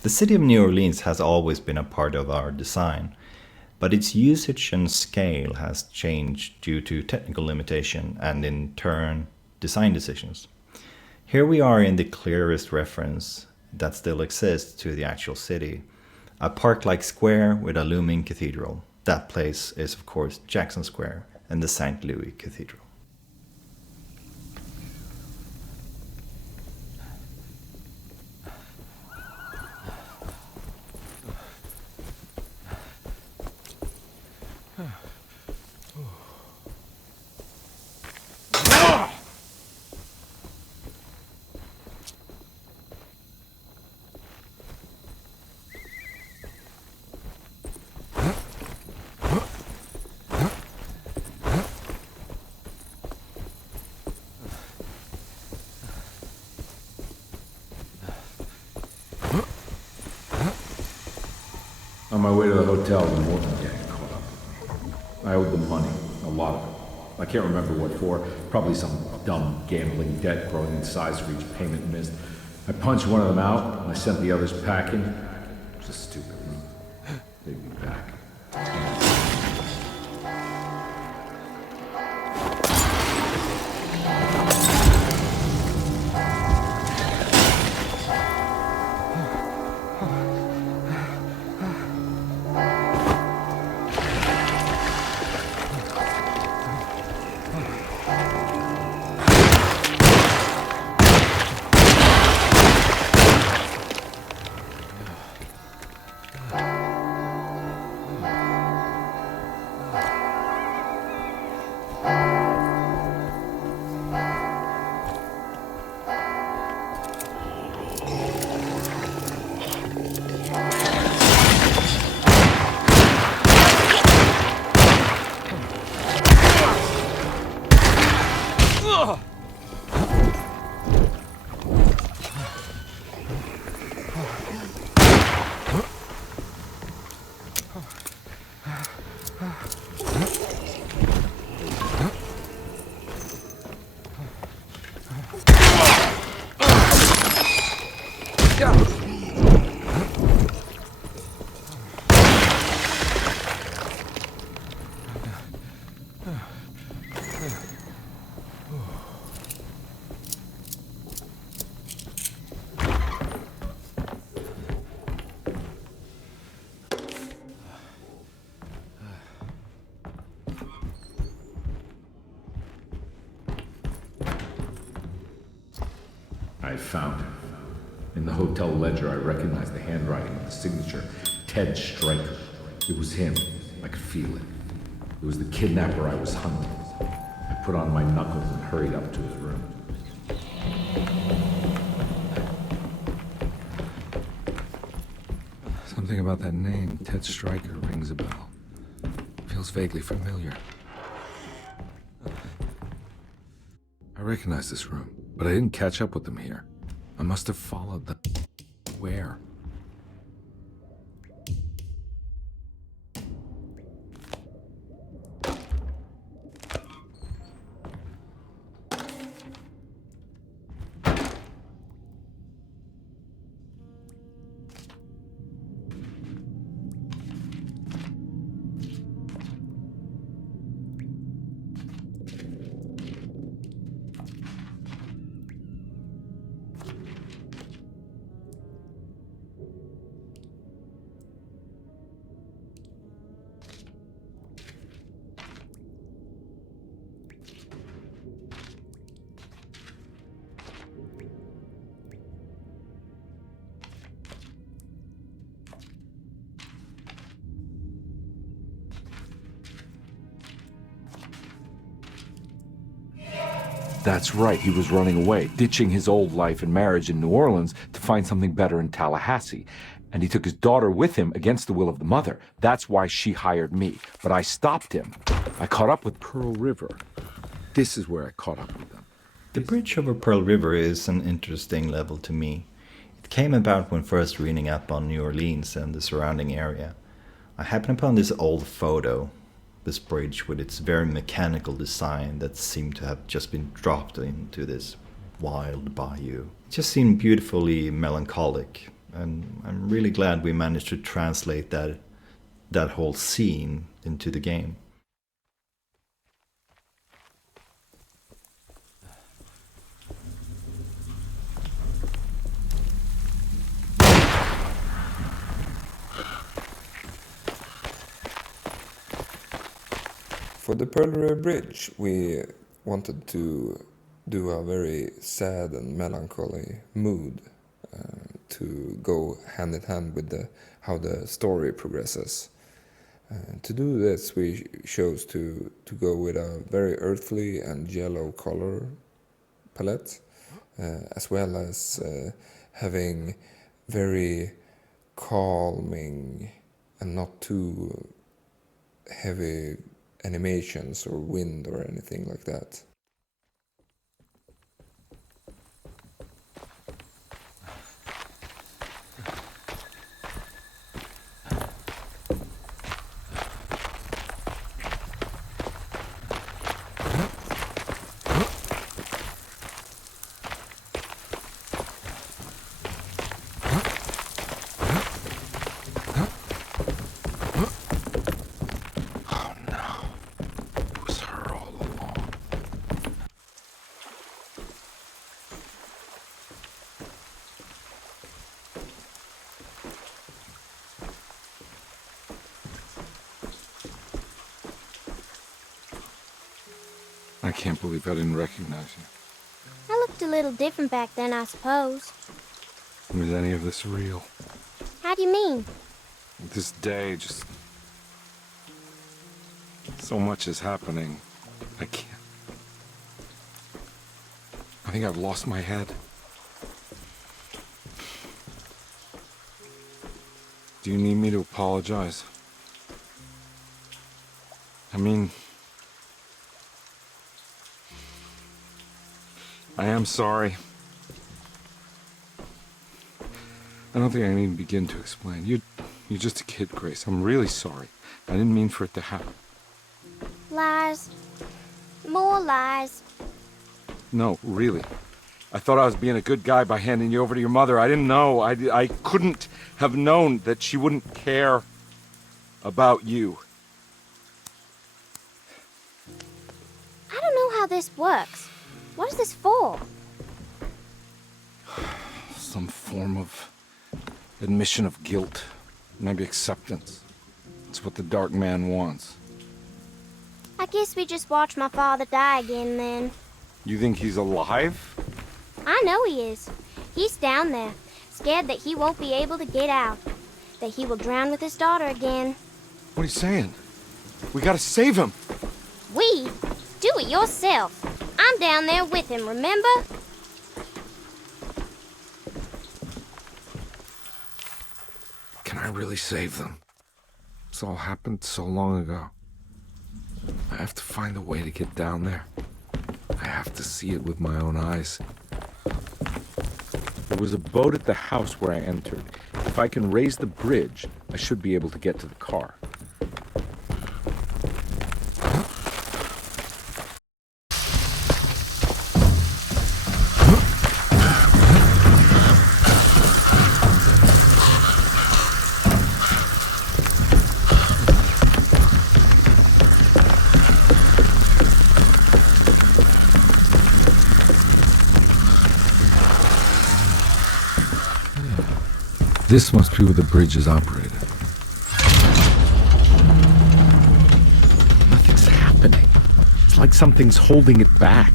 The city of New Orleans has always been a part of our design, but its usage and scale has changed due to technical limitation and in turn design decisions. Here we are in the clearest reference that still exists to the actual city, a park-like square with a looming cathedral. That place is of course Jackson Square and the St. Louis Cathedral. On my way to the hotel, the Morton gang caught up. I owed them money, a lot of it. I can't remember what for, probably some dumb gambling debt growing in size for each payment missed. I punched one of them out, and I sent the others packing. It was a stupid move. They'd be back. found him. In the hotel ledger, I recognized the handwriting of the signature, Ted Stryker. It was him. I could feel it. It was the kidnapper I was hunting. I put on my knuckles and hurried up to his room. Something about that name, Ted Stryker, rings a bell. Feels vaguely familiar. I recognize this room, but I didn't catch up with them here. I must have followed them. Where? That's right, he was running away, ditching his old life and marriage in New Orleans to find something better in Tallahassee. And he took his daughter with him against the will of the mother. That's why she hired me. But I stopped him. I caught up with Pearl River. This is where I caught up with them. The bridge over Pearl River is an interesting level to me. It came about when first reading up on New Orleans and the surrounding area. I happened upon this old photo. This bridge with its very mechanical design that seemed to have just been dropped into this wild bayou. It just seemed beautifully melancholic, and I'm really glad we managed to translate that whole scene into the game. For the Pearl River Bridge, we wanted to do a very sad and melancholy mood to go hand in hand with how the story progresses. To do this, we chose to go with a very earthly and yellow color palette, as well as having very calming and not too heavy animations or wind or anything like that. I can't believe I didn't recognize you. I looked a little different back then, I suppose. Was any of this real? How do you mean? This day, just... so much is happening. I can't... I think I've lost my head. Do you need me to apologize? I mean... I am sorry. I don't think I can even begin to explain. You're just a kid, Grace. I'm really sorry. I didn't mean for it to happen. Lies. More lies. No, really. I thought I was being a good guy by handing you over to your mother. I didn't know. I couldn't have known that she wouldn't care about you. I don't know how this works. What is this for? Some form of admission of guilt. Maybe acceptance. It's what the Dark Man wants. I guess we just watch my father die again then. You think he's alive? I know he is. He's down there, scared that he won't be able to get out. That he will drown with his daughter again. What are you saying? We gotta save him! We? Do it yourself. I'm down there with him, remember? Can I really save them? This all happened so long ago. I have to find a way to get down there. I have to see it with my own eyes. There was a boat at the house where I entered. If I can raise the bridge, I should be able to get to the car. This must be where the bridge is operated. Nothing's happening. It's like something's holding it back.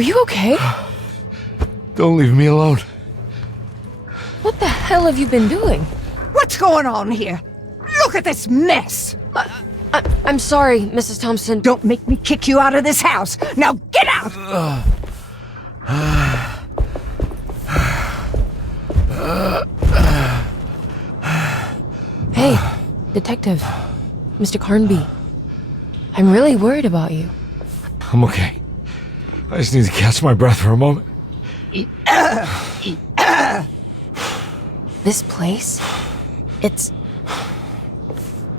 Are you okay? Don't leave me alone. What the hell have you been doing? What's going on here? Look at this mess! I'm sorry, Mrs. Thompson. Don't make me kick you out of this house. Now get out! Hey, Detective. Mr. Carnby. I'm really worried about you. I'm okay. I just need to catch my breath for a moment. This place?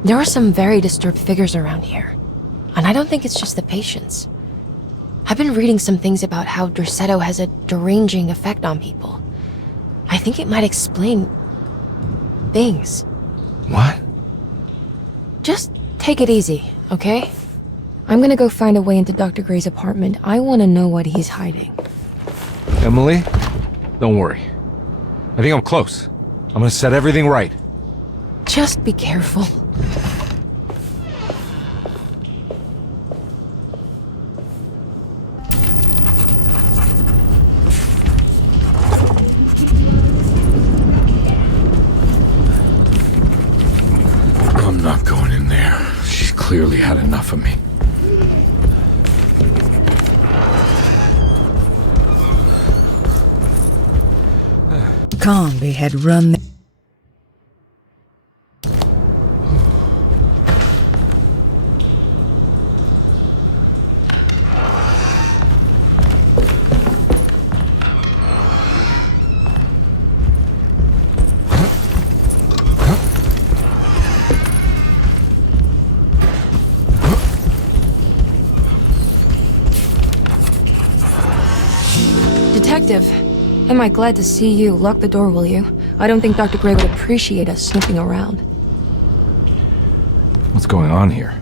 There are some very disturbed figures around here. And I don't think it's just the patients. I've been reading some things about how Derceto has a deranging effect on people. I think it might explain things. What? Just take it easy, okay? I'm gonna go find a way into Dr. Gray's apartment. I want to know what he's hiding. Emily, don't worry. I think I'm close. I'm gonna set everything right. Just be careful. I'm not going in there. She's clearly had enough of me. Carnby had run. Detective, am I glad to see you. Lock the door, will you? I don't think Dr. Gray would appreciate us snooping around. What's going on here?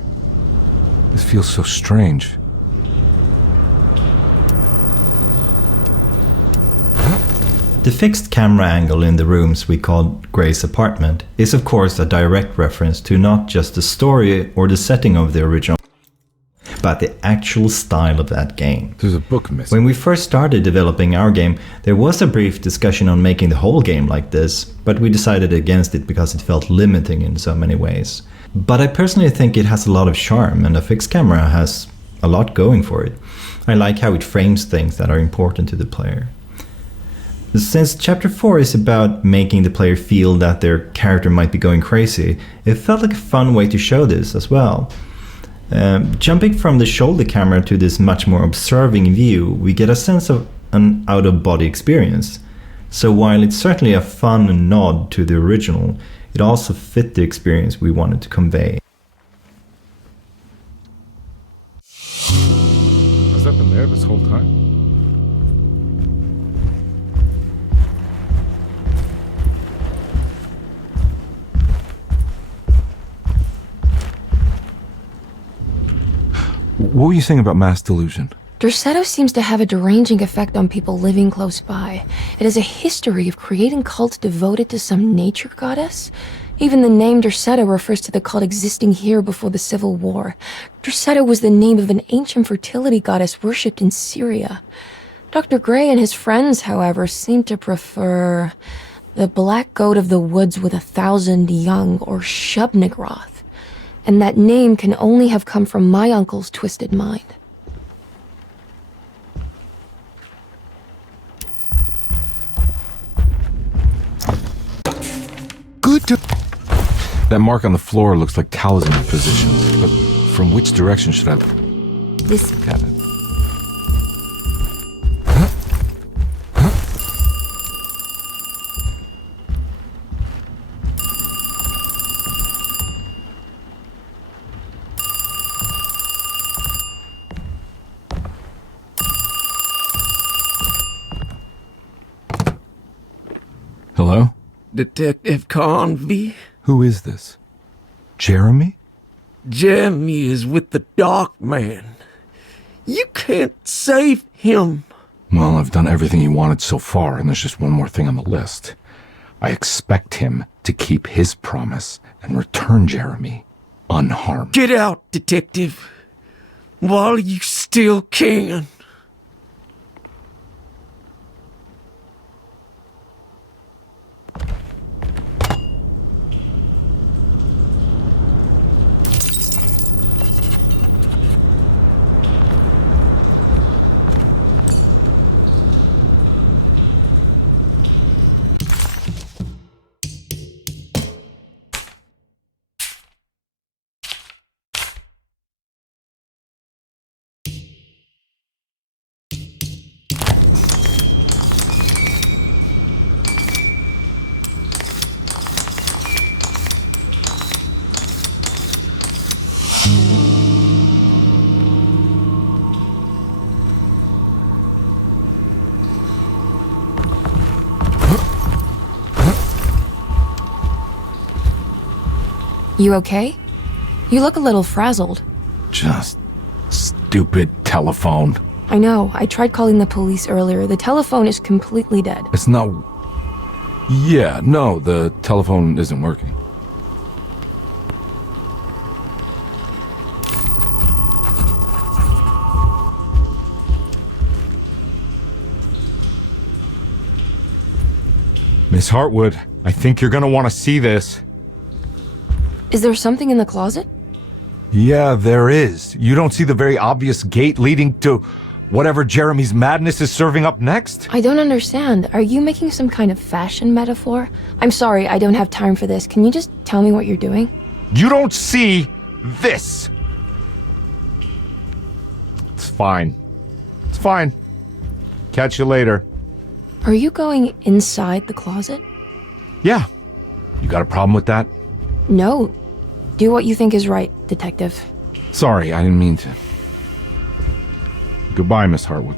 This feels so strange. The fixed camera angle in the rooms we call Gray's apartment is of course a direct reference to not just the story or the setting of the original, but the actual style of that game. There's a book missing. When we first started developing our game, there was a brief discussion on making the whole game like this, but we decided against it because it felt limiting in so many ways. But I personally think it has a lot of charm, and a fixed camera has a lot going for it. I like how it frames things that are important to the player. Since Chapter 4 is about making the player feel that their character might be going crazy, it felt like a fun way to show this as well. Jumping from the shoulder camera to this much more observing view, we get a sense of an out-of-body experience. So while it's certainly a fun nod to the original, it also fit the experience we wanted to convey. Has that been there this whole time? What were you saying about mass delusion? Derceto seems to have a deranging effect on people living close by. It has a history of creating cults devoted to some nature goddess. Even the name Derceto refers to the cult existing here before the Civil War. Derceto was the name of an ancient fertility goddess worshipped in Syria. Dr. Gray and his friends, however, seem to prefer the black goat of the woods with 1,000 young, or Shub-Nigroth. And that name can only have come from my uncle's twisted mind. Good to... That mark on the floor looks like talisman positions, but from which direction should I... This... Look at it. Hello? Detective Carnby? Who is this? Jeremy? Jeremy is with the Dark Man. You can't save him. Well, I've done everything he wanted so far, and there's just one more thing on the list. I expect him to keep his promise and return Jeremy unharmed. Get out, Detective, while you still can. You okay? You look a little frazzled. Just stupid telephone. I know. I tried calling the police earlier. The telephone is completely dead. It's not... Yeah, no, the telephone isn't working. Miss Hartwood, I think you're gonna want to see this. Is there something in the closet? Yeah, there is. You don't see the very obvious gate leading to whatever Jeremy's madness is serving up next? I don't understand. Are you making some kind of fashion metaphor? I'm sorry, I don't have time for this. Can you just tell me what you're doing? You don't see this. It's fine. It's fine. Catch you later. Are you going inside the closet? Yeah. You got a problem with that? No. Do what you think is right, Detective. Sorry, I didn't mean to. Goodbye, Miss Hartwood.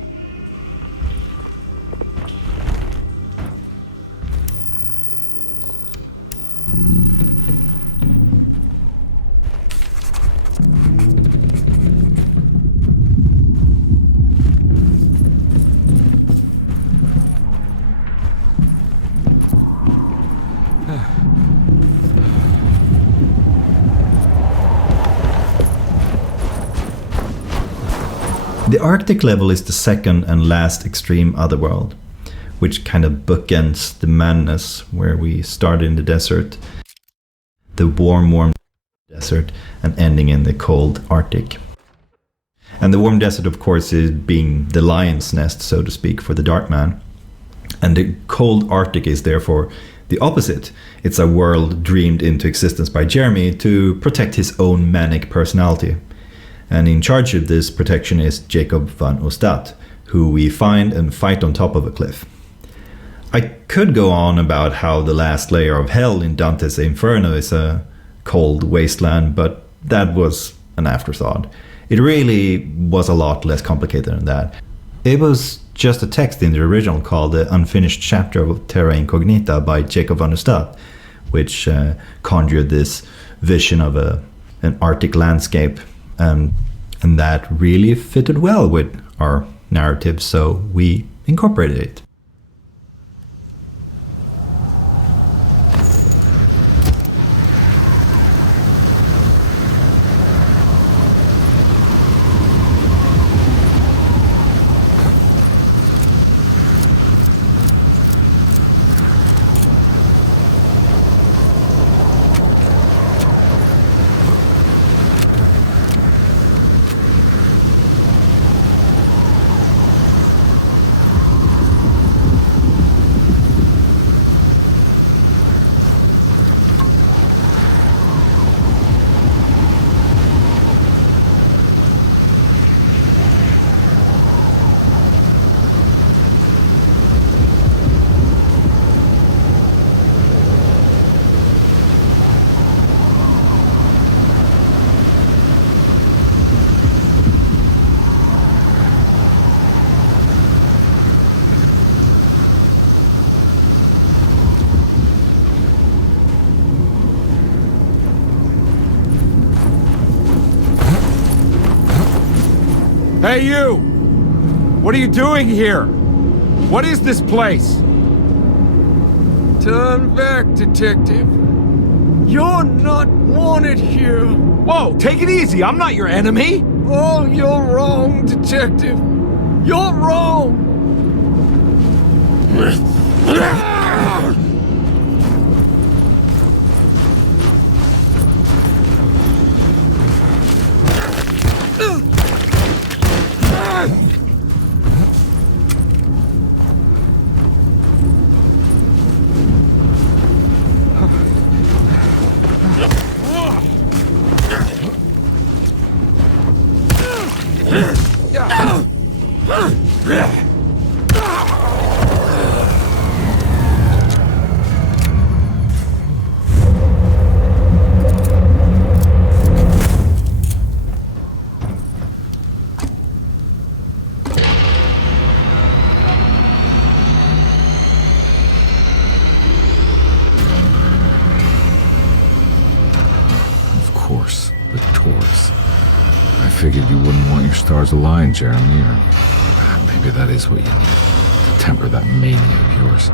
The Arctic level is the second and last extreme otherworld, which kind of bookends the madness where we start in the desert, the warm desert, and ending in the cold Arctic. And the warm desert, of course, is being the lion's nest, so to speak, for the Darkman. And the cold Arctic is therefore the opposite. It's a world dreamed into existence by Jeremy to protect his own manic personality. And in charge of this protection is Jacob van Ostad, who we find and fight on top of a cliff. I could go on about how the last layer of hell in Dante's Inferno is a cold wasteland, but that was an afterthought. It really was a lot less complicated than that. It was just a text in the original called The Unfinished Chapter of Terra Incognita by Jacob van Ostad, which conjured this vision of an Arctic landscape. And that really fitted well with our narrative, so we incorporated it. Hey, you! What are you doing here? What is this place? Turn back, Detective. You're not wanted here. Whoa, take it easy. I'm not your enemy. Oh, you're wrong, Detective. You're wrong. course, the Taurus. I figured you wouldn't want your stars aligned, Jeremy, or maybe that is what you need to temper that mania of yours.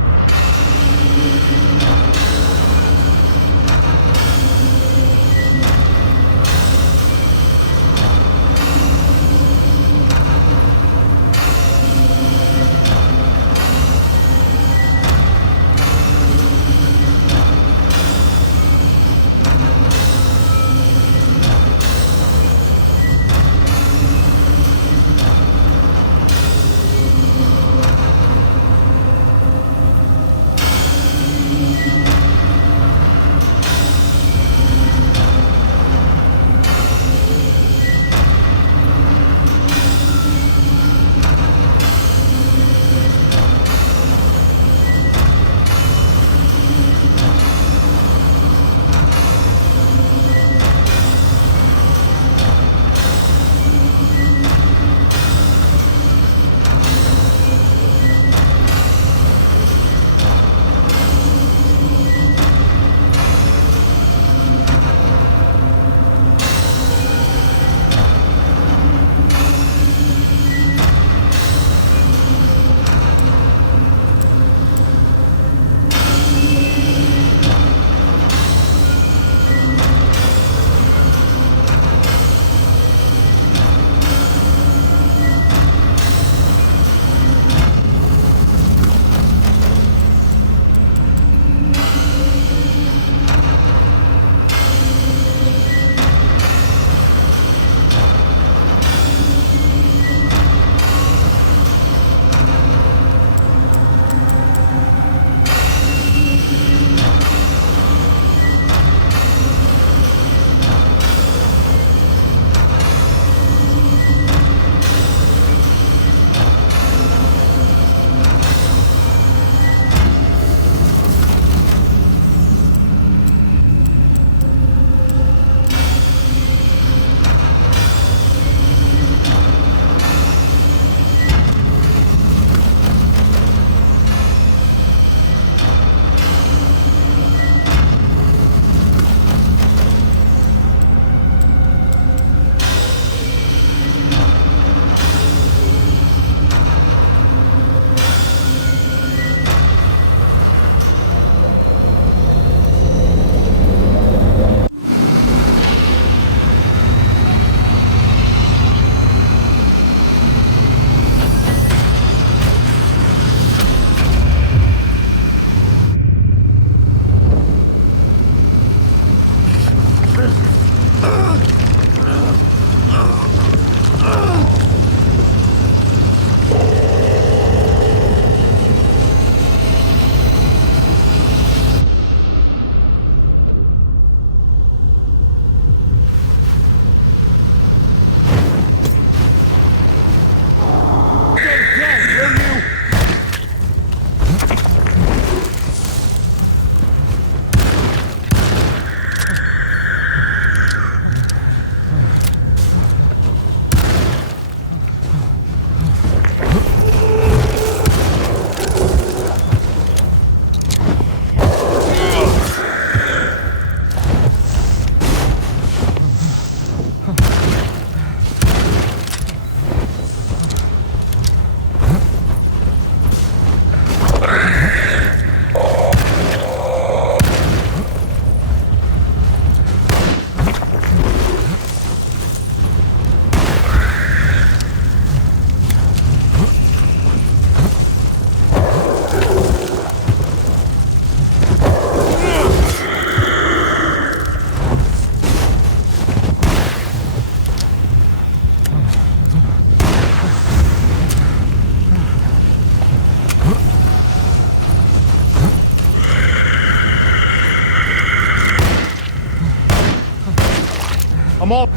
I'm all...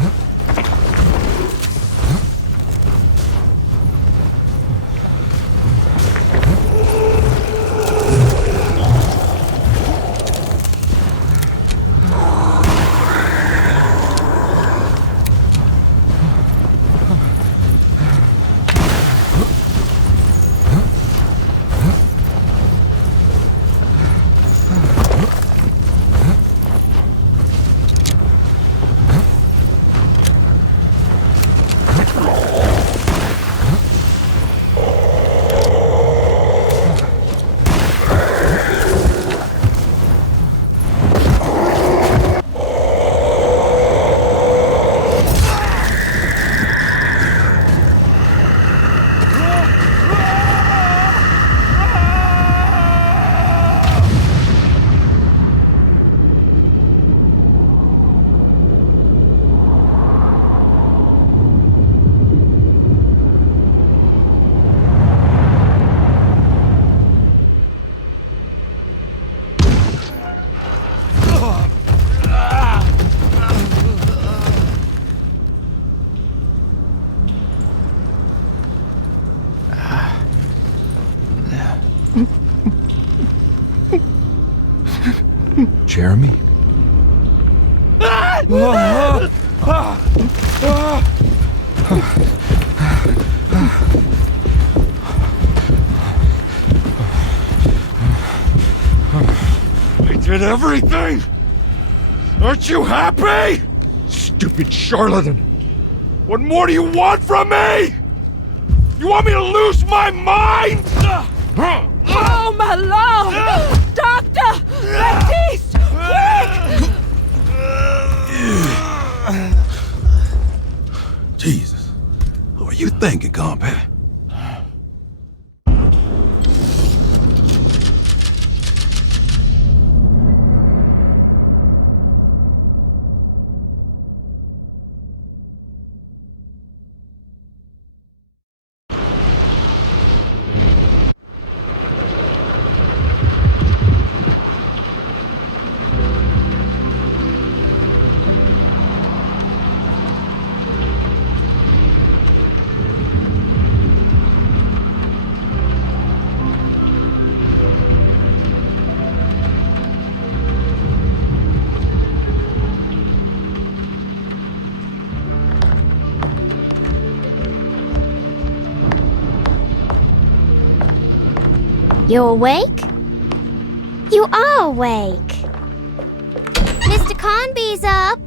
Jeremy? I did everything! Aren't you happy? Stupid charlatan! What more do you want from me? You want me to lose my mind? Oh, my lord! Doctor! Baptiste! Quick! Jesus. What are you thinking, compadre? You awake? You are awake. Mr. Conby's up.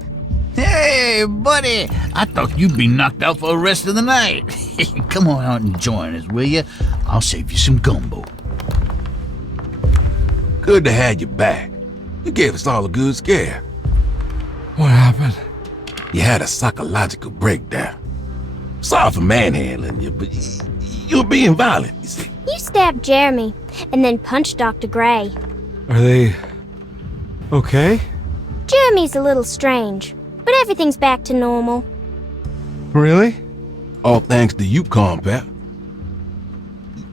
Hey, buddy! I thought you'd be knocked out for the rest of the night. Come on out and join us, will you? I'll save you some gumbo. Good to have you back. You gave us all a good scare. What happened? You had a psychological breakdown. Sorry for manhandling you, but you're being violent, you see. You stabbed Jeremy and then punched Dr. Gray. Are they... okay? Jeremy's a little strange, but everything's back to normal. Really? All thanks to you, compadre.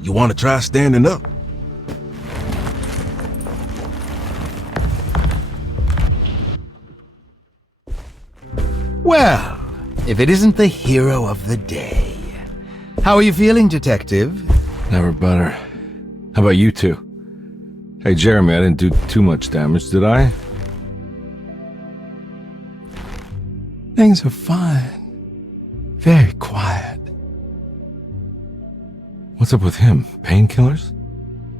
You want to try standing up? Well, if it isn't the hero of the day. How are you feeling, Detective? Never better. How about you two? Hey, Jeremy, I didn't do too much damage, did I? Things are fine. Very quiet. What's up with him? Painkillers?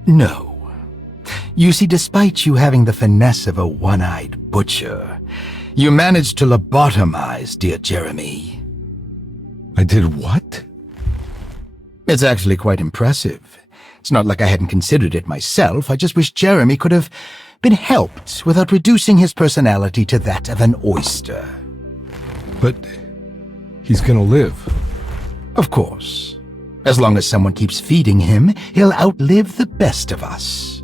No. You see, despite you having the finesse of a one-eyed butcher, you managed to lobotomize dear Jeremy. I did what? It's actually quite impressive. It's not like I hadn't considered it myself. I just wish Jeremy could have been helped without reducing his personality to that of an oyster. But he's gonna live. Of course. As long as someone keeps feeding him, he'll outlive the best of us.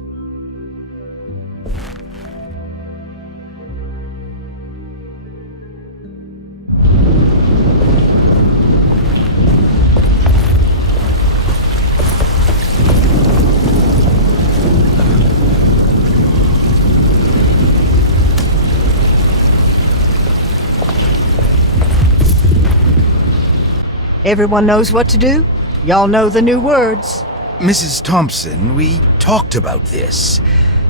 Everyone knows what to do? Y'all know the new words. Mrs. Thompson, we talked about this.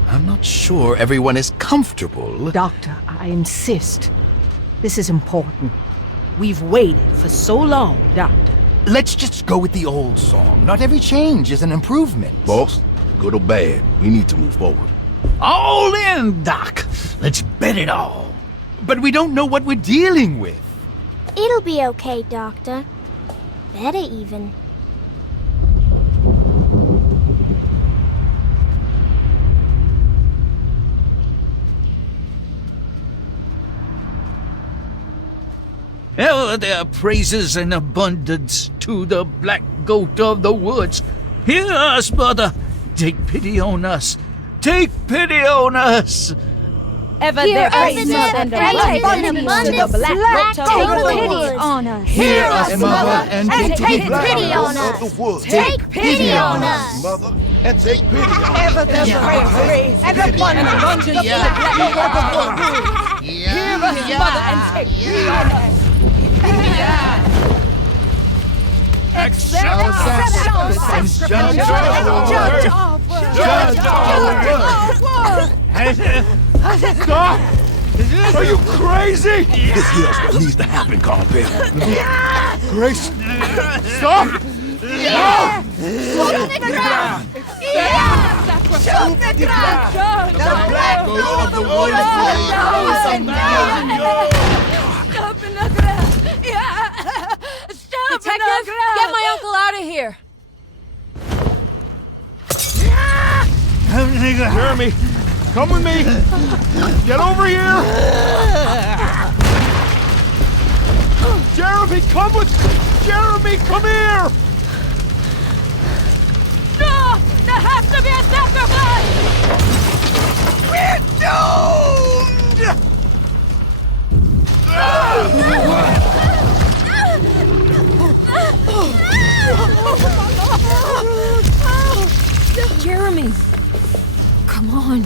I'm not sure everyone is comfortable. Doctor, I insist. This is important. We've waited for so long, Doctor. Let's just go with the old song. Not every change is an improvement. Boss, good or bad, we need to move forward. All in, Doc. Let's bet it all. But we don't know what we're dealing with. It'll be okay, Doctor. Better even. Oh, there are praises and abundance to the black goat of the woods. Hear us, mother. Take pity on us. Take pity on us. Ever Hear their us, praises mother, and praises abundance and to the black abundance goat of take the pity woods. on us. Hear us, mother, and take pity on us. Take pity on us. Mother, and take pity on us. Ever the praise and abundance to the black goat of the woods. Hear us, mother, and take pity on us. Accept and judge our word. Stop! Are you crazy? This here's what needs to happen, compare. Grace! Stop! Yeah! Shoot the ground! Yeah! Shoot the ground! The black gold of the woods Stop in the ground! Yeah! Stop in the ground! Get my uncle out of here! Jeremy, come with me! Get over here! Jeremy, come with... Jeremy, come here! No! There has to be a sacrifice! We're doomed! Jeremy! Come on.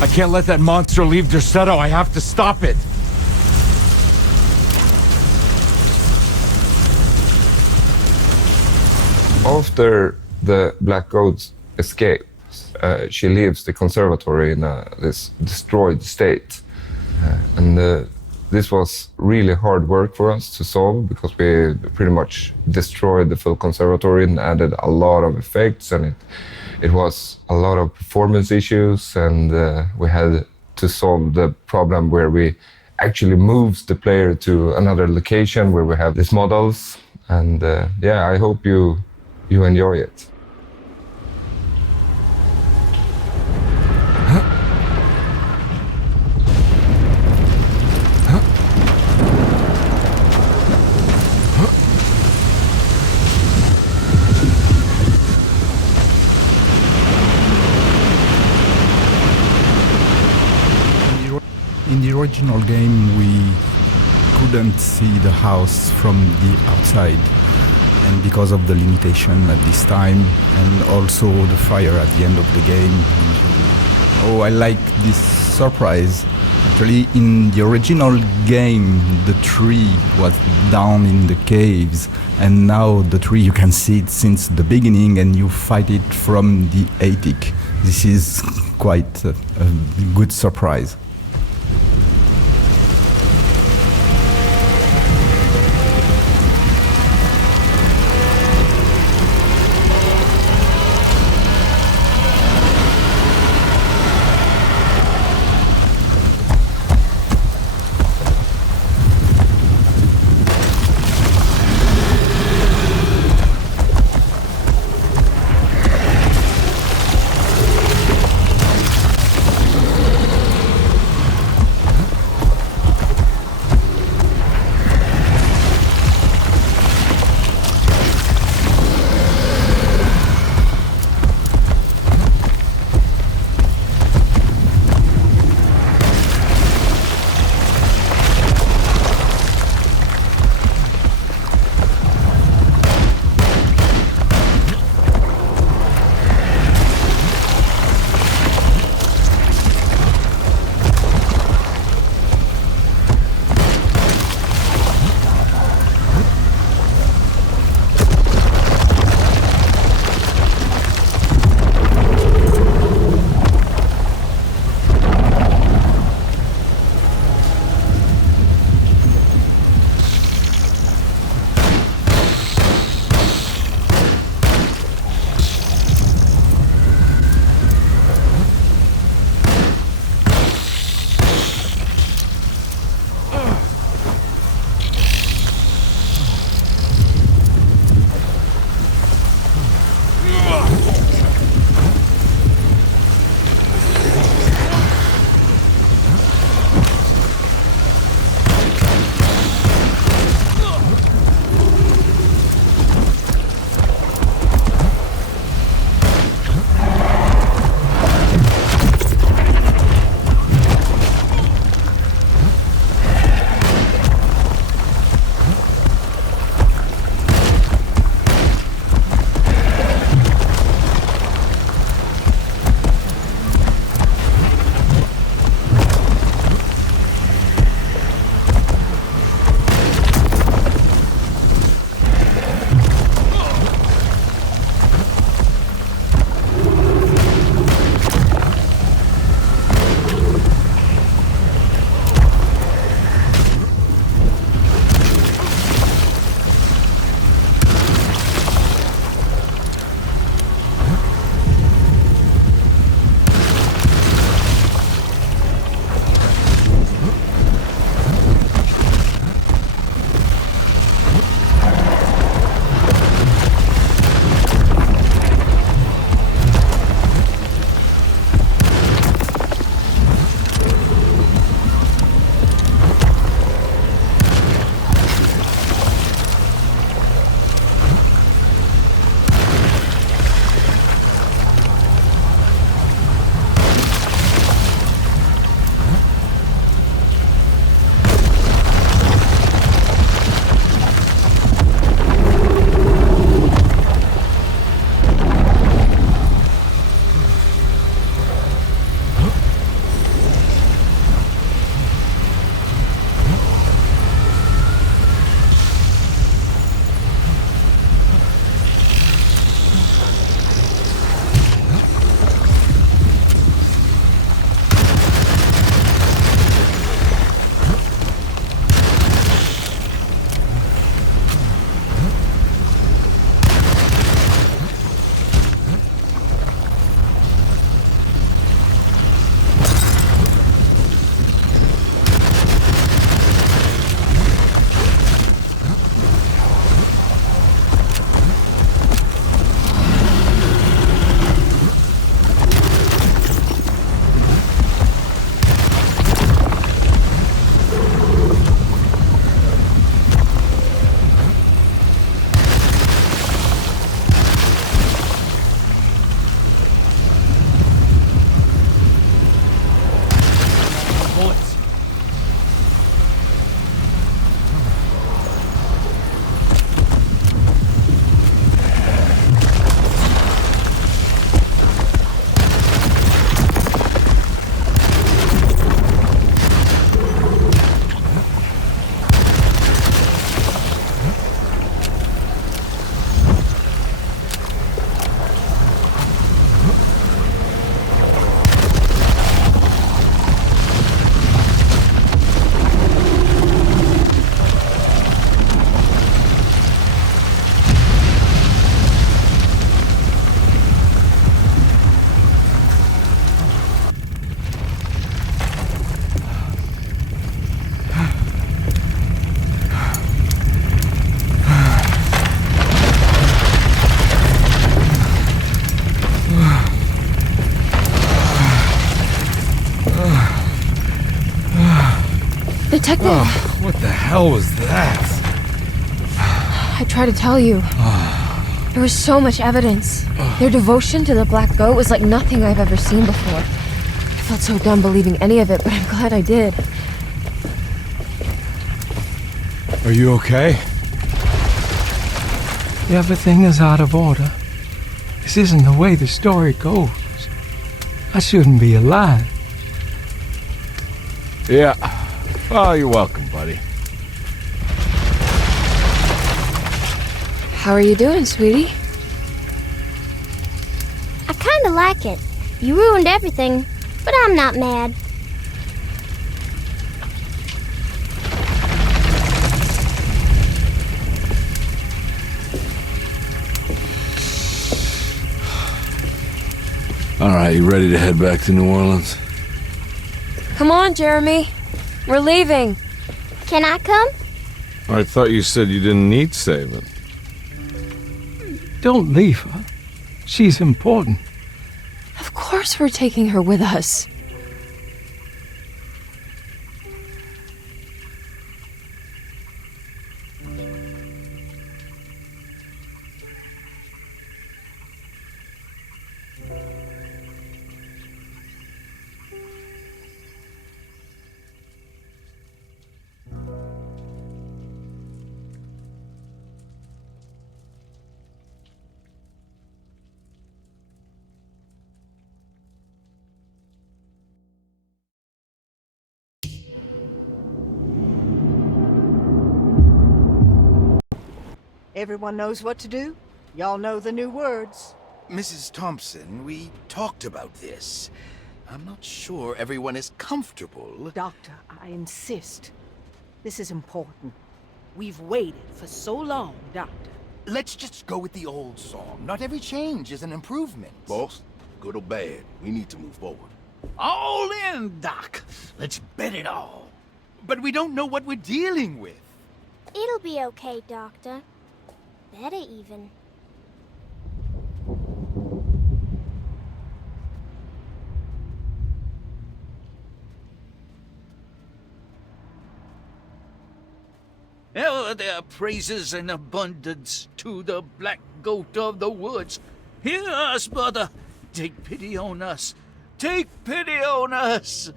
I can't let that monster leave Derceto. I have to stop it. After the Black Goat escapes, she leaves the conservatory in this destroyed state. This was really hard work for us to solve because we pretty much destroyed the full conservatory and added a lot of effects, and it was a lot of performance issues, and we had to solve the problem where we actually moved the player to another location where we have these models. And yeah, I hope you enjoy it. In the original game, we couldn't see the house from the outside, and because of the limitation at this time, and also the fire at the end of the game. Oh, I like this surprise. Actually, in the original game, the tree was down in the caves, and now the tree, you can see it since the beginning, and you fight it from the attic. This is quite a good surprise. Detective! Oh, what the hell was that? I tried to tell you. There was so much evidence. Their devotion to the black goat was like nothing I've ever seen before. I felt so dumb believing any of it, but I'm glad I did. Are you okay? Everything is out of order. This isn't the way the story goes. I shouldn't be alive. Yeah. Well, you're welcome, buddy. How are you doing, sweetie? I kinda like it. You ruined everything, but I'm not mad. All right, you ready to head back to New Orleans? Come on, Jeremy. We're leaving. Can I come? I thought you said you didn't need saving. Don't leave her. She's important. Of course we're taking her with us. Everyone knows what to do? Y'all know the new words. Mrs. Thompson, we talked about this. I'm not sure everyone is comfortable. Doctor, I insist. This is important. We've waited for so long, Doctor. Let's just go with the old song. Not every change is an improvement. Boss, good or bad, we need to move forward. All in, Doc. Let's bet it all. But we don't know what we're dealing with. It'll be okay, Doctor. Better even. Oh, there are praises and abundance to the black goat of the woods. Hear us, mother. Take pity on us. Take pity on us.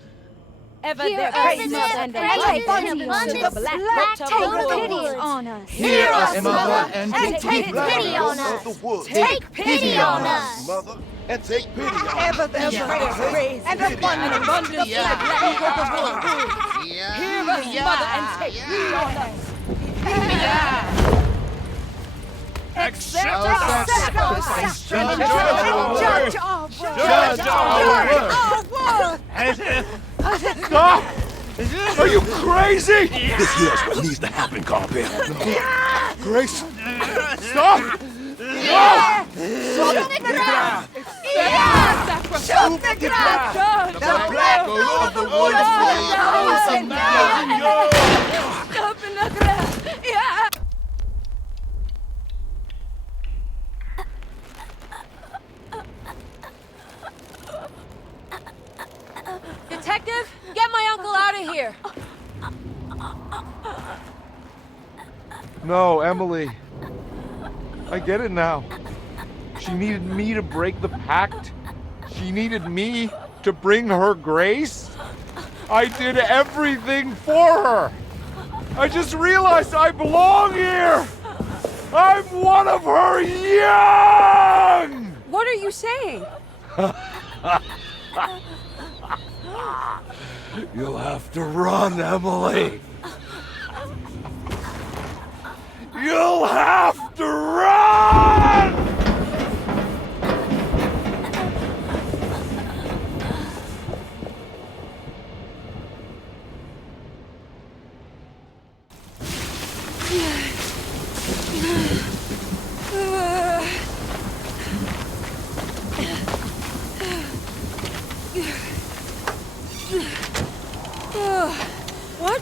Ever Hear there us, praises mother, and praises abundance and to the black abundance goat to of the the woods. woods on us. Hear us, mother, and take pity on us. Take pity on us. Mother, and take pity on us. Ever there praise and abundance to the black goat of the woods. Hear us, mother, and take pity on us. Accept our sacrifice. Judge our worth. Stop! Are you crazy? This here's what needs to happen, Carpet. Grace! Stop! No! Shoot the ground! Shoot the ground! The black goat of the woods Stop in the ground! Yeah! Detective, get my uncle out of here! No, Emily. I get it now. She needed me to break the pact. She needed me to bring her grace. I did everything for her. I just realized I belong here. I'm one of her young! What are you saying? You'll have to run, Emily. You'll have to run! What?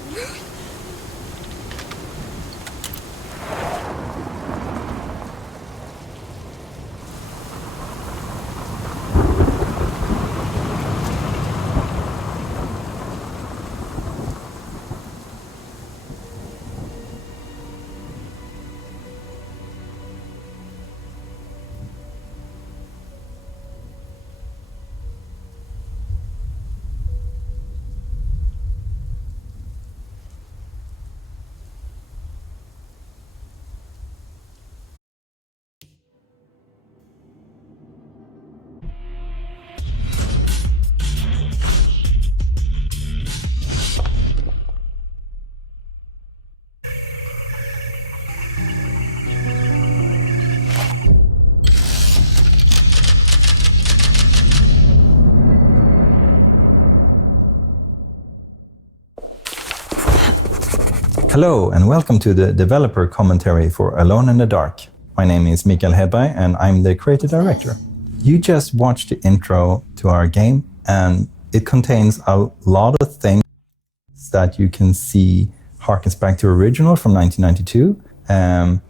Hello and welcome to the developer commentary for Alone in the Dark. My name is Mikael Hedberg and I'm the creative director. You just watched the intro to our game and it contains a lot of things that you can see harkens back to original from 1992.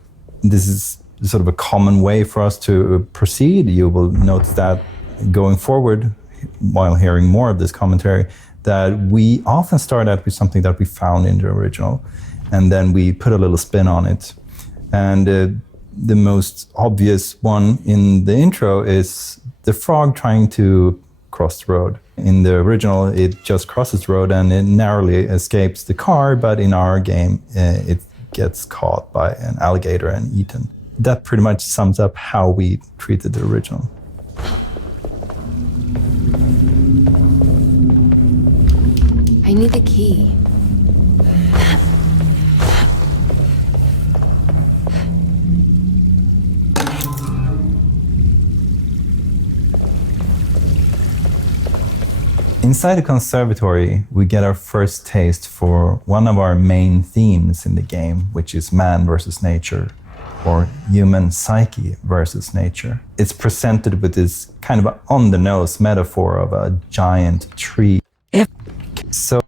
This is sort of a common way for us to proceed. You will notice that going forward, while hearing more of this commentary, that we often start out with something that we found in the original, and then we put a little spin on it. And the most obvious one in the intro is the frog trying to cross the road. In the original, it just crosses the road and it narrowly escapes the car, but in our game, it gets caught by an alligator and eaten. That pretty much sums up how we treated the original. I need the key. Inside the conservatory, we get our first taste for one of our main themes in the game, which is man versus nature, or human psyche versus nature. It's presented with this kind of on-the-nose metaphor of a giant tree. So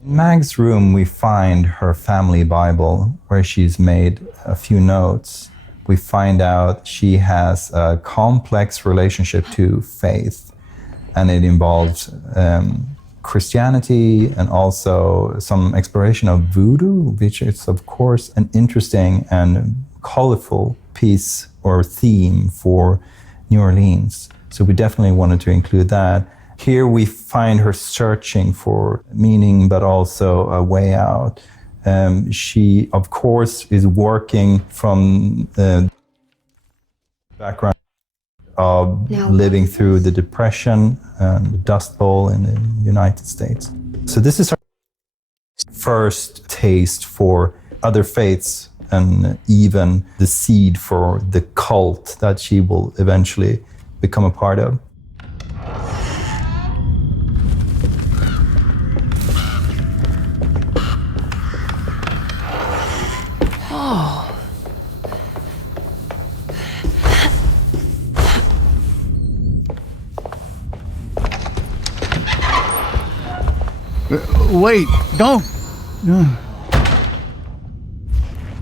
in Mag's room, we find her family Bible, where she's made a few notes. We find out she has a complex relationship to faith, and it involves Christianity and also some exploration of voodoo, which is, of course, an interesting and colorful piece or theme for New Orleans. So we definitely wanted to include that. Here we find her searching for meaning, but also a way out. She, of course, is working from the background of living through the Depression and the Dust Bowl in the United States. So this is her first taste for other faiths and even the seed for the cult that she will eventually become a part of. Wait, don't.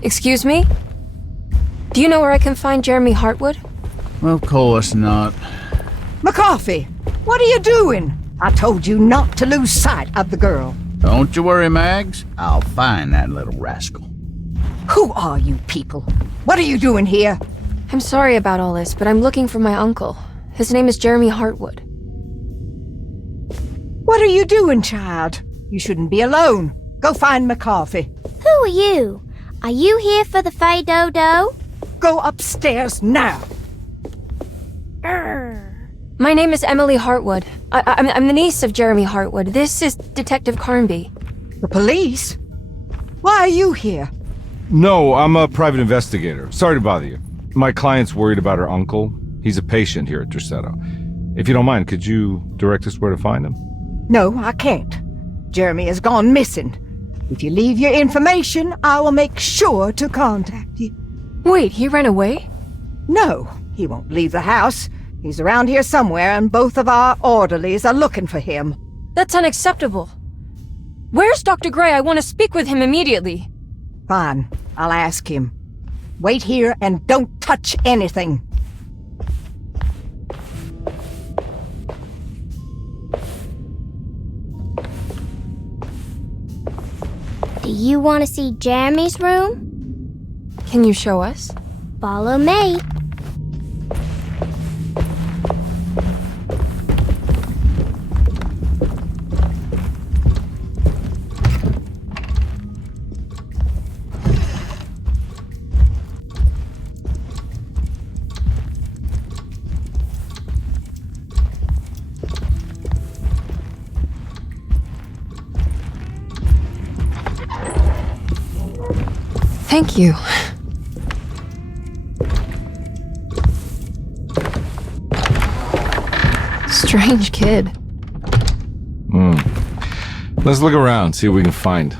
Excuse me? Do you know where I can find Jeremy Hartwood? Of course not. McCarthy, what are you doing? I told you not to lose sight of the girl. Don't you worry, Mags. I'll find that little rascal. Who are you people? What are you doing here? I'm sorry about all this, but I'm looking for my uncle. His name is Jeremy Hartwood. What are you doing, child? You shouldn't be alone. Go find McCarthy. Who are you? Are you here for the Fay Dodo? Go upstairs now. My name is Emily Hartwood. I'm the niece of Jeremy Hartwood. This is Detective Carnby. The police? Why are you here? No, I'm a private investigator. Sorry to bother you. My client's worried about her uncle. He's a patient here at Derceto. If you don't mind, could you direct us where to find him? No, I can't. Jeremy has gone missing. If you leave your information, I will make sure to contact you. Wait, he ran away? No, he won't leave the house. He's around here somewhere, and both of our orderlies are looking for him. That's unacceptable. Where's Dr. Gray? I want to speak with him immediately. Fine, I'll ask him. Wait here and don't touch anything. Do you want to see Jeremy's room? Can you show us? Follow me. Thank you. Strange kid. Let's look around, see what we can find.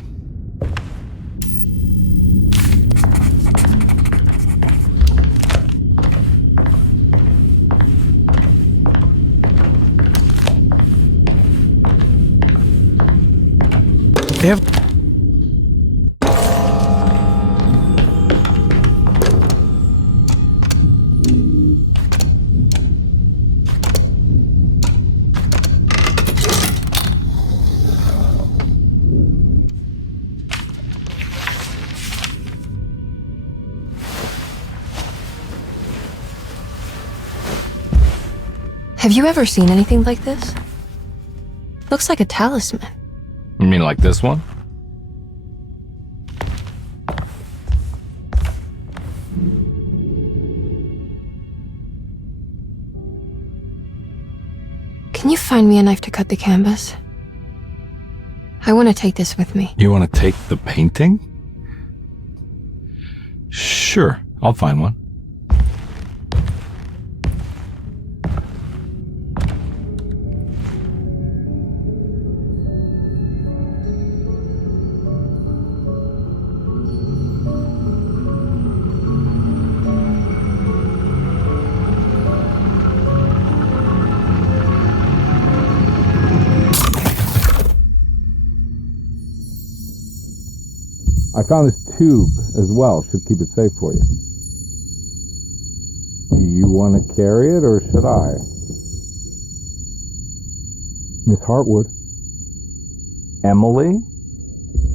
Have you ever seen anything like this? Looks like a talisman. You mean like this one? Can you find me a knife to cut the canvas? I want to take this with me. You want to take the painting? Sure, I'll find one. I found this tube as well. Should keep it safe for you. Do you want to carry it, or should I? Miss Hartwood? Emily?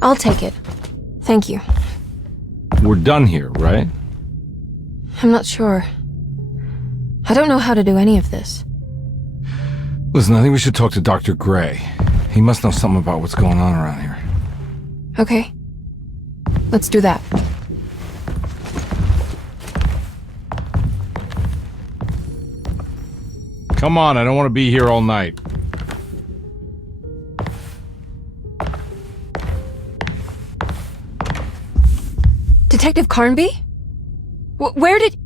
I'll take it. Thank you. We're done here, right? I'm not sure. I don't know how to do any of this. Listen, I think we should talk to Dr. Gray. He must know something about what's going on around here. Okay. Let's do that. Come on, I don't want to be here all night. Detective Carnby? Where did...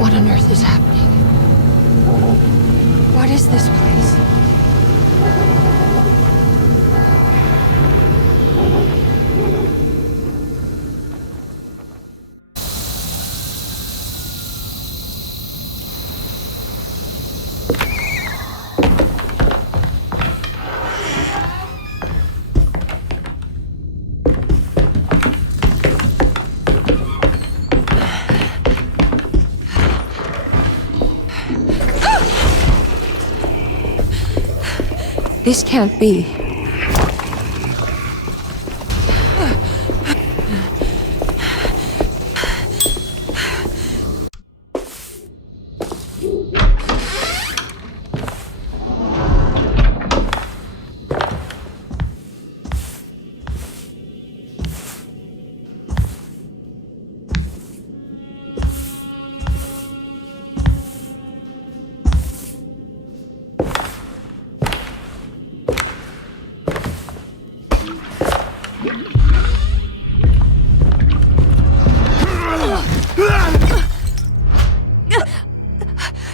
What on earth is happening? What is this place? This can't be.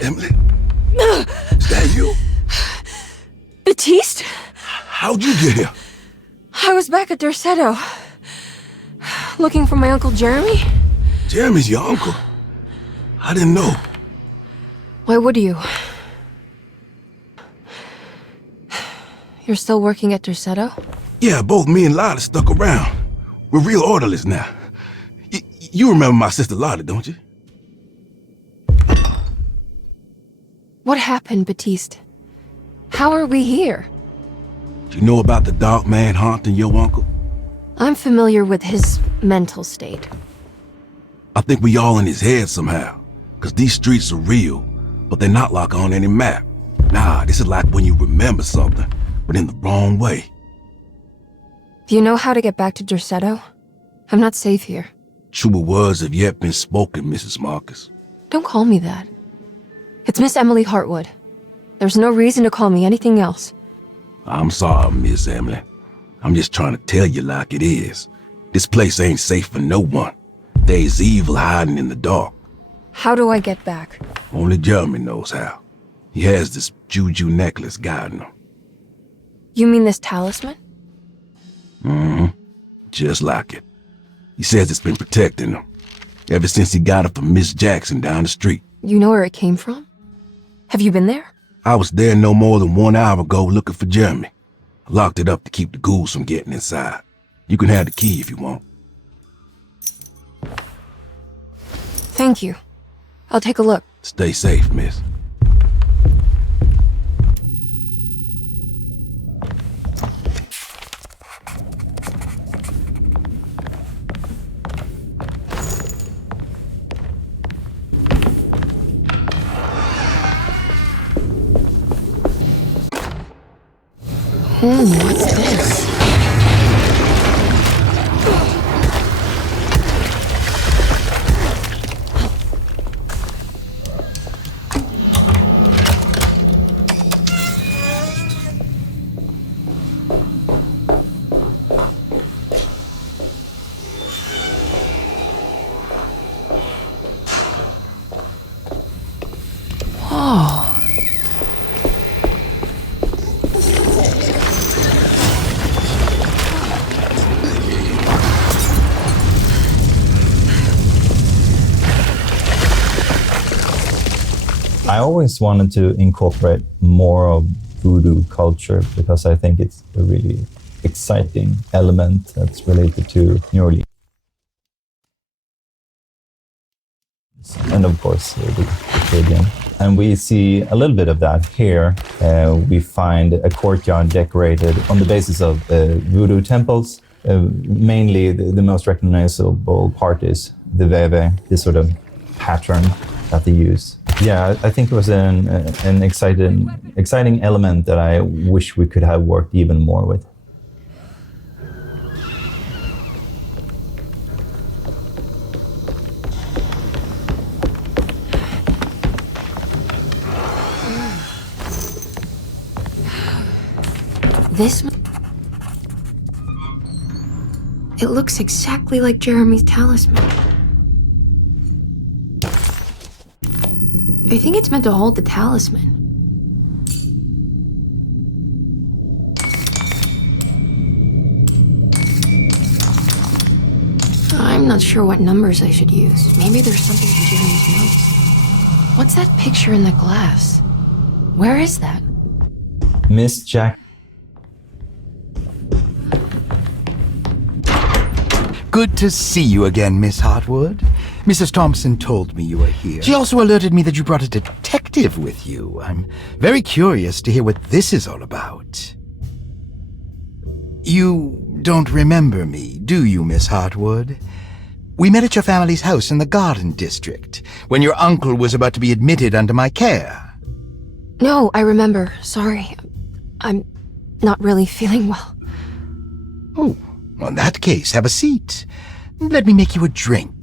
Emily? Is that you? Baptiste? How'd you get here? I was back at Derceto. Looking for my Uncle Jeremy? Jeremy's your uncle? I didn't know. Why would you? You're still working at Derceto? Yeah, both me and Lottie stuck around. We're real orderlies now. You remember my sister Lottie, don't you? What happened, Baptiste? How are we here? Do you know about the dark man haunting your uncle? I'm familiar with his mental state. I think we all in his head somehow. Cause these streets are real, but they're not like on any map. Nah, this is like when you remember something, but in the wrong way. Do you know how to get back to Derceto? I'm not safe here. Truer words have yet been spoken, Mrs. Marcus. Don't call me that. It's Miss Emily Hartwood. There's no reason to call me anything else. I'm sorry, Miss Emily. I'm just trying to tell you like it is. This place ain't safe for no one. There's evil hiding in the dark. How do I get back? Only Jeremy knows how. He has this juju necklace guiding him. You mean this talisman? Mm-hmm. Just like it. He says it's been protecting him ever since he got it from Miss Jackson down the street. You know where it came from? Have you been there? I was there no more than 1 hour ago looking for Jeremy. I locked it up to keep the ghouls from getting inside. You can have the key if you want. Thank you. I'll take a look. Stay safe, miss. What's this? Whoa. I always wanted to incorporate more of voodoo culture because I think it's a really exciting element that's related to New Orleans. And of course, the Caribbean. And we see a little bit of that here. We find a courtyard decorated on the basis of voodoo temples. Mainly, the most recognizable part is the veve, this sort of pattern that they use. Yeah, I think it was an exciting element that I wish we could have worked even more with. This... It looks exactly like Jeremy's talisman. I think it's meant to hold the talisman. I'm not sure what numbers I should use. Maybe there's something in Jeremy's notes. What's that picture in the glass? Where is that? Miss Jack. Good to see you again, Miss Hartwood. Mrs. Thompson told me you were here. She also alerted me that you brought a detective with you. I'm very curious to hear what this is all about. You don't remember me, do you, Miss Hartwood? We met at your family's house in the Garden District, when your uncle was about to be admitted under my care. No, I remember. Sorry. I'm not really feeling well. Oh, in that case, have a seat. Let me make you a drink.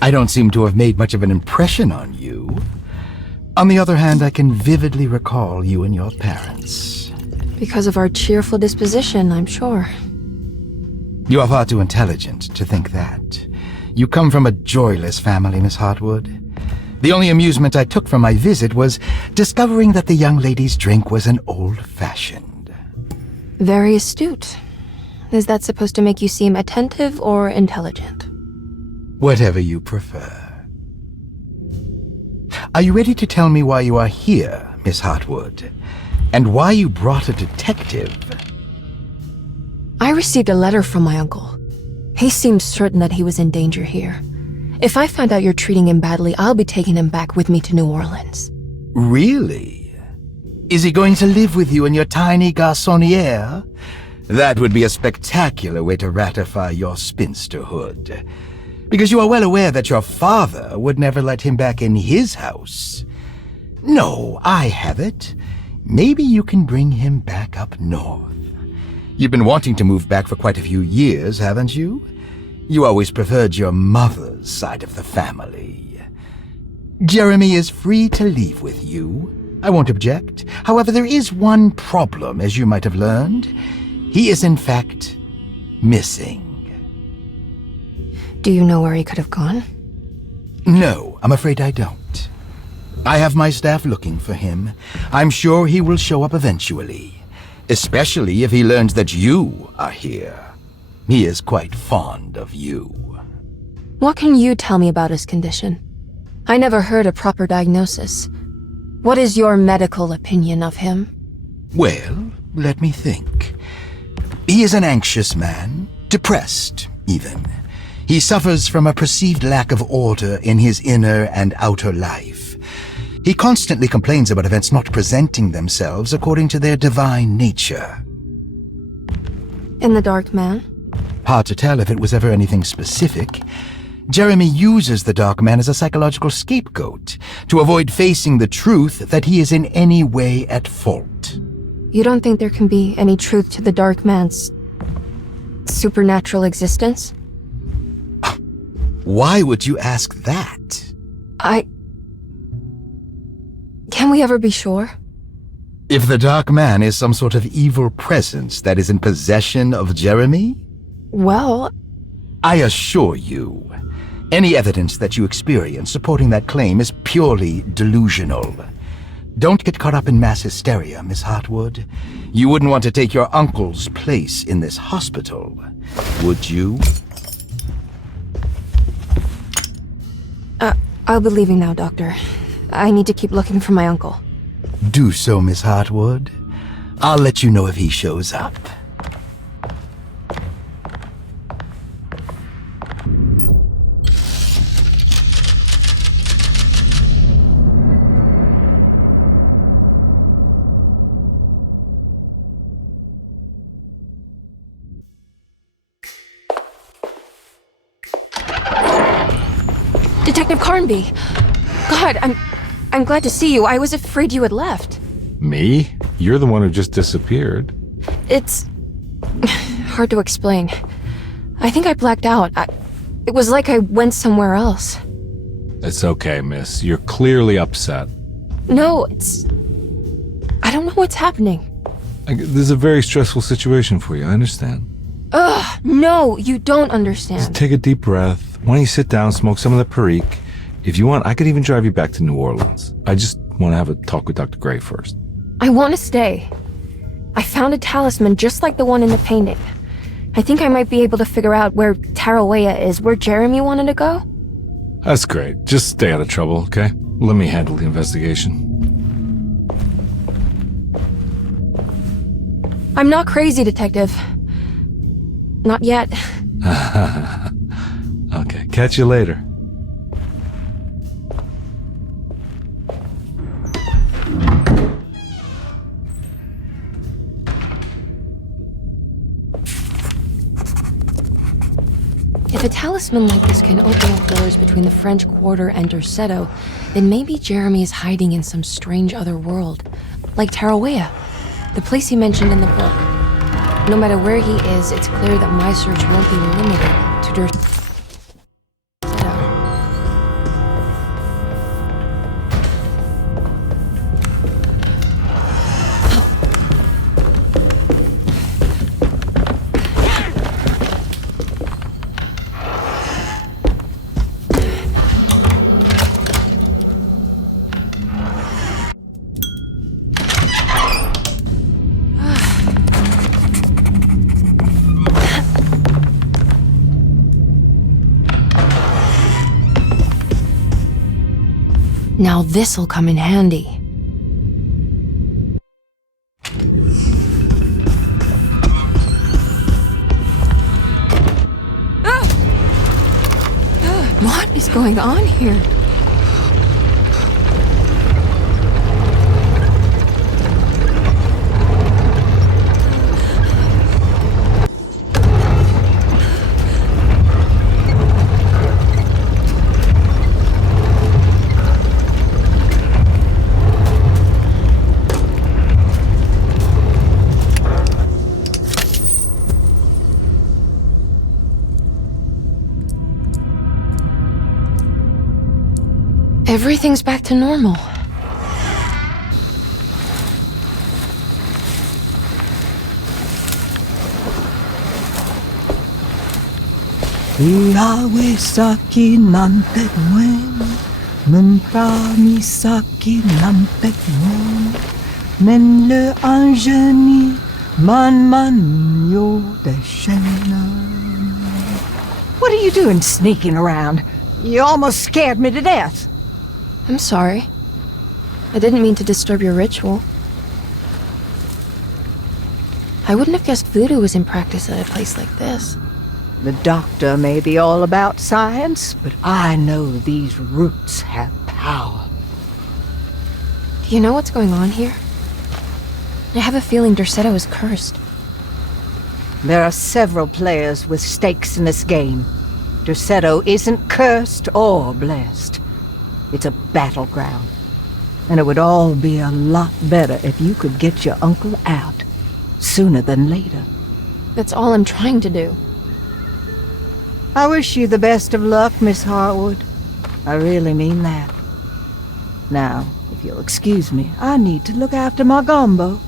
I don't seem to have made much of an impression on you. On the other hand, I can vividly recall you and your parents. Because of our cheerful disposition, I'm sure. You are far too intelligent to think that. You come from a joyless family, Miss Hartwood. The only amusement I took from my visit was discovering that the young lady's drink was an old-fashioned. Very astute. Is that supposed to make you seem attentive or intelligent? Whatever you prefer. Are you ready to tell me why you are here, Miss Hartwood? And why you brought a detective? I received a letter from my uncle. He seemed certain that he was in danger here. If I find out you're treating him badly, I'll be taking him back with me to New Orleans. Really? Is he going to live with you in your tiny garçonniere? That would be a spectacular way to ratify your spinsterhood. Because you are well aware that your father would never let him back in his house. No, I have it. Maybe you can bring him back up north. You've been wanting to move back for quite a few years, haven't you? You always preferred your mother's side of the family. Jeremy is free to leave with you. I won't object. However, there is one problem, as you might have learned. He is, in fact, missing. Do you know where he could have gone? No, I'm afraid I don't. I have my staff looking for him. I'm sure he will show up eventually, especially if he learns that you are here. He is quite fond of you. What can you tell me about his condition? I never heard a proper diagnosis. What is your medical opinion of him? Well, let me think. He is an anxious man, depressed, even. He suffers from a perceived lack of order in his inner and outer life. He constantly complains about events not presenting themselves according to their divine nature. And the Dark Man? Hard to tell if it was ever anything specific. Jeremy uses the Dark Man as a psychological scapegoat to avoid facing the truth that he is in any way at fault. You don't think there can be any truth to the Dark Man's supernatural existence? Why would you ask that? Can we ever be sure? If the Dark Man is some sort of evil presence that is in possession of Jeremy? Well, I assure you, any evidence that you experience supporting that claim is purely delusional. Don't get caught up in mass hysteria, Miss Hartwood. You wouldn't want to take your uncle's place in this hospital, would you? I'll be leaving now, Doctor. I need to keep looking for my uncle. Do so, Miss Hartwood. I'll let you know if he shows up. Detective Carnby! God, I'm glad to see you. I was afraid you had left. Me? You're the one who just disappeared. It's hard to explain. I think I blacked out. It was like I went somewhere else. It's okay, miss. You're clearly upset. No, I don't know what's happening. This is a very stressful situation for you, I understand. Ugh, no, you don't understand. Just take a deep breath. Why don't you sit down, smoke some of the perique? If you want, I could even drive you back to New Orleans. I just want to have a talk with Dr. Gray first. I want to stay. I found a talisman just like the one in the painting. I think I might be able to figure out where Tarawea is, where Jeremy wanted to go. That's great. Just stay out of trouble, okay? Let me handle the investigation. I'm not crazy, Detective. Not yet. Okay, catch you later. If a talisman like this can open up doors between the French Quarter and Derceto, then maybe Jeremy is hiding in some strange other world. Like Tarawea, the place he mentioned in the book. No matter where he is, it's clear that my search won't be limited to Derceto. Now this'll come in handy. What is going on here? Everything's back to normal. Iawe saki nampet mwen, memprami saki nampet mwen, men le anjeni man yo deshena. What are you doing sneaking around? You almost scared me to death. I'm sorry. I didn't mean to disturb your ritual. I wouldn't have guessed voodoo was in practice at a place like this. The doctor may be all about science, but I know these roots have power. Do you know what's going on here? I have a feeling Derceto is cursed. There are several players with stakes in this game. Derceto isn't cursed or blessed. It's a battleground. And it would all be a lot better if you could get your uncle out sooner than later. That's all I'm trying to do. I wish you the best of luck, Miss Hartwood. I really mean that. Now, if you'll excuse me, I need to look after my gumbo.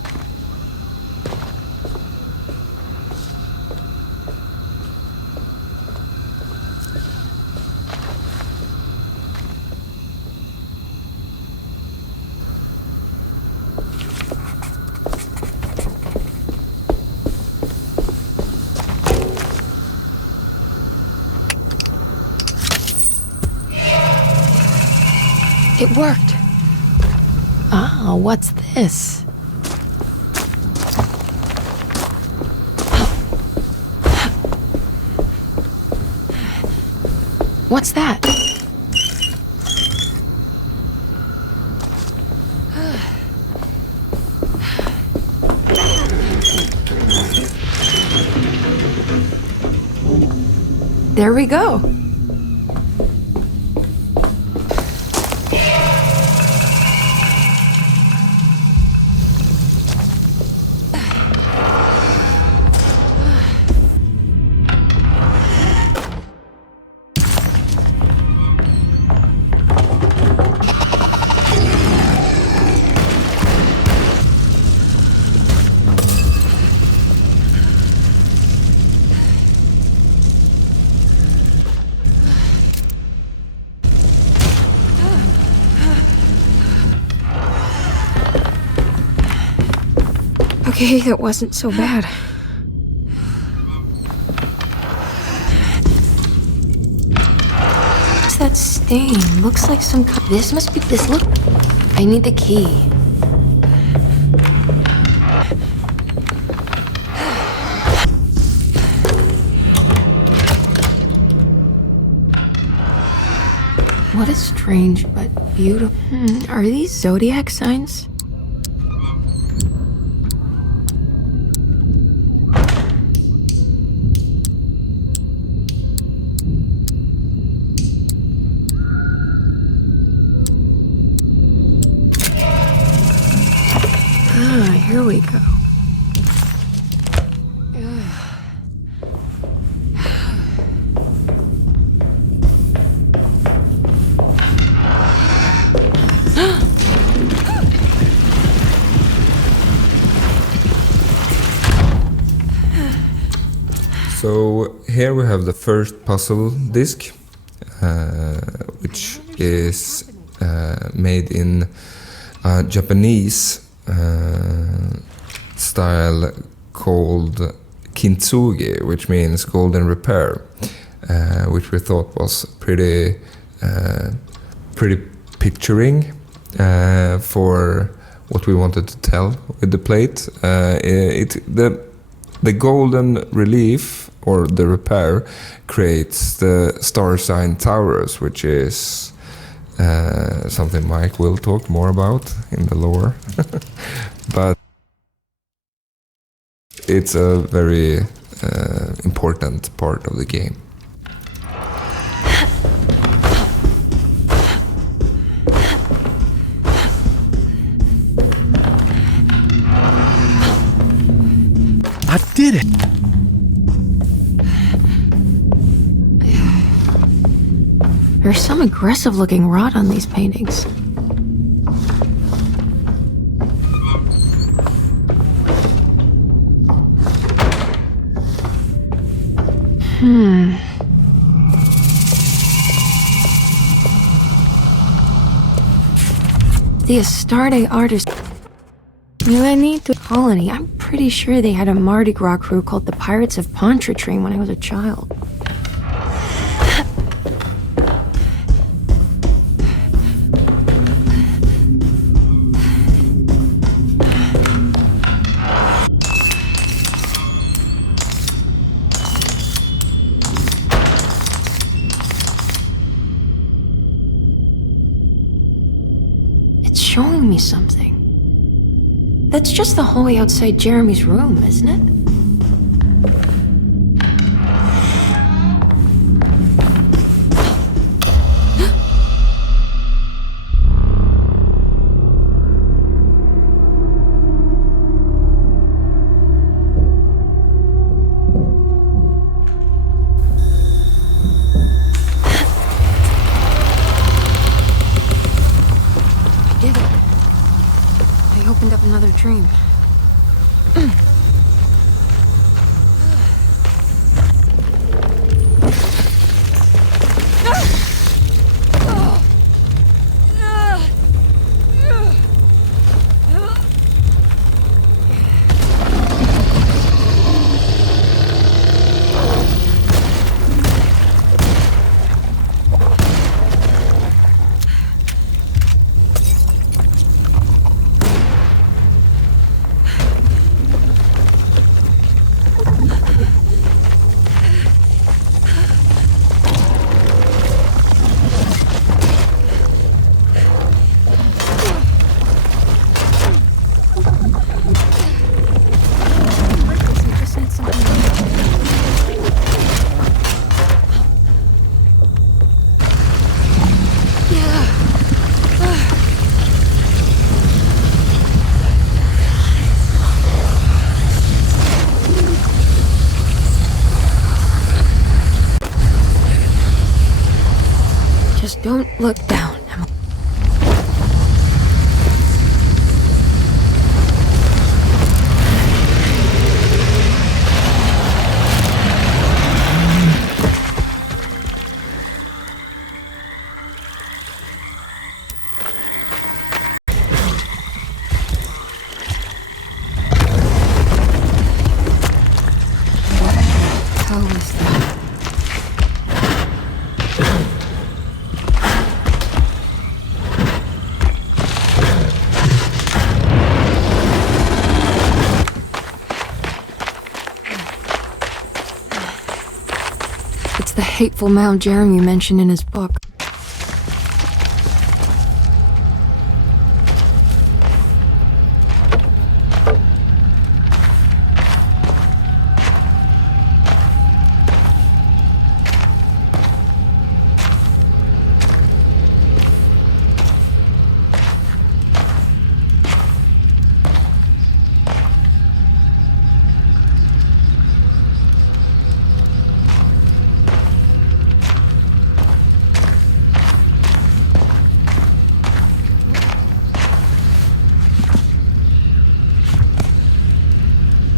It worked. Ah, what's this? What's that? There we go. Okay, that wasn't so bad. What's that stain? Looks like some kind. This must be this. Look. I need the key. What a strange but beautiful. Are these zodiac signs? Here we go. So here we have the first puzzle disc, which is made in Japanese style called kintsugi, which means golden repair, which we thought was pretty picturing for what we wanted to tell with the plate. The golden relief or the repair creates the star sign Taurus, which is something Mike will talk more about in the lore. But it's a very important part of the game. I did it! There's some aggressive-looking rot on these paintings. The Astarte artist. Juanito Colony. I'm pretty sure they had a Mardi Gras crew called the Pirates of Pontchartrain when I was a child. It's showing me something. That's just the hallway outside Jeremy's room, isn't it? I did it. I opened up another dream. Just don't look down, Emily. How is that? It's the hateful mound Jeremy mentioned in his book.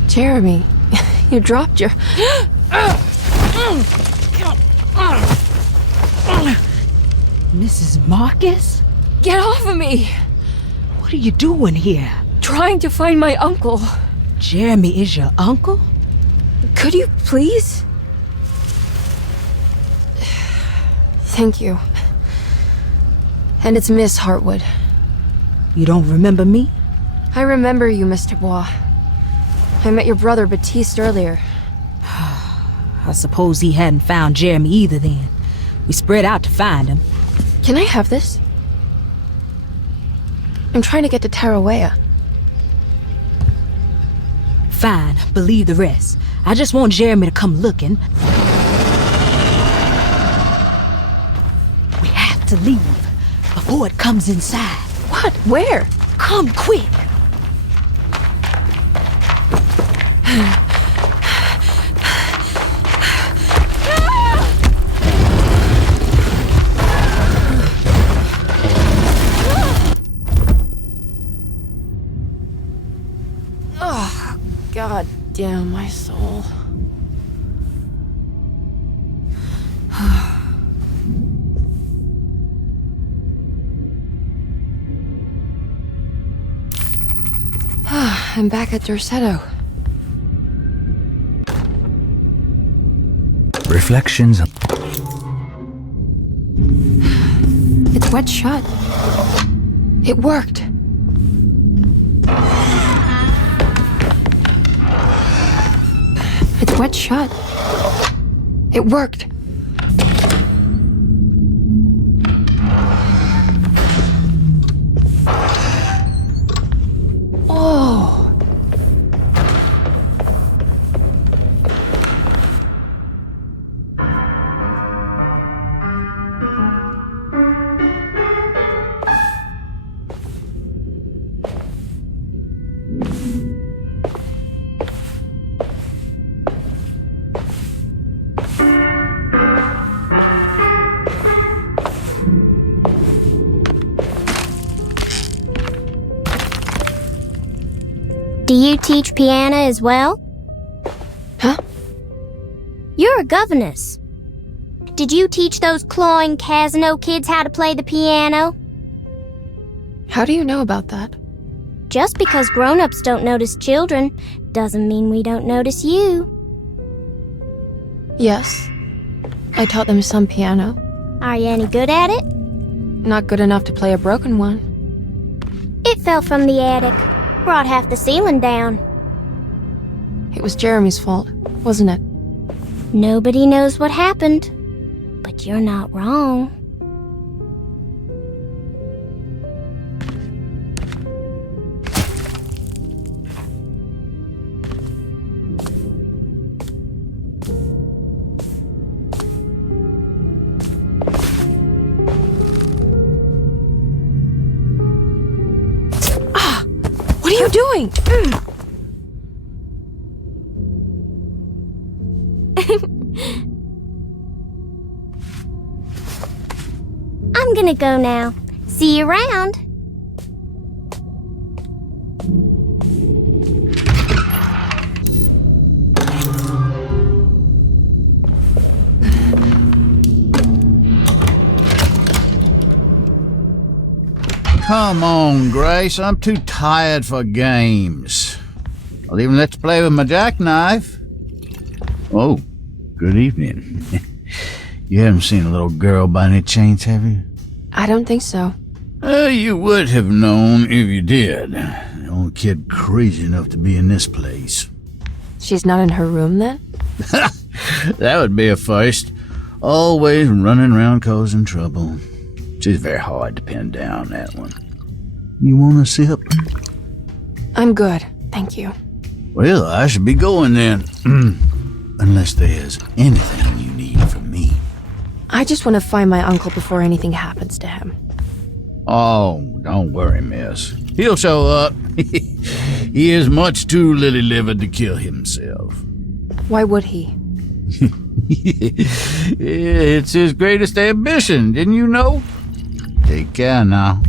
Jeremy, you dropped your... Mrs. Marcus? Get off of me! What are you doing here? Trying to find my uncle. Jeremy is your uncle? Could you please? Thank you. And it's Miss Hartwood. You don't remember me? I remember you, Mr. Bois. I met your brother Baptiste earlier. I suppose he hadn't found Jeremy either then. We spread out to find him. Can I have this? I'm trying to get to Tarawea. Fine, believe the rest. I just want Jeremy to come looking. We have to leave before it comes inside. What? Where? Come quick! Oh, God damn my soul. I'm back at Derceto. Reflections. It's wet shut. It worked. It's wet shut. It worked. Oh. Do you teach piano as well? Huh? You're a governess. Did you teach those clawing Casino kids how to play the piano? How do you know about that? Just because grown-ups don't notice children doesn't mean we don't notice you. Yes. I taught them some piano. Are you any good at it? Not good enough to play a broken one. It fell from the attic. Brought half the ceiling down. It was Jeremy's fault, wasn't it? Nobody knows what happened, but you're not wrong. What are you doing? I'm gonna go now. See you around. Come on, Grace. I'm too tired for games. I'll even let you play with my jackknife. Oh, good evening. You haven't seen a little girl by any chance, have you? I don't think so. You would have known if you did. The only kid crazy enough to be in this place. She's not in her room, then? That would be a first. Always running around causing trouble. She's very hard to pin down, that one. You want a sip? I'm good, thank you. Well, I should be going then. Unless there's anything you need from me. I just want to find my uncle before anything happens to him. Oh, don't worry, miss. He'll show up. He is much too lily-livered to kill himself. Why would he? It's his greatest ambition, didn't you know? Take care now.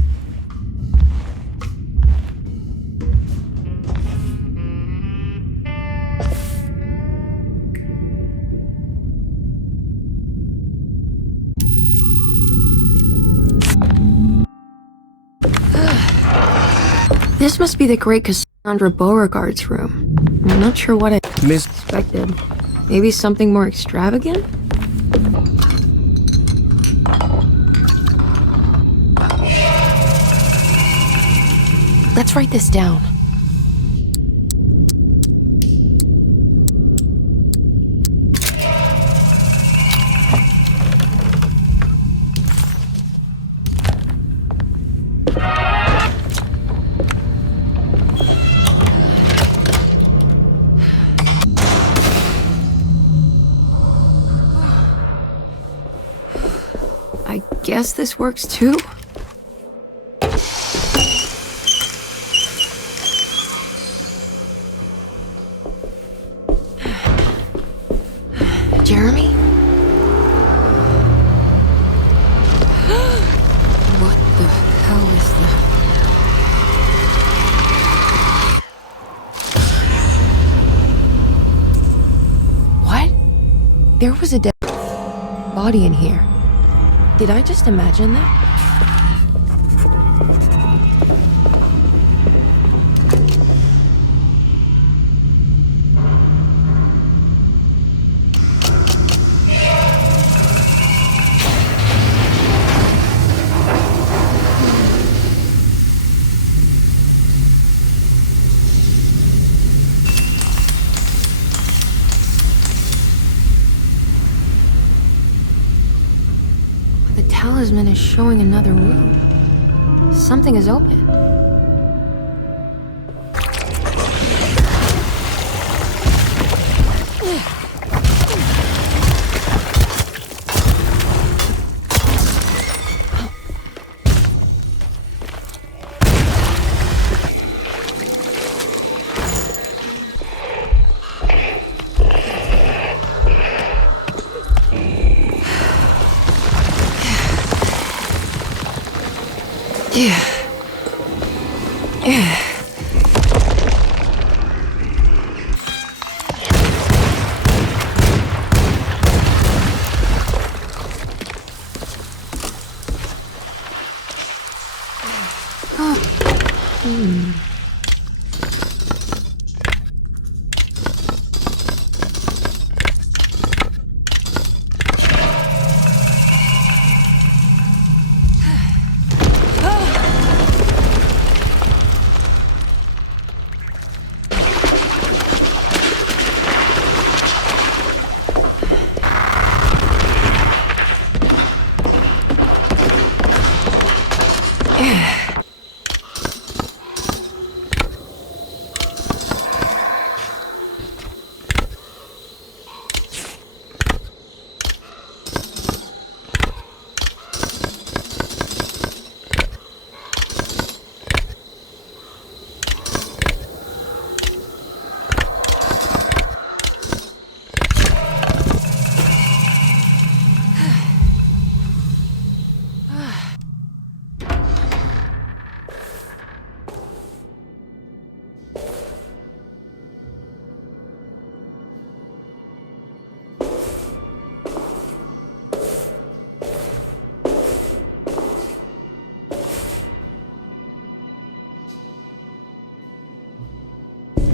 This must be the great Cassandra Beauregard's room. I'm not sure what I expected. Maybe something more extravagant? Let's write this down. I guess this works too. Jeremy? What the hell is that? What? There was a dead body in here. Did I just imagine that? talisman is showing another room. Something is open.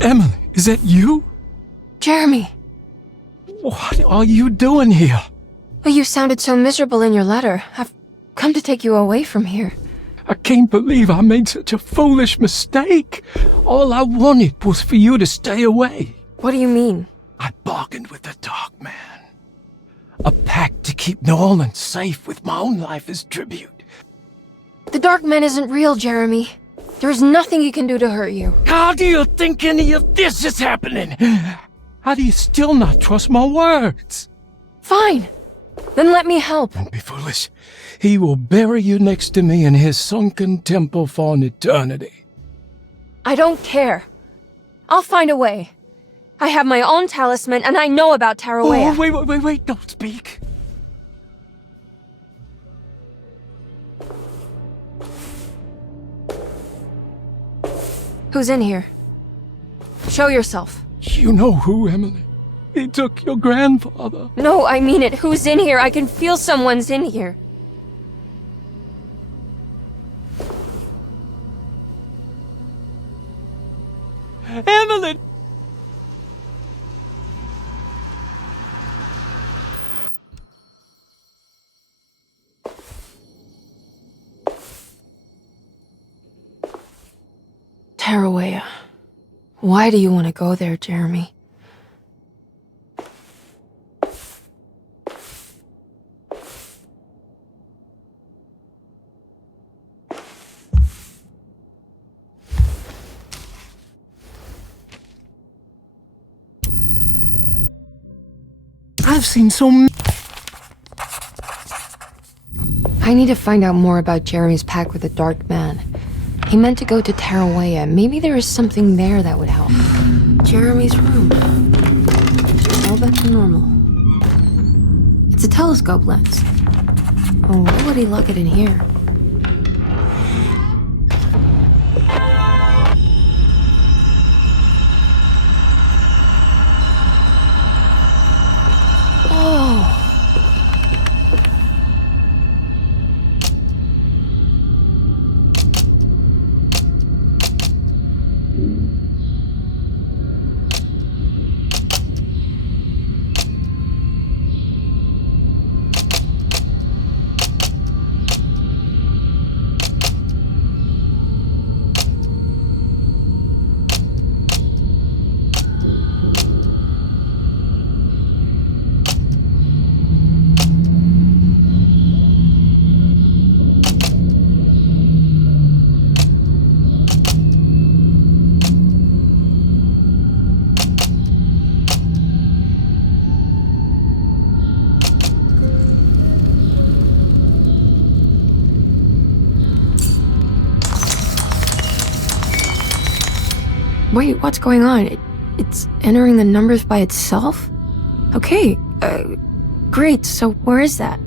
Emily, is that you? Jeremy! What are you doing here? Well, you sounded so miserable in your letter. I've come to take you away from here. I can't believe I made such a foolish mistake. All I wanted was for you to stay away. What do you mean? I bargained with the Dark Man. A pact to keep New Orleans safe with my own life as tribute. The Dark Man isn't real, Jeremy. There's nothing he can do to hurt you. How do you think any of this is happening? How do you still not trust my words? Fine. Then let me help. Don't be foolish. He will bury you next to me in his sunken temple for an eternity. I don't care. I'll find a way. I have my own talisman, and I know about Tarawea. Oh, wait, don't speak. Who's in here? Show yourself. You know who, Emily. He took your grandfather. No, I mean it. Who's in here? I can feel someone's in here. Emily! Tarawea. Why do you want to go there, Jeremy? I've seen so many. I need to find out more about Jeremy's pact with the Dark Man. He meant to go to Tarawea. Maybe there is something there that would help. Jeremy's room. All back to normal. It's a telescope lens. Oh, why would he lock it in here? Oh. Wait, what's going on? It's entering the numbers by itself? Okay, great, so where is that?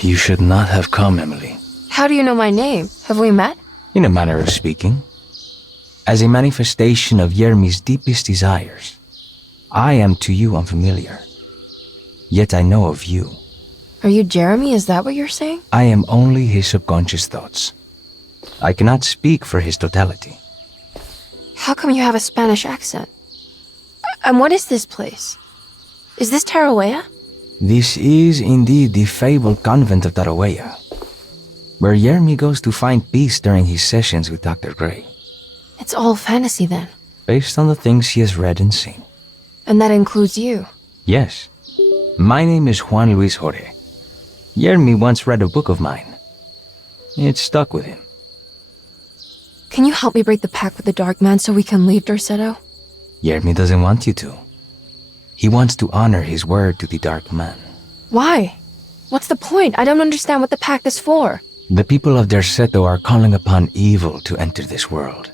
You should not have come, Emily. How do you know my name? Have we met? In a manner of speaking. As a manifestation of Yermi's deepest desires, I am to you unfamiliar. Yet I know of you. Are you Jeremy? Is that what you're saying? I am only his subconscious thoughts. I cannot speak for his totality. How come you have a Spanish accent? And what is this place? Is this Tarawea? This is indeed the fabled convent of Tarawea, where Yermi goes to find peace during his sessions with Dr. Gray. It's all fantasy then. Based on the things he has read and seen. And that includes you. Yes. My name is Juan Luis Jorge. Yermi once read a book of mine. It stuck with him. Can you help me break the pact with the Dark Man so we can leave Derceto? Yermi doesn't want you to. He wants to honor his word to the Dark Man. Why? What's the point? I don't understand what the pact is for. The people of Derceto are calling upon evil to enter this world.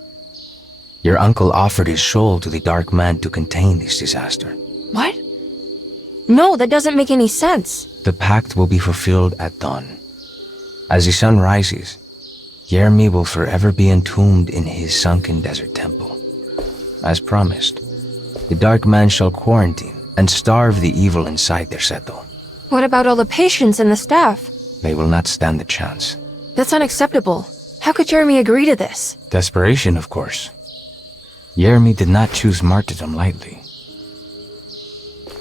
Your uncle offered his soul to the Dark Man to contain this disaster. What? No, that doesn't make any sense. The pact will be fulfilled at dawn. As the sun rises, Yermi will forever be entombed in his sunken desert temple. As promised, the Dark Man shall quarantine and starve the evil inside Derceto. What about all the patients and the staff? They will not stand a chance. That's unacceptable. How could Jeremy agree to this? Desperation, of course. Yermi did not choose martyrdom lightly.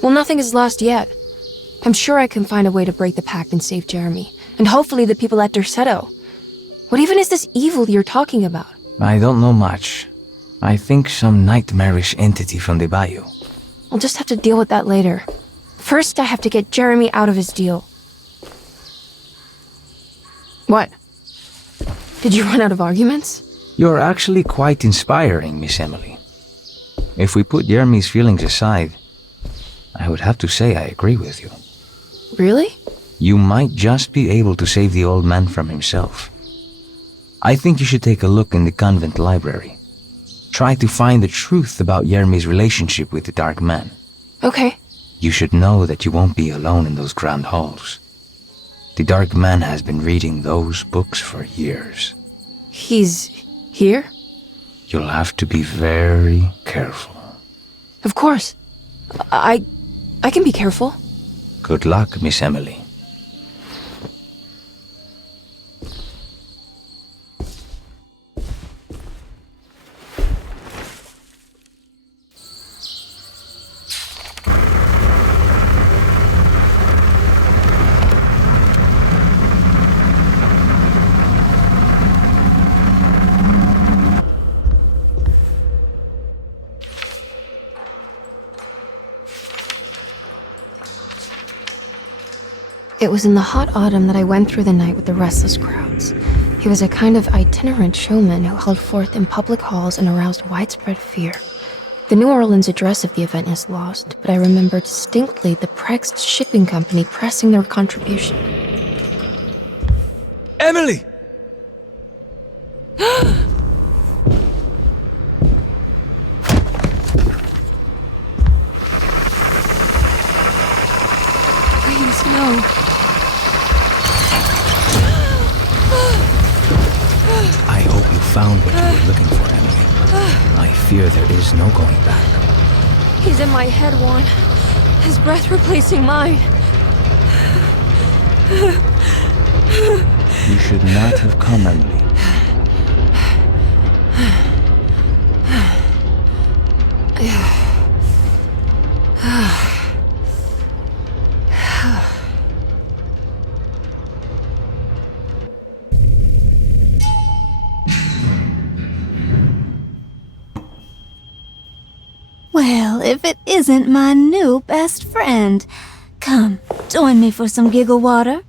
Well, nothing is lost yet. I'm sure I can find a way to break the pact and save Jeremy. And hopefully the people at Derceto. What even is this evil you're talking about? I don't know much. I think some nightmarish entity from the bayou. I'll just have to deal with that later. First, I have to get Jeremy out of his deal. What? Did you run out of arguments? You're actually quite inspiring, Miss Emily. If we put Jeremy's feelings aside, I would have to say I agree with you. Really? You might just be able to save the old man from himself. I think you should take a look in the convent library. Try to find the truth about Jeremy's relationship with the Dark Man. Okay. You should know that you won't be alone in those grand halls. The Dark Man has been reading those books for years. He's here? You'll have to be very careful. Of course. I can be careful. Good luck, Miss Emily. It was in the hot autumn that I went through the night with the restless crowds. He was a kind of itinerant showman who held forth in public halls and aroused widespread fear. The New Orleans address of the event is lost, but I remember distinctly the Prext shipping company pressing their contribution. Emily! Please, no. I hope you found what you were looking for, Emily. I fear there is no going back. He's in my head, Juan. His breath replacing mine. You should not have come, Emily. Well, if it isn't my new best friend. Come, join me for some giggle water.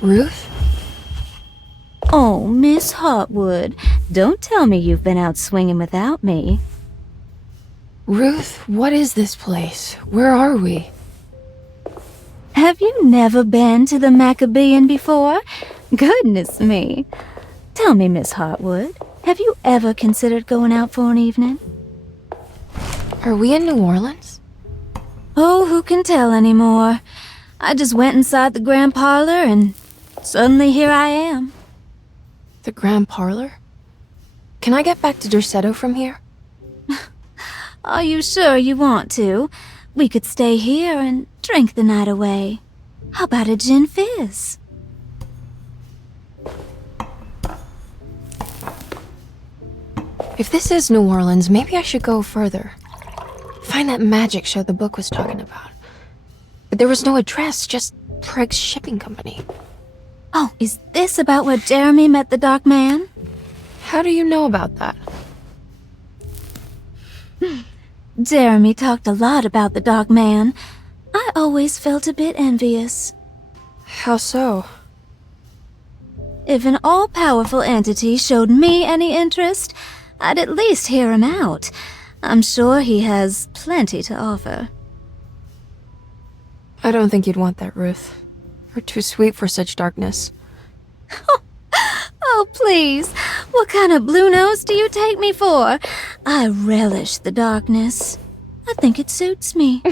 Ruth? Oh, Miss Hartwood, don't tell me you've been out swinging without me. Ruth, what is this place? Where are we? Have you never been to the Maccabean before? Goodness me. Tell me, Miss Hartwood, have you ever considered going out for an evening? Are we in New Orleans? Oh, who can tell anymore? I just went inside the grand parlor and suddenly here I am. The grand parlor? Can I get back to Derceto from here? Are you sure you want to? We could stay here and drink the night away. How about a gin fizz? If this is New Orleans, maybe I should go further. Find that magic show the book was talking about. But there was no address, just Prigg's shipping company. Oh, is this about where Jeremy met the Dark Man? How do you know about that? Jeremy talked a lot about the Dark Man. I always felt a bit envious. How so? If an all-powerful entity showed me any interest, I'd at least hear him out. I'm sure he has plenty to offer. I don't think you'd want that, Ruth. You're too sweet for such darkness. Oh, please. What kind of blue nose do you take me for? I relish the darkness. I think it suits me.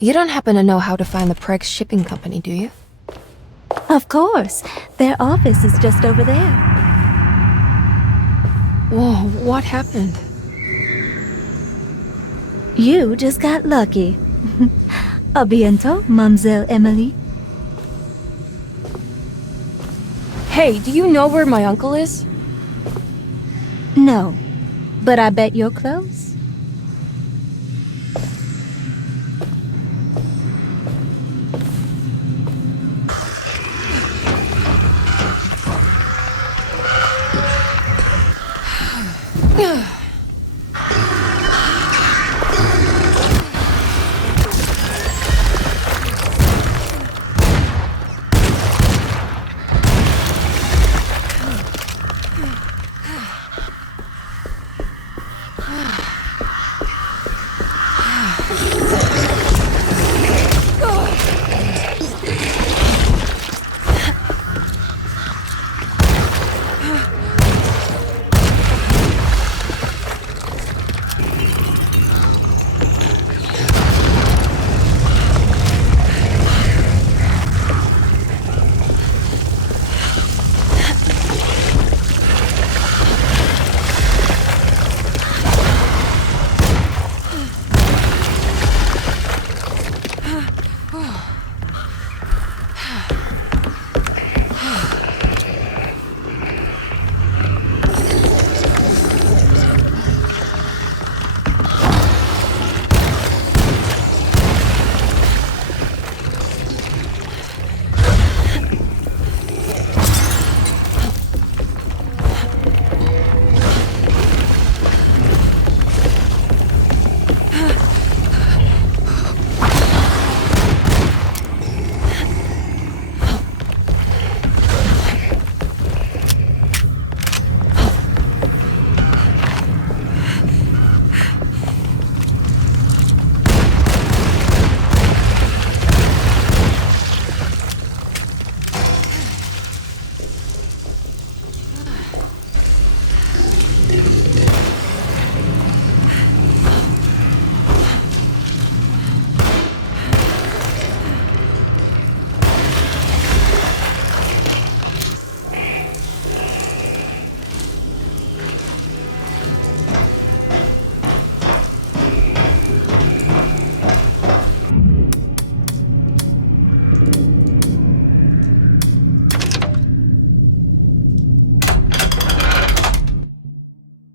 You don't happen to know how to find the Prigg's shipping company, do you? Of course. Their office is just over there. Whoa, what happened? You just got lucky. A bientôt, Mademoiselle Emily. Hey, do you know where my uncle is? No, but I bet you're close.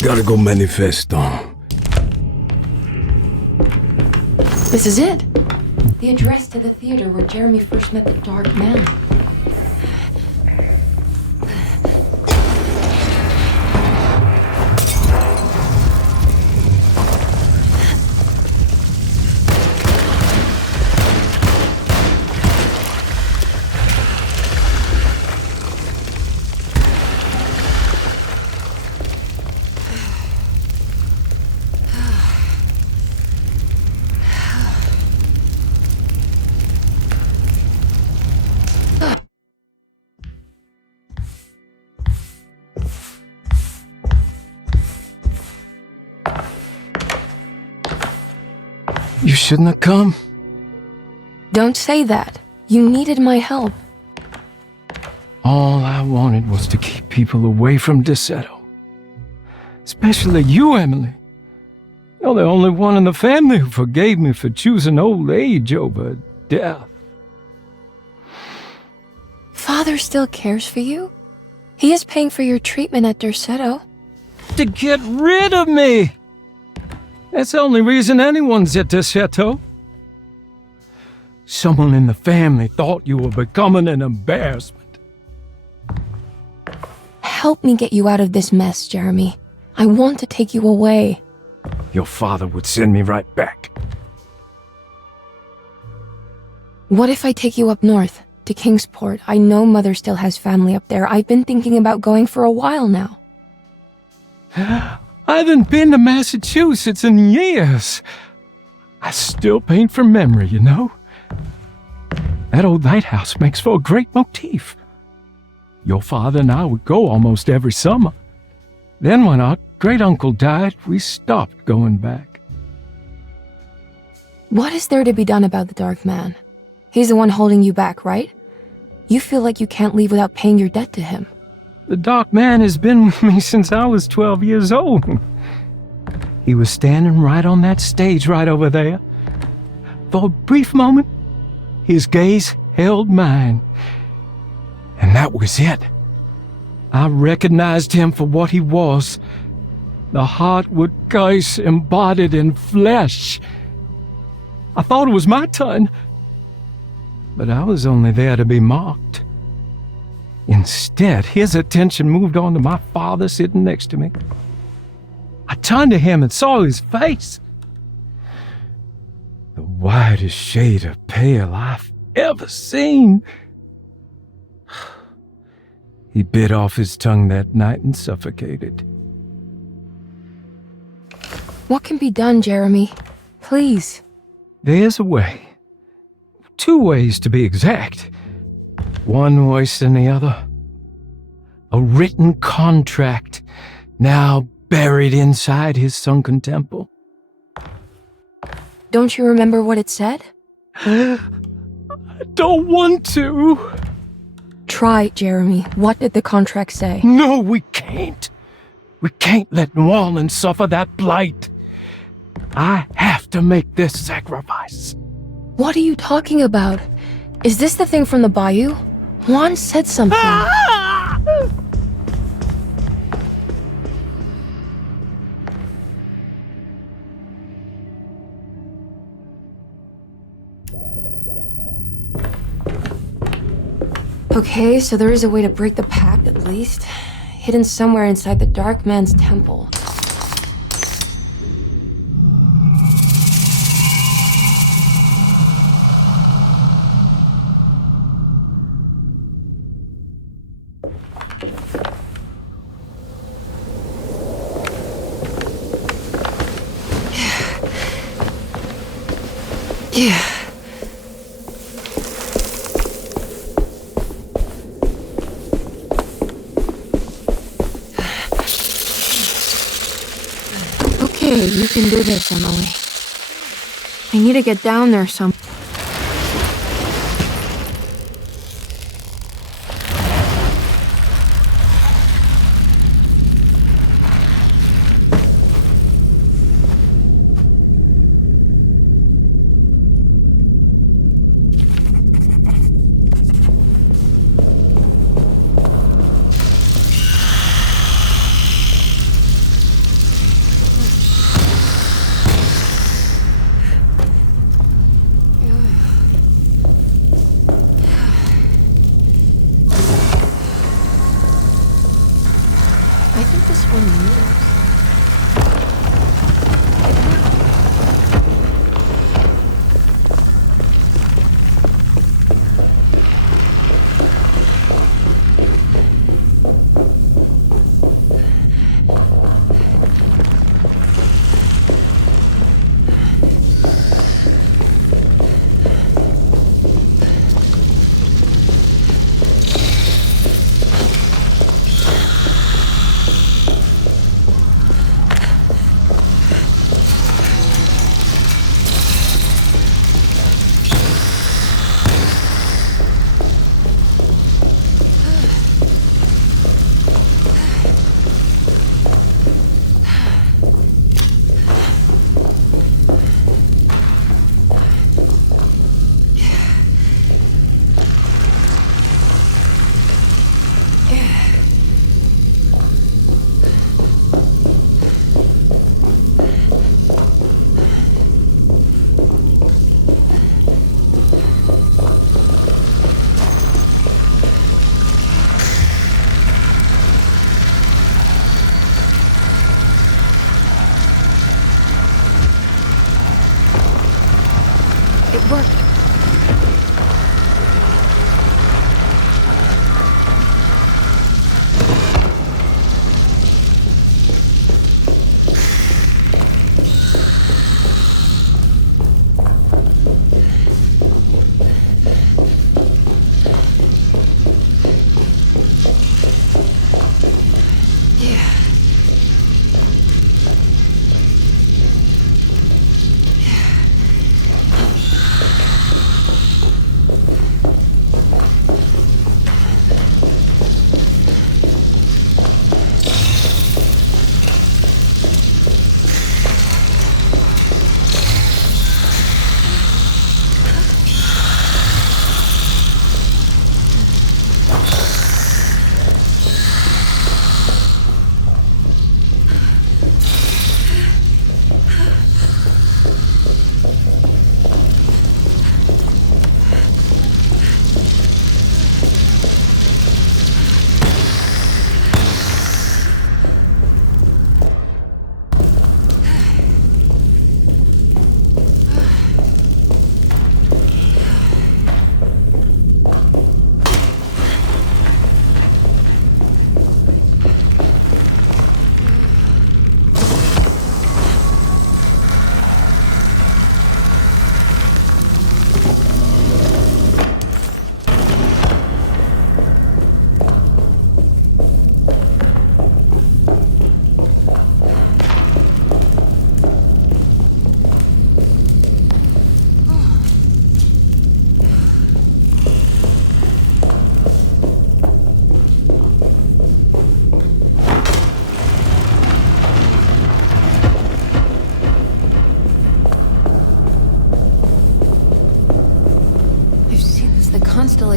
Gotta go manifestant. This is it. The address to the theater where Jeremy first met the Dark Man. You shouldn't have come. Don't say that. You needed my help. All I wanted was to keep people away from Derceto. Especially you, Emily. You're the only one in the family who forgave me for choosing old age over death. Father still cares for you? He is paying for your treatment at Derceto. To get rid of me! That's the only reason anyone's at Derceto. Someone in the family thought you were becoming an embarrassment. Help me get you out of this mess, Jeremy. I want to take you away. Your father would send me right back. What if I take you up north, to Kingsport? I know Mother still has family up there. I've been thinking about going for a while now. I haven't been to Massachusetts in years. I still paint from memory, you know? That old lighthouse makes for a great motif. Your father and I would go almost every summer. Then when our great-uncle died, we stopped going back. What is there to be done about the Dark Man? He's the one holding you back, right? You feel like you can't leave without paying your debt to him. The Dark Man has been with me since I was 12 years old. He was standing right on that stage right over there. For a brief moment, his gaze held mine. And that was it. I recognized him for what he was. The Heartwood curse embodied in flesh. I thought it was my turn, but I was only there to be mocked. Instead, his attention moved on to my father sitting next to me. I turned to him and saw his face. The whitest shade of pale I've ever seen. He bit off his tongue that night and suffocated. What can be done, Jeremy? Please. There's a way. 2 ways to be exact. One worse than the other. A written contract, now buried inside his sunken temple. Don't you remember what it said? I don't want to. Try, Jeremy. What did the contract say? No, we can't. We can't let New Orleans suffer that blight. I have to make this sacrifice. What are you talking about? Is this the thing from the bayou? Juan said something. Okay, so there is a way to break the pact, at least. Hidden somewhere inside the Dark Man's temple. Yeah. Okay, you can do this, Emily. I need to get down there some. I think this one moves.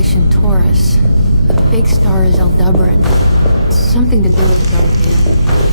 constellation Taurus. The big star is Aldebaran. Something to do with the Dark Man.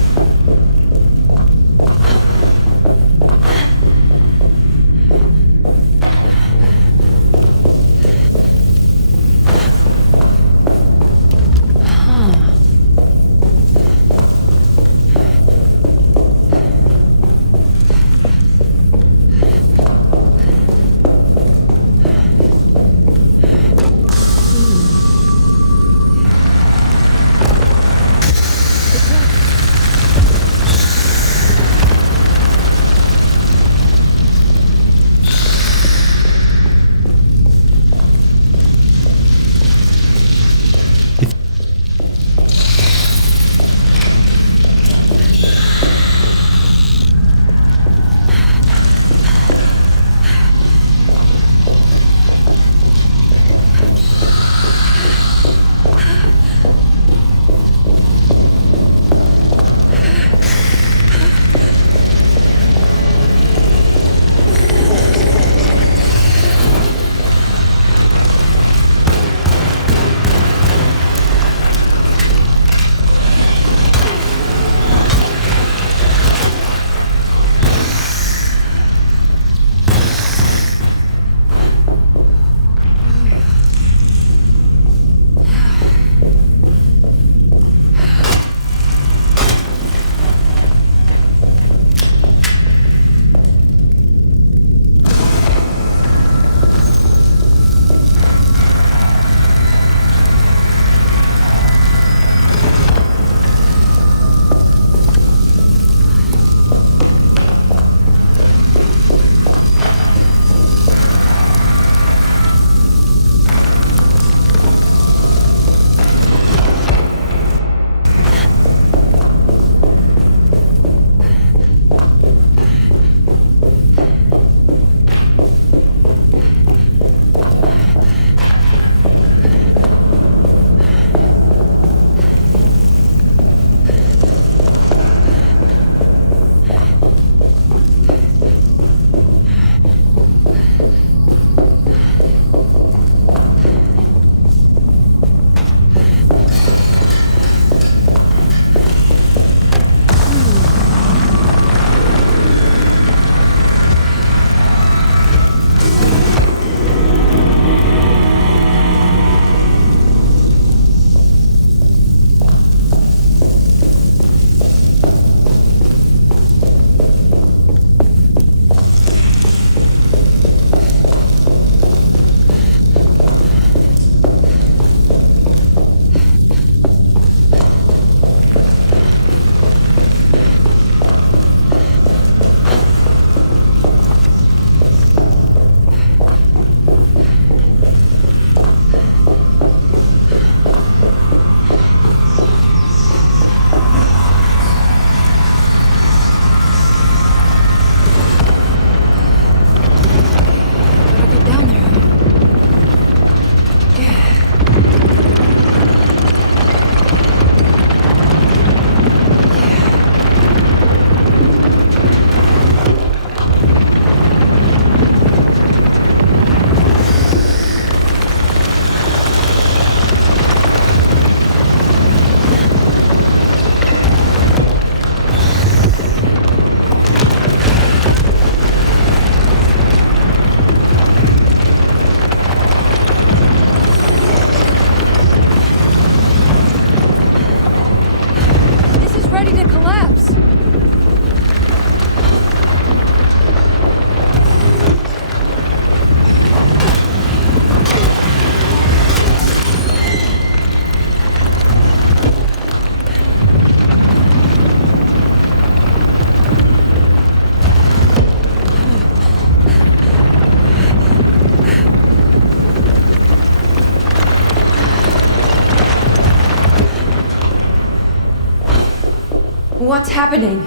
What's happening?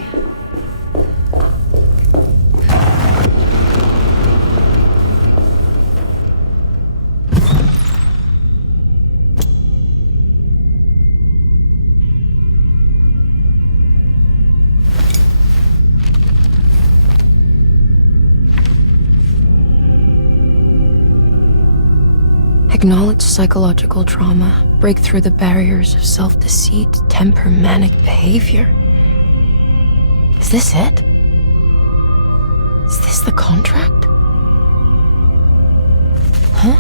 Acknowledge psychological trauma. Break through the barriers of self-deceit, temper, manic behavior. Is this it? Is this the contract? Huh?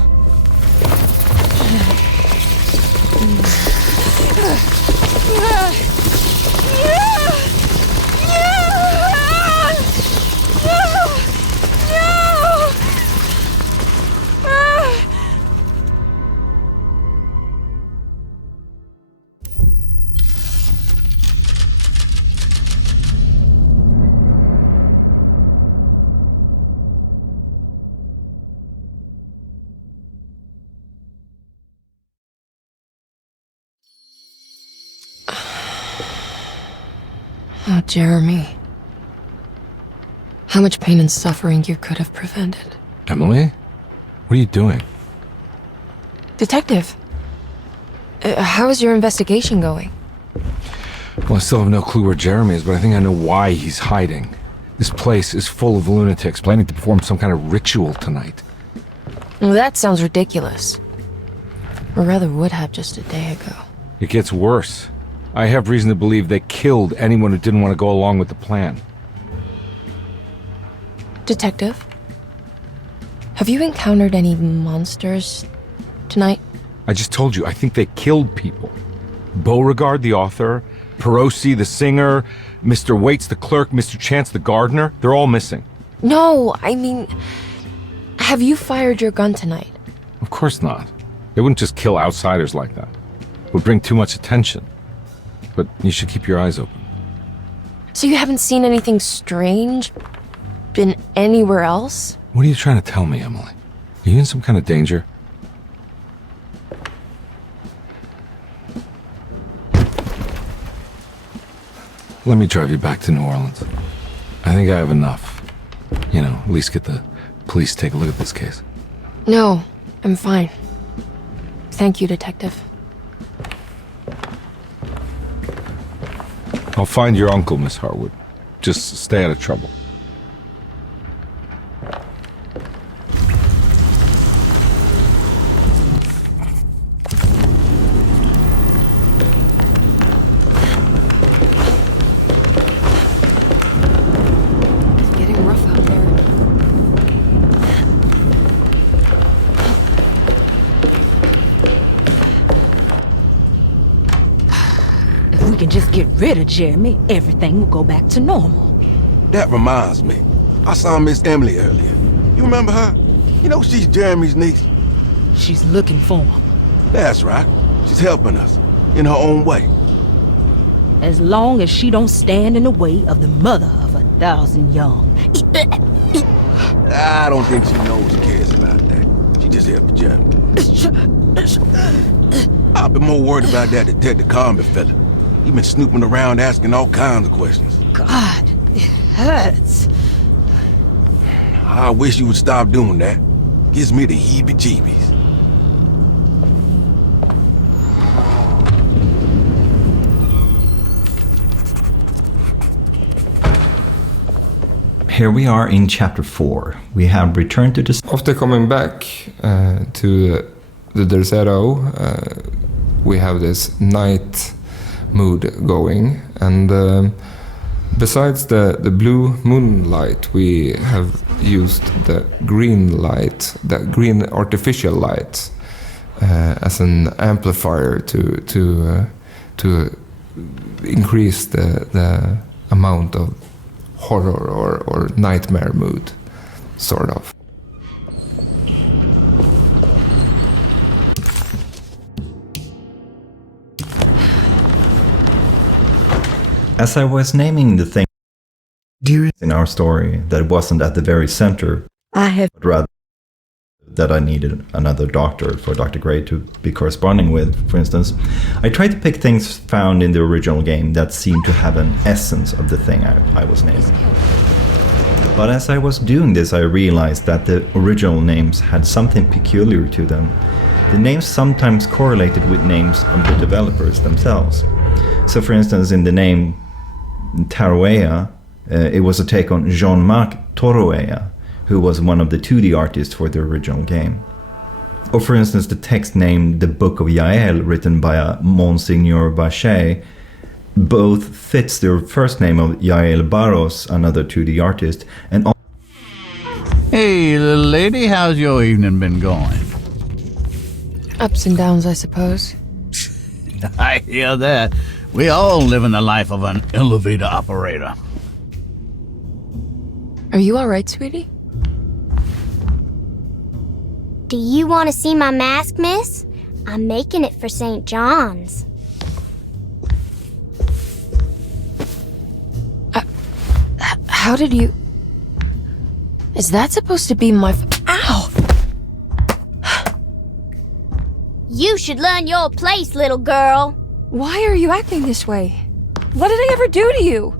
Oh, Jeremy. How much pain and suffering you could have prevented. Emily? What are you doing? Detective, how is your investigation going? Well, I still have no clue where Jeremy is, but I think I know why he's hiding. This place is full of lunatics planning to perform some kind of ritual tonight. Well, that sounds ridiculous. Or rather would have just a day ago. It gets worse. I have reason to believe they killed anyone who didn't want to go along with the plan. Detective, have you encountered any monsters tonight? I just told you, I think they killed people. Beauregard, the author, Perosi, the singer, Mr. Waits, the clerk, Mr. Chance, the gardener, they're all missing. No, I mean, have you fired your gun tonight? Of course not. They wouldn't just kill outsiders like that. It would bring too much attention. But you should keep your eyes open. So you haven't seen anything strange? Been anywhere else? What are you trying to tell me, Emily? Are you in some kind of danger? Let me drive you back to New Orleans. I think I have enough. You know, at least get the police to take a look at this case. No, I'm fine. Thank you, Detective. I'll find your uncle, Miss Harwood. Just stay out of trouble. It's getting rough out there. If we can just get rid of Jeremy, everything will go back to normal. That reminds me. I saw Miss Emily earlier. You remember her? You know she's Jeremy's niece. She's looking for him. That's right. She's helping us. In her own way. As long as she don't stand in the way of the mother of 1,000 young. I don't think she knows or cares about that. She just helped Jeremy. I've been more worried about that Detective Carnby fella. He been snooping around asking all kinds of questions. God, it hurts. I wish you would stop doing that. Gives me the heebie-jeebies. Here we are in chapter 4. We have returned to the... After coming back to the Derceto, we have this night mood going, and besides the blue moonlight, we have used the green light, the green artificial light, as an amplifier to increase the amount of horror or nightmare mood, sort of. As I was naming the thing in our story that wasn't at the very center, but rather that I needed another doctor for Dr. Gray to be corresponding with, for instance, I tried to pick things found in the original game that seemed to have an essence of the thing I was naming. But as I was doing this, I realized that the original names had something peculiar to them. The names sometimes correlated with names of the developers themselves. So for instance, in the name Tarouea, it was a take on Jean-Marc Torouea, who was one of the 2D artists for the original game. Or for instance, the text named The Book of Yael, written by a Monsignor Bachet, both fits the first name of Yael Barros, another 2D artist, and Hey, little lady, how's your evening been going? Ups and downs, I suppose. I hear that. We all live in the life of an elevator operator. Are you all right, sweetie? Do you want to see my mask, miss? I'm making it for St. John's. How did you... Is that supposed to be my... Ow! You should learn your place, little girl. Why are you acting this way? What did I ever do to you?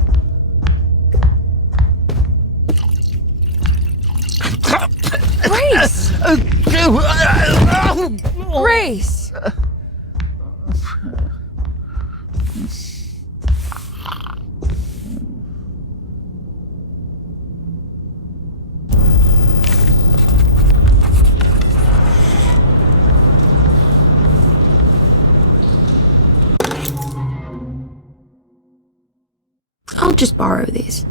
Grace! Grace! I'll just borrow these.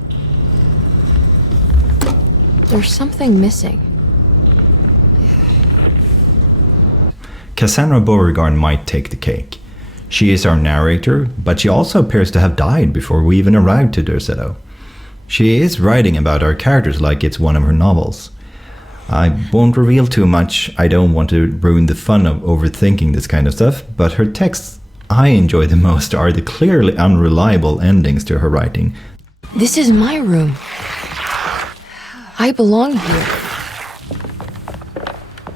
There's something missing. Cassandra Beauregard might take the cake. She is our narrator, but she also appears to have died before we even arrived to Derceto. She is writing about our characters like it's one of her novels. I won't reveal too much, I don't want to ruin the fun of overthinking this kind of stuff, but her texts I enjoy the most are the clearly unreliable endings to her writing. This is my room. I belong here.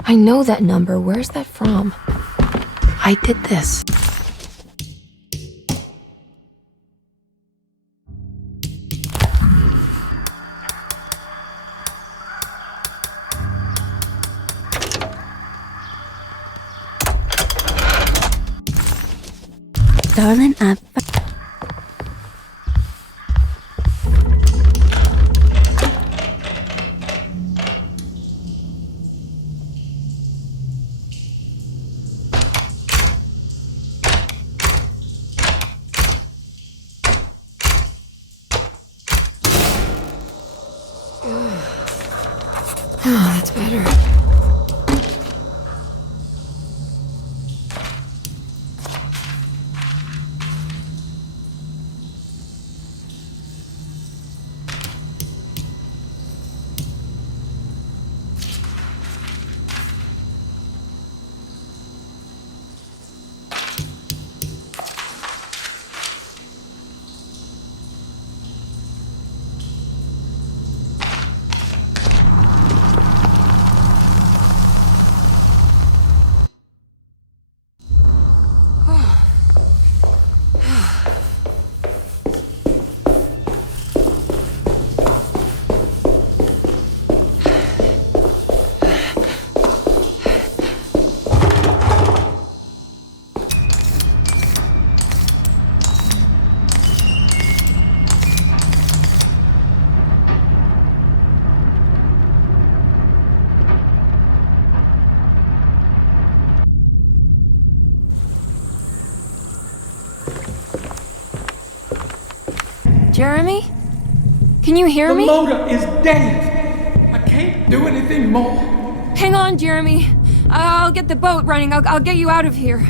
I know that number. Where's that from? I did this. Darling, Oh, that's better. Jeremy? Can you hear me? The motor is dead. I can't do anything more. Hang on, Jeremy. I'll get the boat running. I'll get you out of here.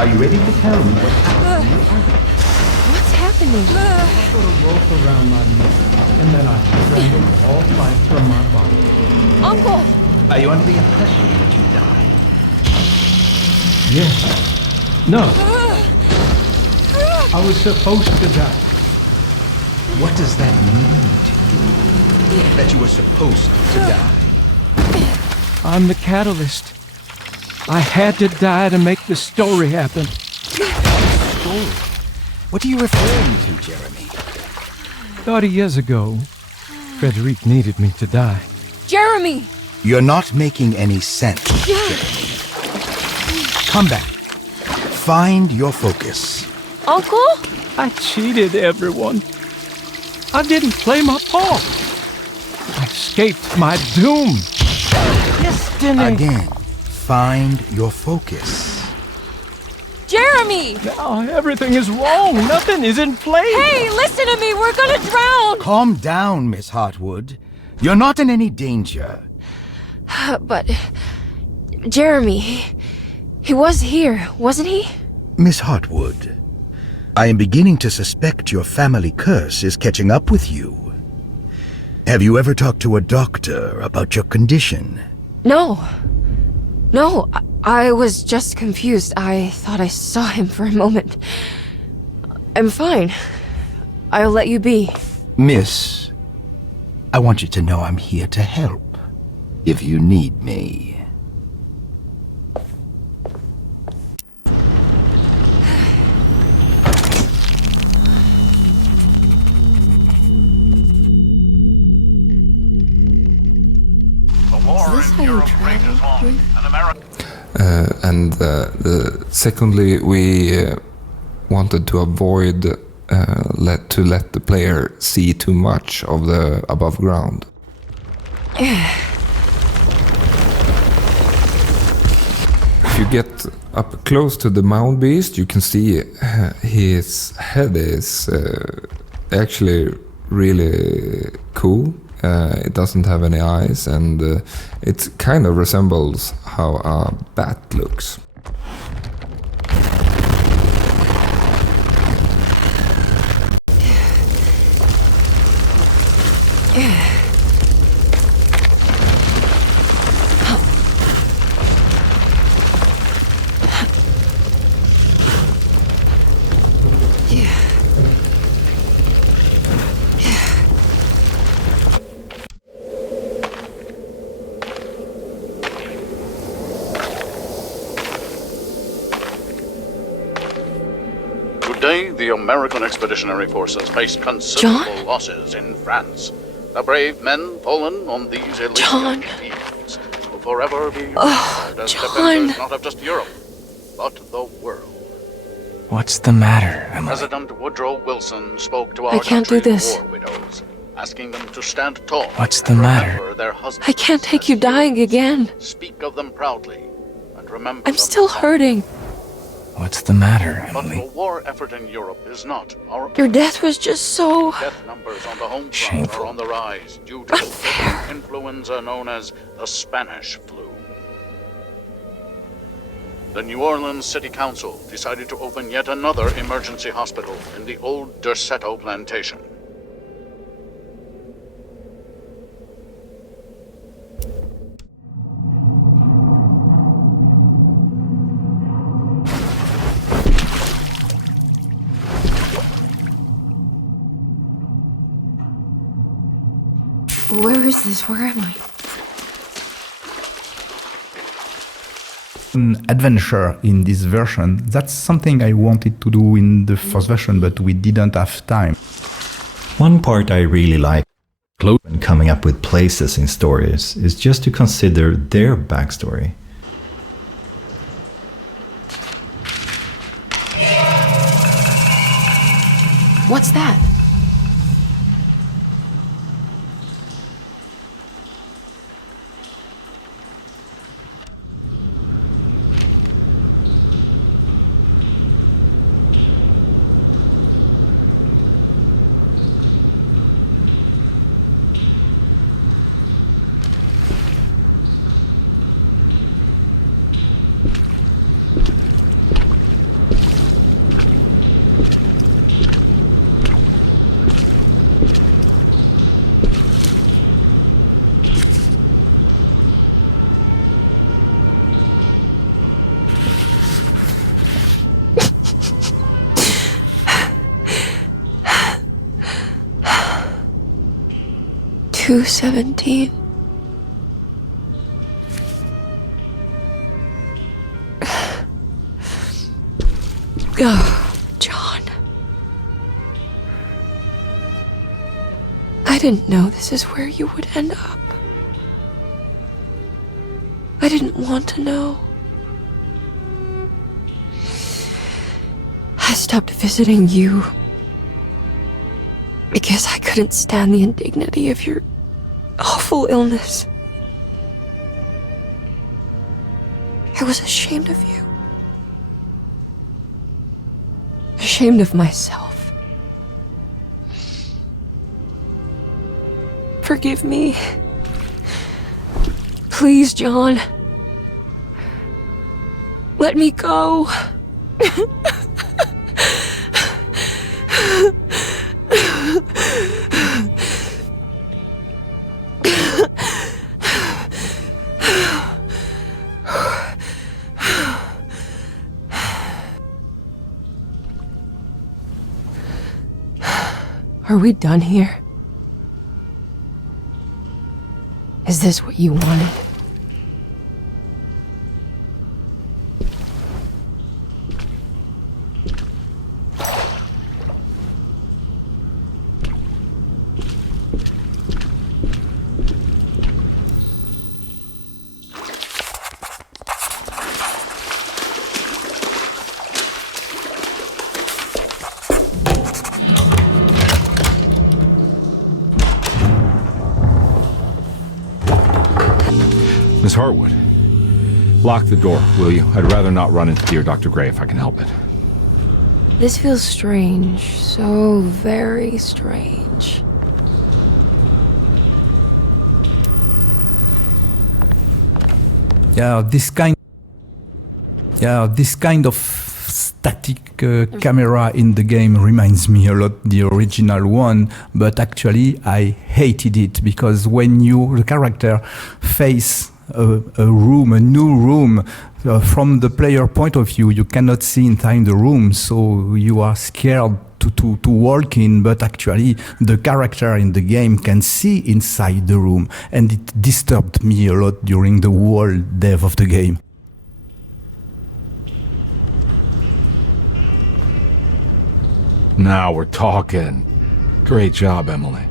Are you ready to tell me what happened? What's happening? I put a rope around my neck, and then I strangled all life from my body. Uncle! Are you under the impression that you died? Yes. No. I was supposed to die. What does that mean to you? That you were supposed to die? I'm the catalyst. I had to die to make the story happen. Story? What are you referring to, Jeremy? 30 years ago, Frederic needed me to die. Jeremy! You're not making any sense. Come back. Find your focus. Uncle? I cheated everyone. I didn't play my part. I escaped my doom. Destiny. Again, find your focus. Jeremy! Now everything is wrong. Nothing is in place. Hey, listen to me. We're gonna drown. Calm down, Miss Hartwood. You're not in any danger. But Jeremy, he was here, wasn't he? Miss Hartwood, I am beginning to suspect your family curse is catching up with you. Have you ever talked to a doctor about your condition? No. No, I was just confused. I thought I saw him for a moment. I'm fine. I'll let you be. Miss, I want you to know I'm here to help. If you need me. Is this how you travel? Secondly, we wanted to avoid let the player see too much of the above ground. If you get up close to the mound beast, you can see his head is actually really cool. It doesn't have any eyes, and it kind of resembles how a bat looks. Today, the American Expeditionary Forces faced considerable losses in France. The brave men fallen on these Elysian fields will forever be remembered as defenders not of just Europe, but the world. What's the matter, Emily? President Woodrow Wilson spoke to our I can't do country's this. war widows, asking them to stand tall. What's the and matter? remember their husbands. I can't take you dying again. Speak of them proudly, and remember I'm them still hurting. What's the matter, But Emily? the war effort in Europe is not our Your death was just so... Death numbers on the home front are on the rise due to the influenza known as the Spanish flu. The New Orleans City Council decided to open yet another emergency hospital in the old Derceto plantation. Where is this? Where am I? An adventure in this version. That's something I wanted to do in the first version, but we didn't have time. One part I really like when coming up with places in stories is just to consider their backstory. What's that? 2:17. Oh, John. I didn't know this is where you would end up. I didn't want to know. I stopped visiting you because I couldn't stand the indignity of your awful illness. I was ashamed of you. Ashamed of myself. Forgive me. Please, John. Let me go. Are we done here? Is this what you wanted? Miss Hartwood, lock the door, will you? I'd rather not run into dear Dr. Gray if I can help it. This feels strange. So very strange. Yeah, this kind of static camera in the game reminds me a lot the original one, but actually I hated it because when the character face a room, a new room, from the player point of view, you cannot see inside the room, so you are scared to walk in, but actually the character in the game can see inside the room, and it disturbed me a lot during the whole dev of the game. Now we're talking. Great job, Emily.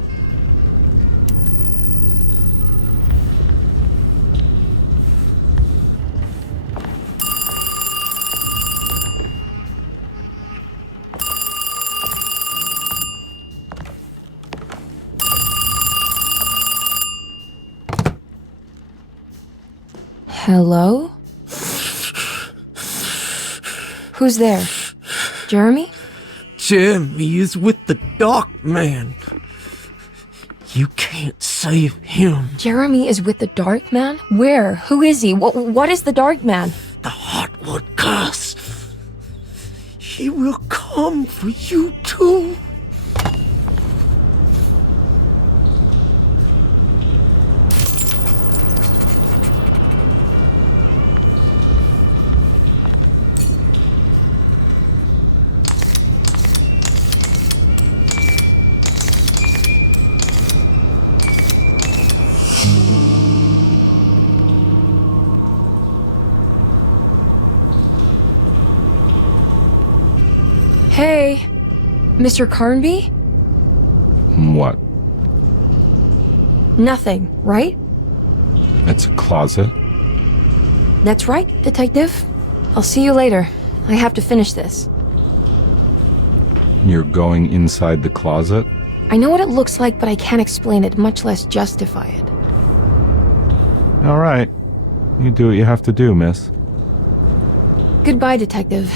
Hello? Who's there? Jeremy? Jeremy is with the Dark Man. You can't save him. Jeremy is with the Dark Man? Where? Who is he? What is the Dark Man? The Heartwood curse. He will come for you too. Hey, Mr. Carnby? What? Nothing, right? It's a closet. That's right, Detective. I'll see you later. I have to finish this. You're going inside the closet? I know what it looks like, but I can't explain it, much less justify it. All right. You do what you have to do, miss. Goodbye, Detective.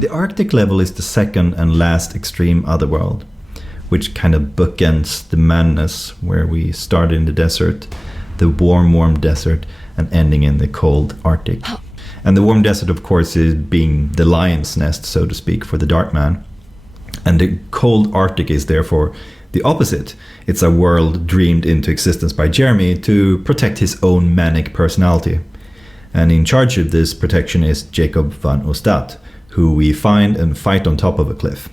The Arctic level is the second and last extreme otherworld, which kind of bookends the madness where we start in the desert, the warm desert, and ending in the cold Arctic. And the warm desert, of course, is being the lion's nest, so to speak, for the Dark Man. And the cold Arctic is therefore the opposite. It's a world dreamed into existence by Jeremy to protect his own manic personality. And in charge of this protection is Jacob van Ostad, who we find and fight on top of a cliff.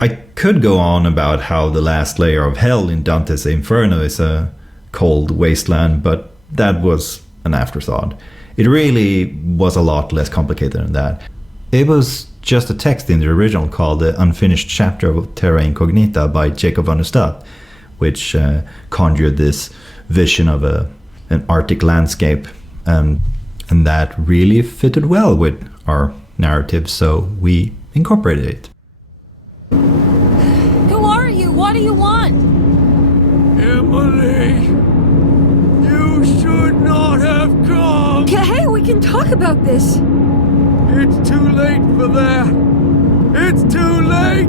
I could go on about how the last layer of hell in Dante's Inferno is a cold wasteland, but that was an afterthought. It really was a lot less complicated than that. It was just a text in the original called The Unfinished Chapter of Terra Incognita by Jacob van Ostad, which conjured this vision of an Arctic landscape, and that really fitted well with our narrative, so we incorporated it. Who are you? What do you want? Emily, you should not have come. Hey, we can talk about this. It's too late for that. It's too late.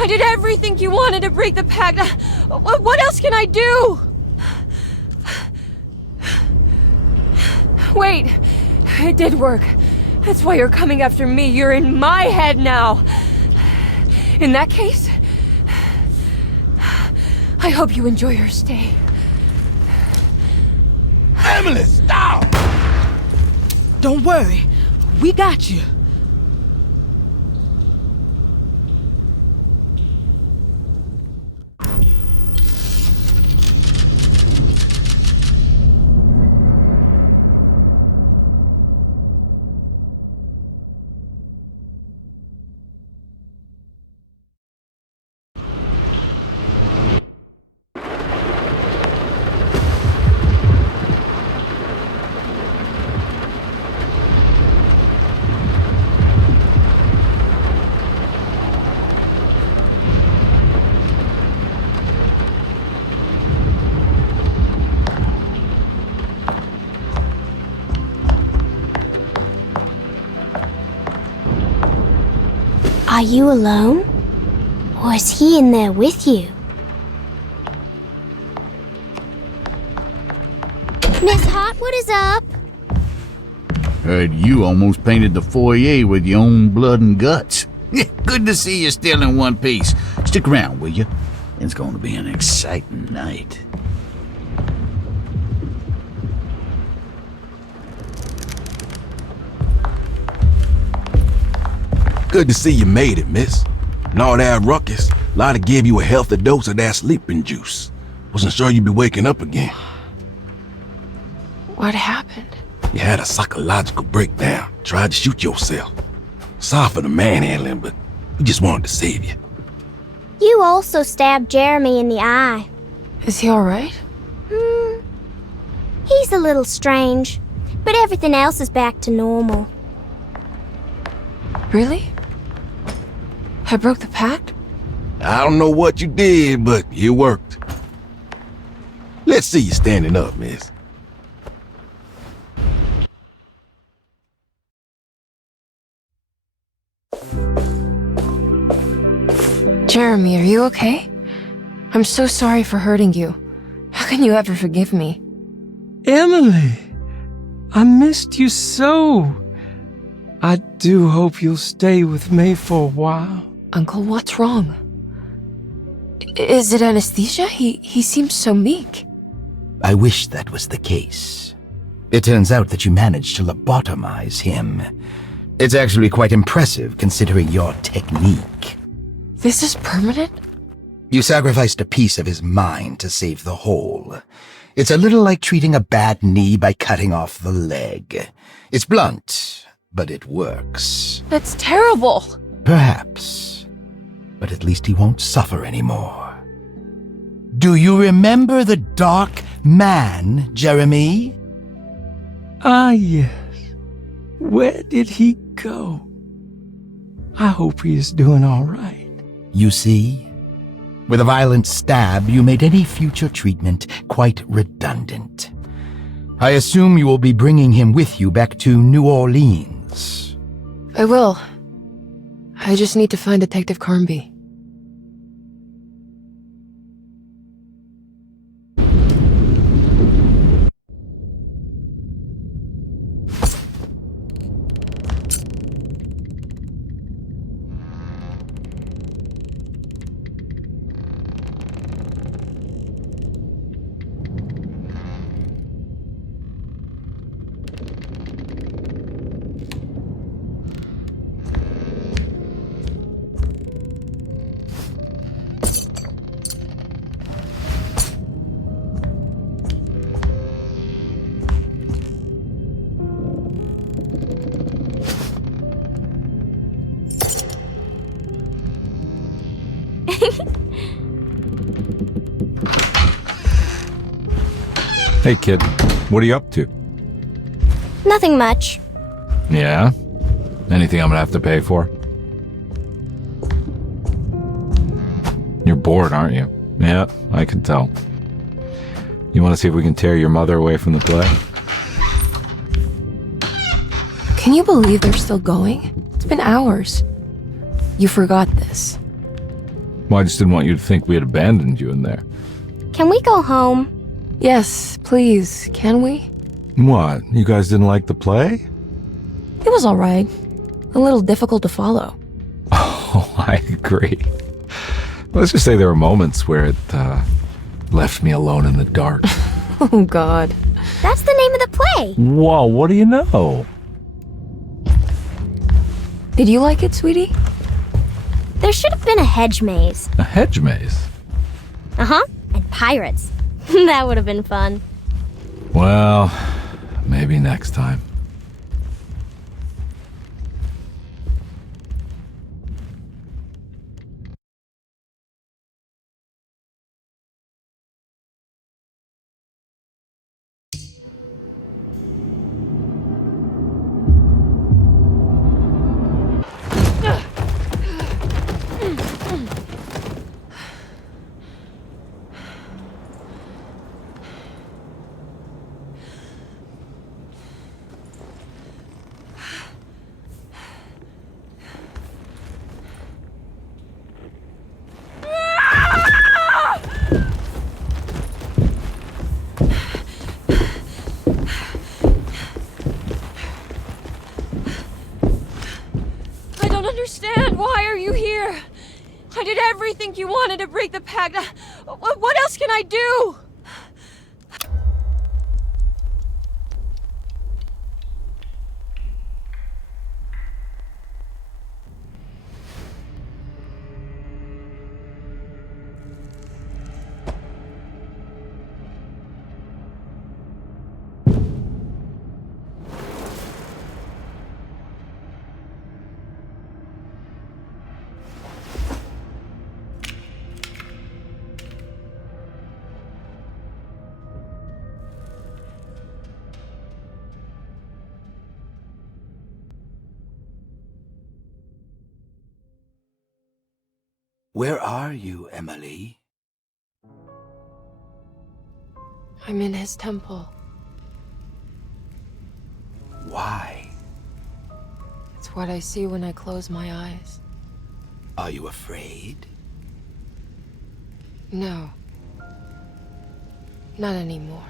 I did everything you wanted to break the pact. What else can I do? Wait, it did work. That's why you're coming after me. You're in my head now. In that case, I hope you enjoy your stay. Emily, stop! Don't worry, we got you. Are you alone? Or is he in there with you? Miss Hot, what is up? Heard you almost painted the foyer with your own blood and guts. Good to see you still in one piece. Stick around, will you? It's going to be an exciting night. Good to see you made it, miss. And all that ruckus, Lotta gave you a healthy dose of that sleeping juice. Wasn't sure you'd be waking up again. What happened? You had a psychological breakdown. Tried to shoot yourself. Sorry for the manhandling, but we just wanted to save you. You also stabbed Jeremy in the eye. Is he alright? He's a little strange, but everything else is back to normal. Really? I broke the pact? I don't know what you did, but it worked. Let's see you standing up, miss. Jeremy, are you okay? I'm so sorry for hurting you. How can you ever forgive me? Emily, I missed you so. I do hope you'll stay with me for a while. Uncle, what's wrong? Is it anesthesia? He seems so meek. I wish that was the case. It turns out that you managed to lobotomize him. It's actually quite impressive considering your technique. This is permanent? You sacrificed a piece of his mind to save the whole. It's a little like treating a bad knee by cutting off the leg. It's blunt, but it works. That's terrible. Perhaps. But at least he won't suffer anymore. Do you remember the Dark Man, Jeremy? Ah, yes. Where did he go? I hope he is doing all right. You see? With a violent stab, you made any future treatment quite redundant. I assume you will be bringing him with you back to New Orleans. I will. I just need to find Detective Carnby. Hey, kid. What are you up to? Nothing much. Yeah? Anything I'm gonna have to pay for? You're bored, aren't you? Yeah, I can tell. You want to see if we can tear your mother away from the play? Can you believe they're still going? It's been hours. You forgot this. Well, I just didn't want you to think we had abandoned you in there. Can we go home? Yes, please. Can we? What? You guys didn't like the play? It was all right. A little difficult to follow. Oh, I agree. Let's just say there were moments where it left me alone in the dark. Oh, God. That's the name of the play. Whoa, what do you know? Did you like it, sweetie? There should have been a hedge maze. A hedge maze? Uh-huh. And pirates. That would have been fun. Well, maybe next time. Why are you here? I did everything you wanted to break the pact. What else can I do? Where are you, Emily? I'm in his temple. Why? It's what I see when I close my eyes. Are you afraid? No. Not anymore.